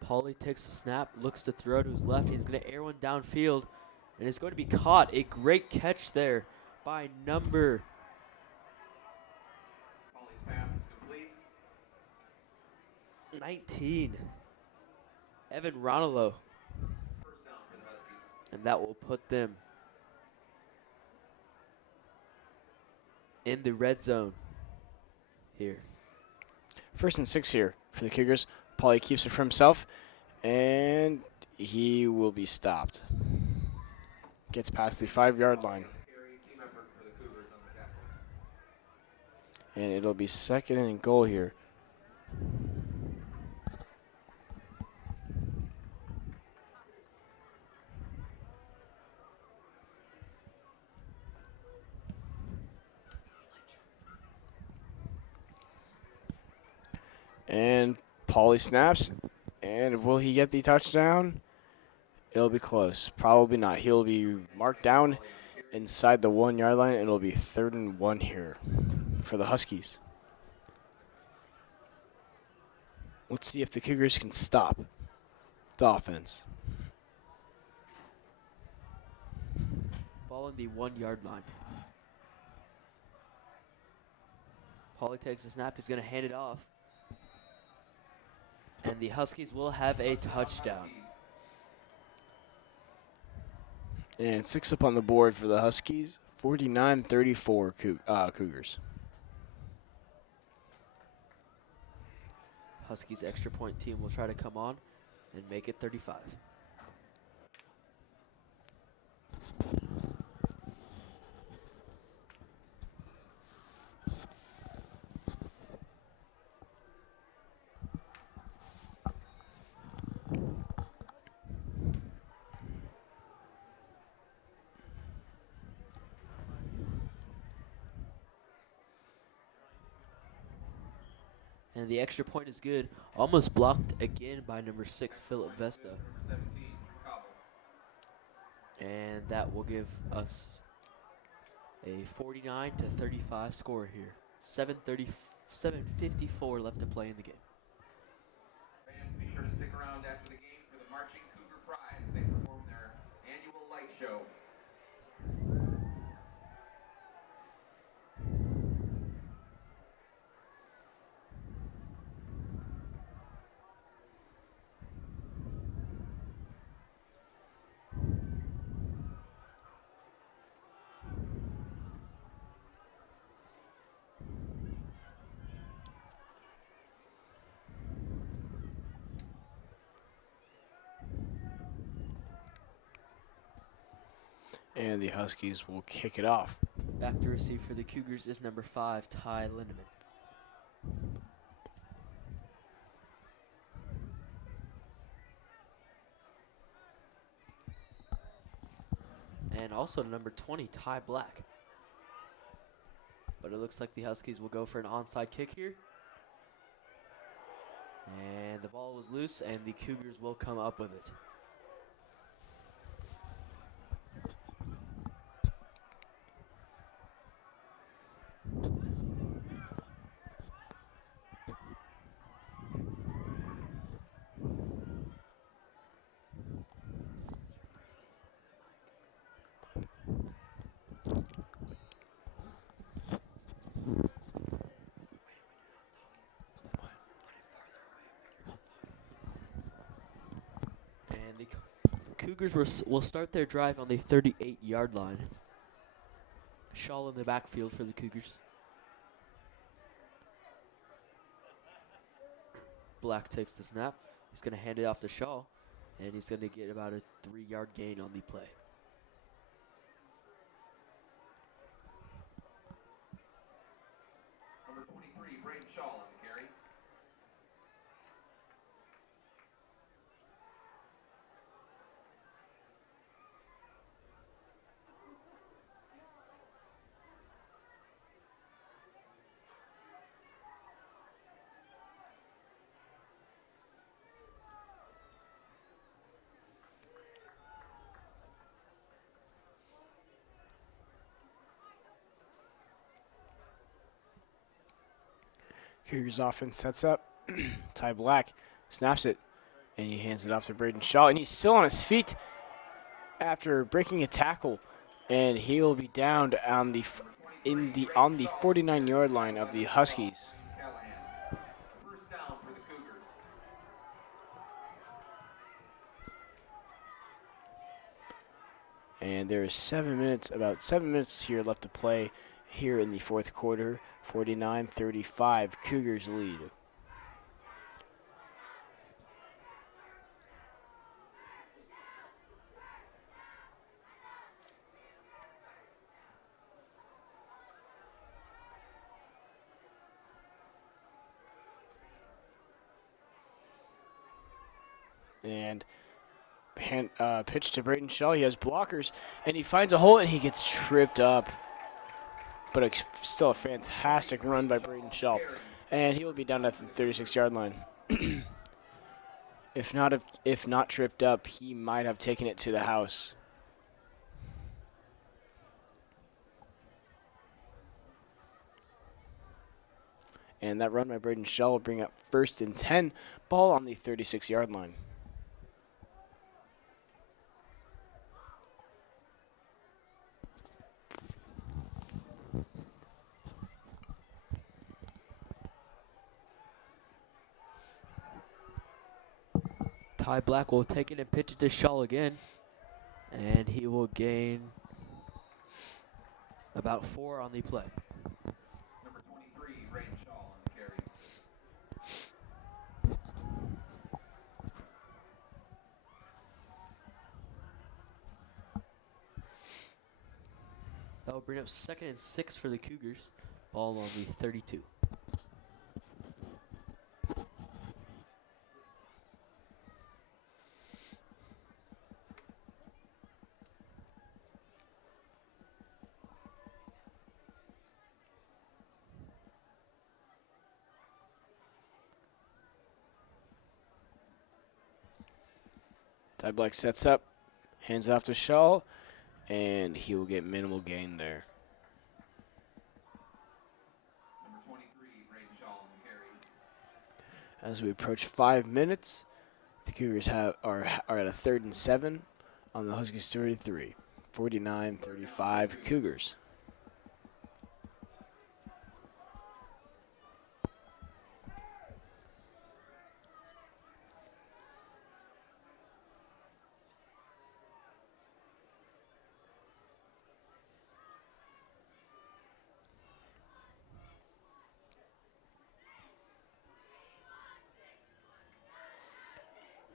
Pauly takes the snap, looks to throw to his left. He's going to air one downfield, and it's going to be caught. A great catch there by number 19, Evan Ronalo. And that will put them in the red zone here. 1st and 6 here for the Cougars. Pauly keeps it for himself, and he will be stopped. Gets past the 5-yard line. And it'll be 2nd and goal here. And Pauly snaps. And will he get the touchdown? It'll be close. Probably not. He'll be marked down inside the 1-yard line, and it'll be 3rd and 1 here for the Huskies. Let's see if the Cougars can stop the offense. Ball on the 1-yard line. Pauly takes the snap. He's going to hand it off. And the Huskies will have a touchdown. And 6 up on the board for the Huskies. 49-34 Cougars. Huskies extra point team will try to come on and make it 35. And the extra point is good. Almost blocked again by number 6, Philip Vesta. And that will give us a 49-35 score here. 7:54 left to play in the game. Fans, be sure to stick around after the game for the Marching Cougar Pride as they perform their annual light show. And the Huskies will kick it off. Back to receive for the Cougars is number 5, Ty Lindemann. And also number 20, Ty Black. But it looks like the Huskies will go for an onside kick here. And the ball was loose, and the Cougars will come up with it. Cougars will start their drive on the 38-yard line. Shaw in the backfield for the Cougars. Black takes the snap. He's going to hand it off to Shaw, and he's going to get about a 3-yard gain on the play. Cougars offense sets up. Ty Black snaps it, and he hands it off to Braden Shaw, and he's still on his feet after breaking a tackle, and he will be downed on the 49-yard line of the Huskies. First down for the Cougars. And there is about 7 minutes here left to play here in the fourth quarter. 49-35, Cougars lead. And pitch to Braden Shaw. He has blockers, and he finds a hole, and he gets tripped up. But still a fantastic run by Braden Shaw. And he will be down at the 36-yard line. If not tripped up, he might have taken it to the house. And that run by Braden Shaw will bring up 1st and 10, ball on the 36-yard line. Ty Black will take it and pitch it to Shaw again. And he will gain about 4 on the play. Number 23, Braden Shaw on the carry. That will bring up 2nd and 6 for the Cougars. Ball on the 32. Ty Black sets up, hands off to Shaw, and he will get minimal gain there. Number 23, Braden Shaw on the carry. As we approach 5 minutes, the Cougars are at a 3rd and 7 on the Huskies 33. 49-35 Cougars.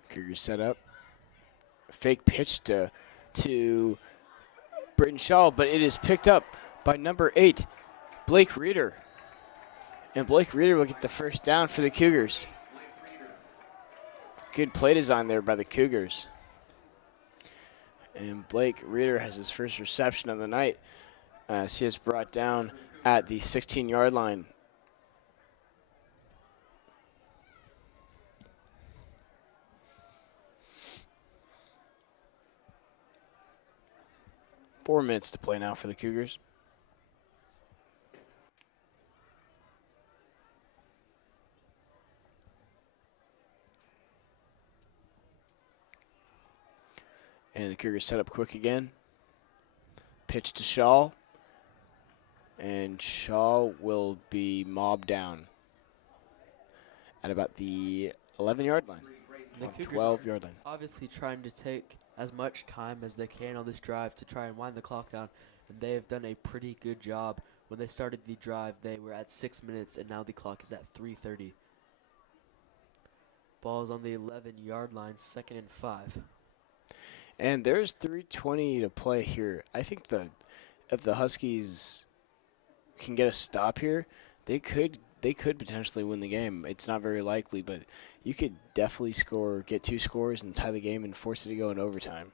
Cougars set up. Fake pitch to Braden Shaw, but it is picked up by number 8, Blake Reeder. And Blake Reeder will get the first down for the Cougars. Good play design there by the Cougars. And Blake Reeder has his first reception of the night as he is brought down at the 16-yard line. Four minutes to play now for the Cougars. And the Cougars set up quick again. Pitch to Shaw. And Shaw will be mobbed down at about the 11-yard line. The Cougars 12-yard line. obviously trying to take as much time as they can on this drive to try and wind the clock down, and they have done a pretty good job. When they started the drive, they were at 6 minutes, and now the clock is at 3:30. Ball's on the 11-yard line, 2nd and 5. And there's 3:20 to play here. I think if the Huskies can get a stop here, they could potentially win the game. It's not very likely, but you could definitely get 2 scores and tie the game and force it to go in overtime.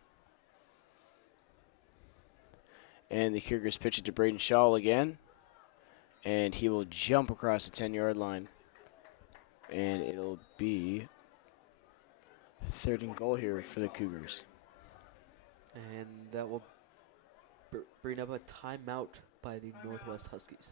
And the Cougars pitch it to Braden Shaw again, and he will jump across the 10-yard line, and it'll be 3rd and goal here for the Cougars. And that will bring up a timeout by the Northwest Huskies.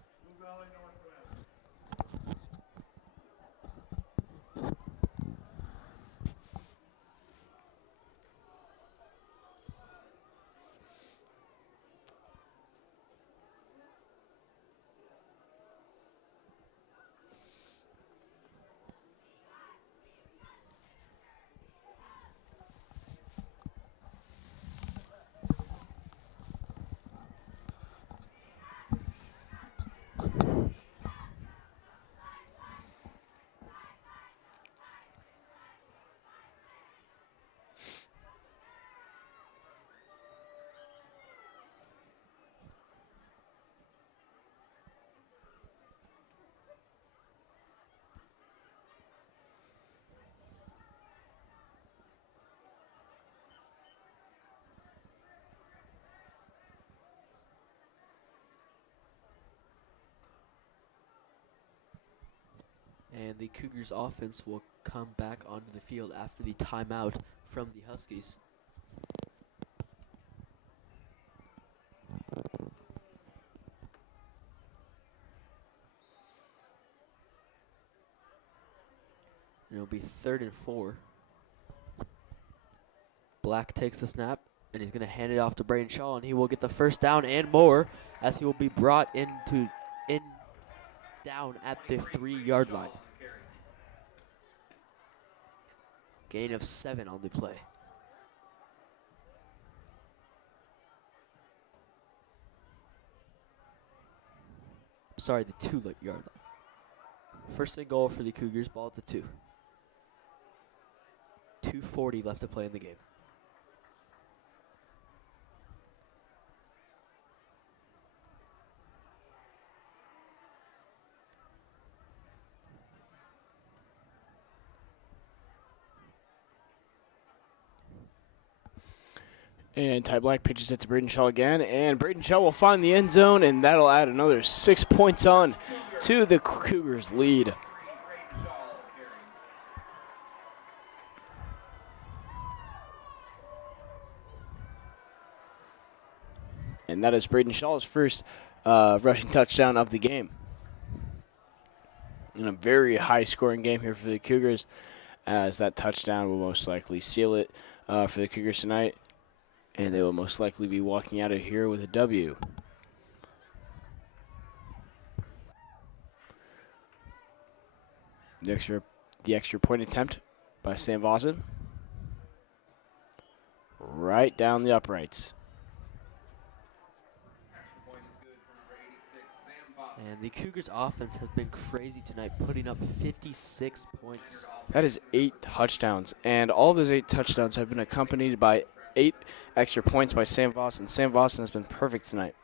And the Cougars offense will come back onto the field after the timeout from the Huskies. And it'll be 3rd and 4. Black takes the snap, and he's going to hand it off to Braden Shaw, and he will get the first down and more as he will be brought down at the 3-yard line. Gain of 7 on the play. Sorry, the 2-yard line. First and goal for the Cougars, ball at the 2. 2:40 left to play in the game. And Ty Black pitches it to Braden Shaw again, and Braden Shaw will find the end zone, and that'll add another 6 points on to the Cougars' lead. And that is Braden Shaw's first rushing touchdown of the game. In a very high-scoring game here for the Cougars, as that touchdown will most likely seal it for the Cougars tonight. And they will most likely be walking out of here with a W. The extra point attempt by Sam Vossen. Right down the uprights. And the Cougars offense has been crazy tonight, putting up 56 points. That is 8 touchdowns. And all of those 8 touchdowns have been accompanied by 8 extra points by Sam Vossen. Sam Vossen has been perfect tonight.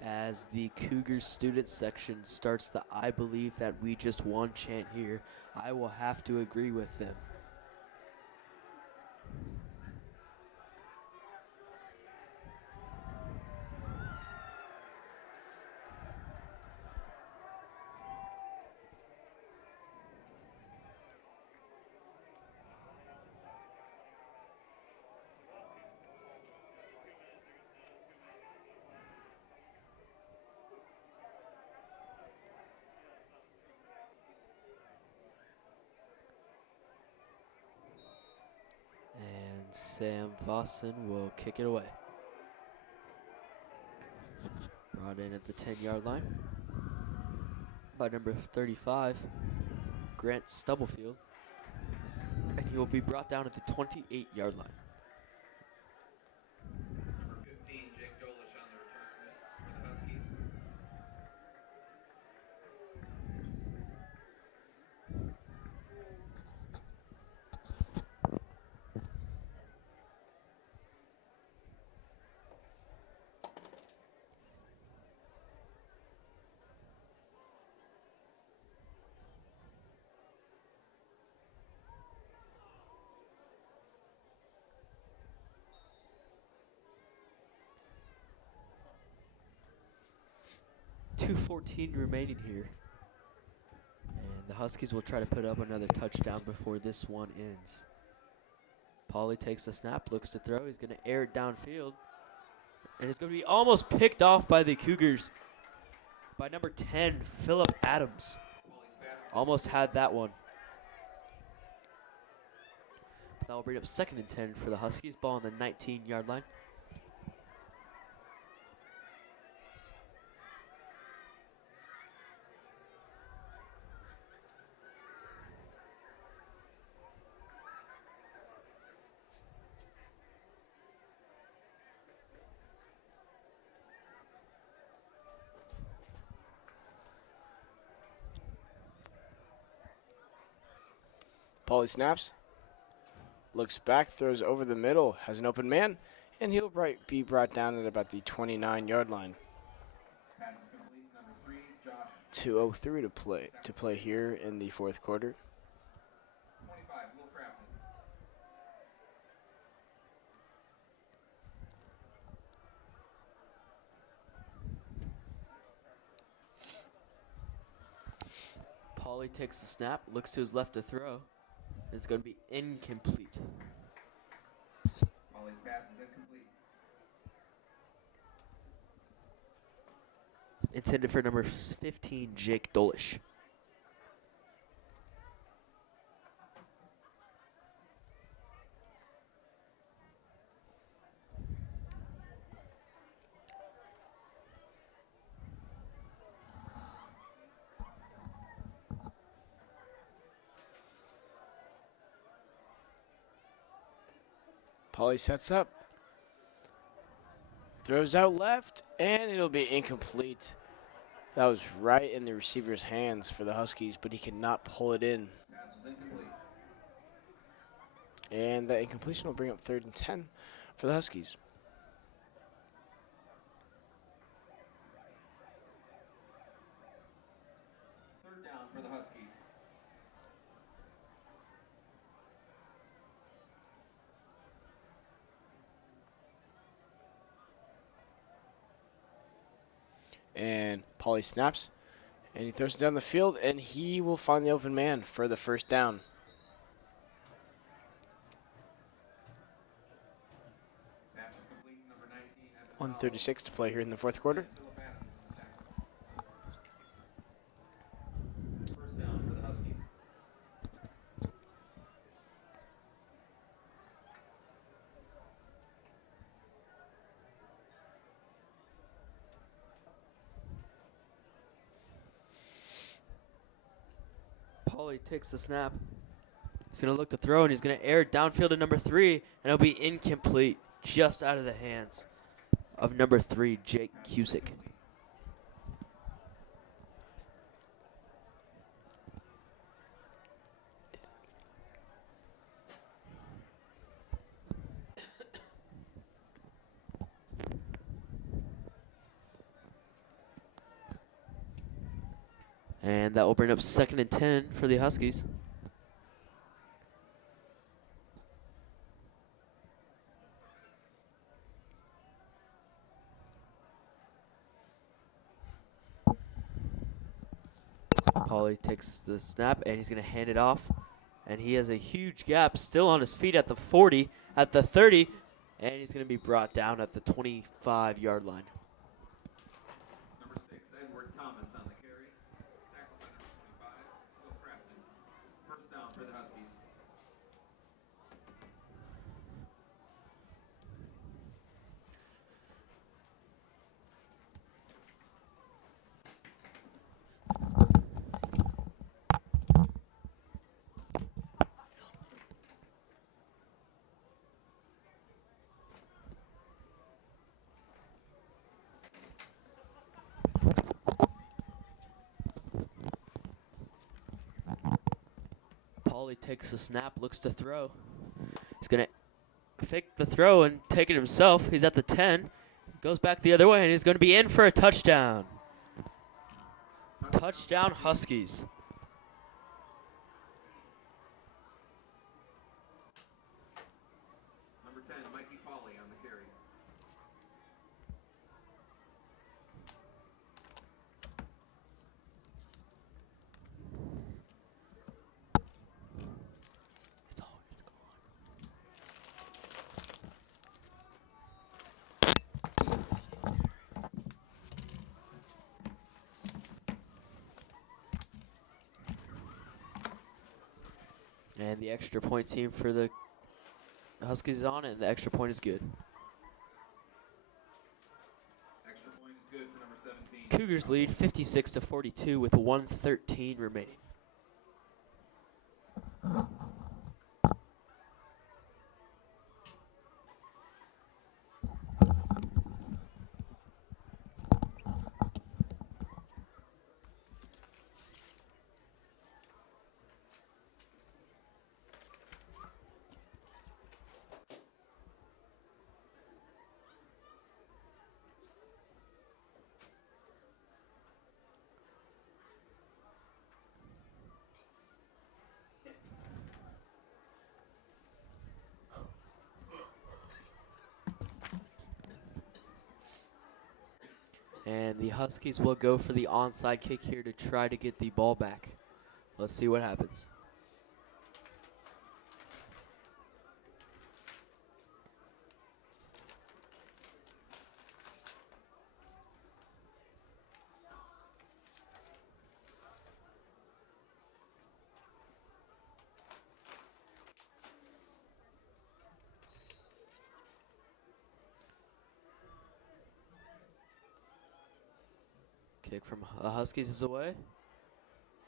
As the Cougars student section starts the "I believe that we just won" chant here, I will have to agree with them. Sam Vossen will kick it away. Brought in at the 10-yard line by number 35, Grant Stubblefield. And he will be brought down at the 28-yard line. Number 15, Jake Dolish on the return for the Huskies. .2:14 remaining here. And the Huskies will try to put up another touchdown before this one ends. Pauly takes the snap, looks to throw. He's going to air it downfield. And it's going to be almost picked off by the Cougars by number 10, Phillip Adams. Almost had that one. But that will bring up 2nd and 10 for the Huskies. Ball on the 19-yard line. Pauly snaps, looks back, throws over the middle, has an open man, and he'll be brought down at about the 29-yard line. 2:03 to play here in the 4th quarter. 25, Will Crafton. Pauly takes the snap, looks to his left to throw. It's going to be incomplete. Pauly's pass is incomplete. Intended for number 15, Jake Dolish. Pauly sets up. Throws out left, and it'll be incomplete. That was right in the receiver's hands for the Huskies, but he cannot pull it in. Pass was incomplete. And that incompletion will bring up 3rd and 10 for the Huskies. Third down for the Huskies. And Pauly snaps, and he throws it down the field, and he will find the open man for the first down. Pass is complete. Number 19. 1:36 to play here in the fourth quarter. First down for the Huskies. Pauly takes the snap. He's going to look to throw, and he's going to air it downfield to number 3, and it'll be incomplete, just out of the hands of number 3, Jake Cusick. And that will bring up 2nd and 10 for the Huskies. Pauly takes the snap, and he's going to hand it off. And he has a huge gap still on his feet at the 40, at the 30, and he's going to be brought down at the 25-yard line. Number 6, Edward Thomas on the carry. Tackled by number 25, Will Crafton. First down for the Huskies. Pauly takes the snap, looks to throw. He's going to fake the throw and take it himself. He's at the 10. Goes back the other way, and he's going to be in for a touchdown. Touchdown, Huskies. Number 10, Mikey Pauly on the carry. And the extra point team for the Huskies is on it, and the extra point is good. Extra point is good for number 17. Cougars lead 56-42 with 1:13 remaining. And the Huskies will go for the onside kick here to try to get the ball back. Let's see what happens. Kick from the Huskies is away.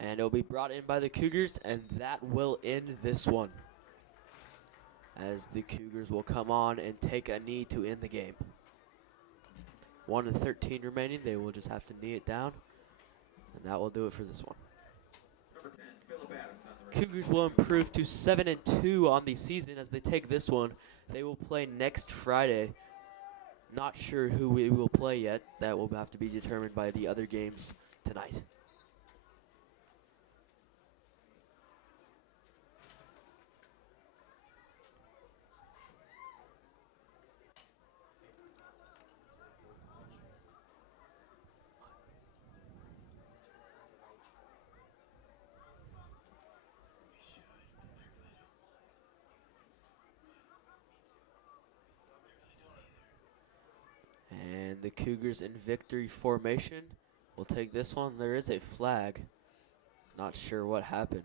And it'll be brought in by the Cougars, and that will end this one. As the Cougars will come on and take a knee to end the game. 1:13 remaining. They will just have to knee it down. And that will do it for this one. Number 10, Phillip Adams on the right. Cougars will improve to 7-2 on the season as they take this one. They will play next Friday. Not sure who we will play yet. That will have to be determined by the other games tonight. And the Cougars in victory formation will take this one. There is a flag. Not sure what happened.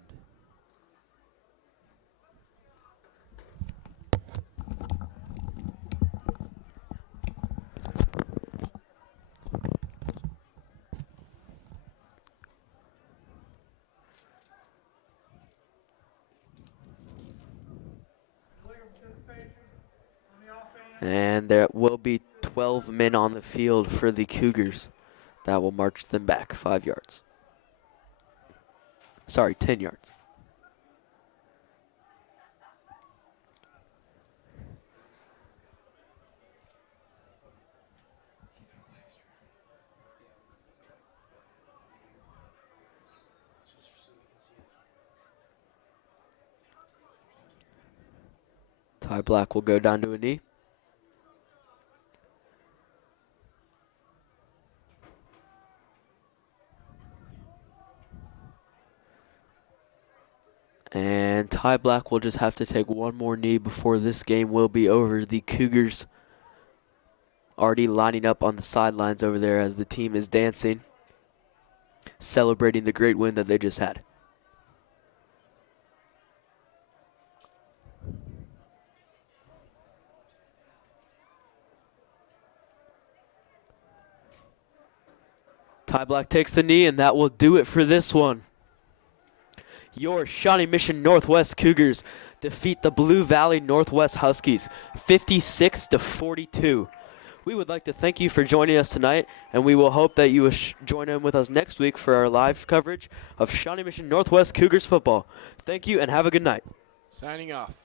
And there will be 12 men on the field for the Cougars. That will march them back 5 yards. Sorry, 10 yards. Ty Black will go down to a knee. And Ty Black will just have to take one more knee before this game will be over. The Cougars already lining up on the sidelines over there as the team is dancing, celebrating the great win that they just had. Ty Black takes the knee, and that will do it for this one. Your Shawnee Mission Northwest Cougars defeat the Blue Valley Northwest Huskies 56-42. We would like to thank you for joining us tonight, and we will hope that you will join in with us next week for our live coverage of Shawnee Mission Northwest Cougars football. Thank you and have a good night. Signing off.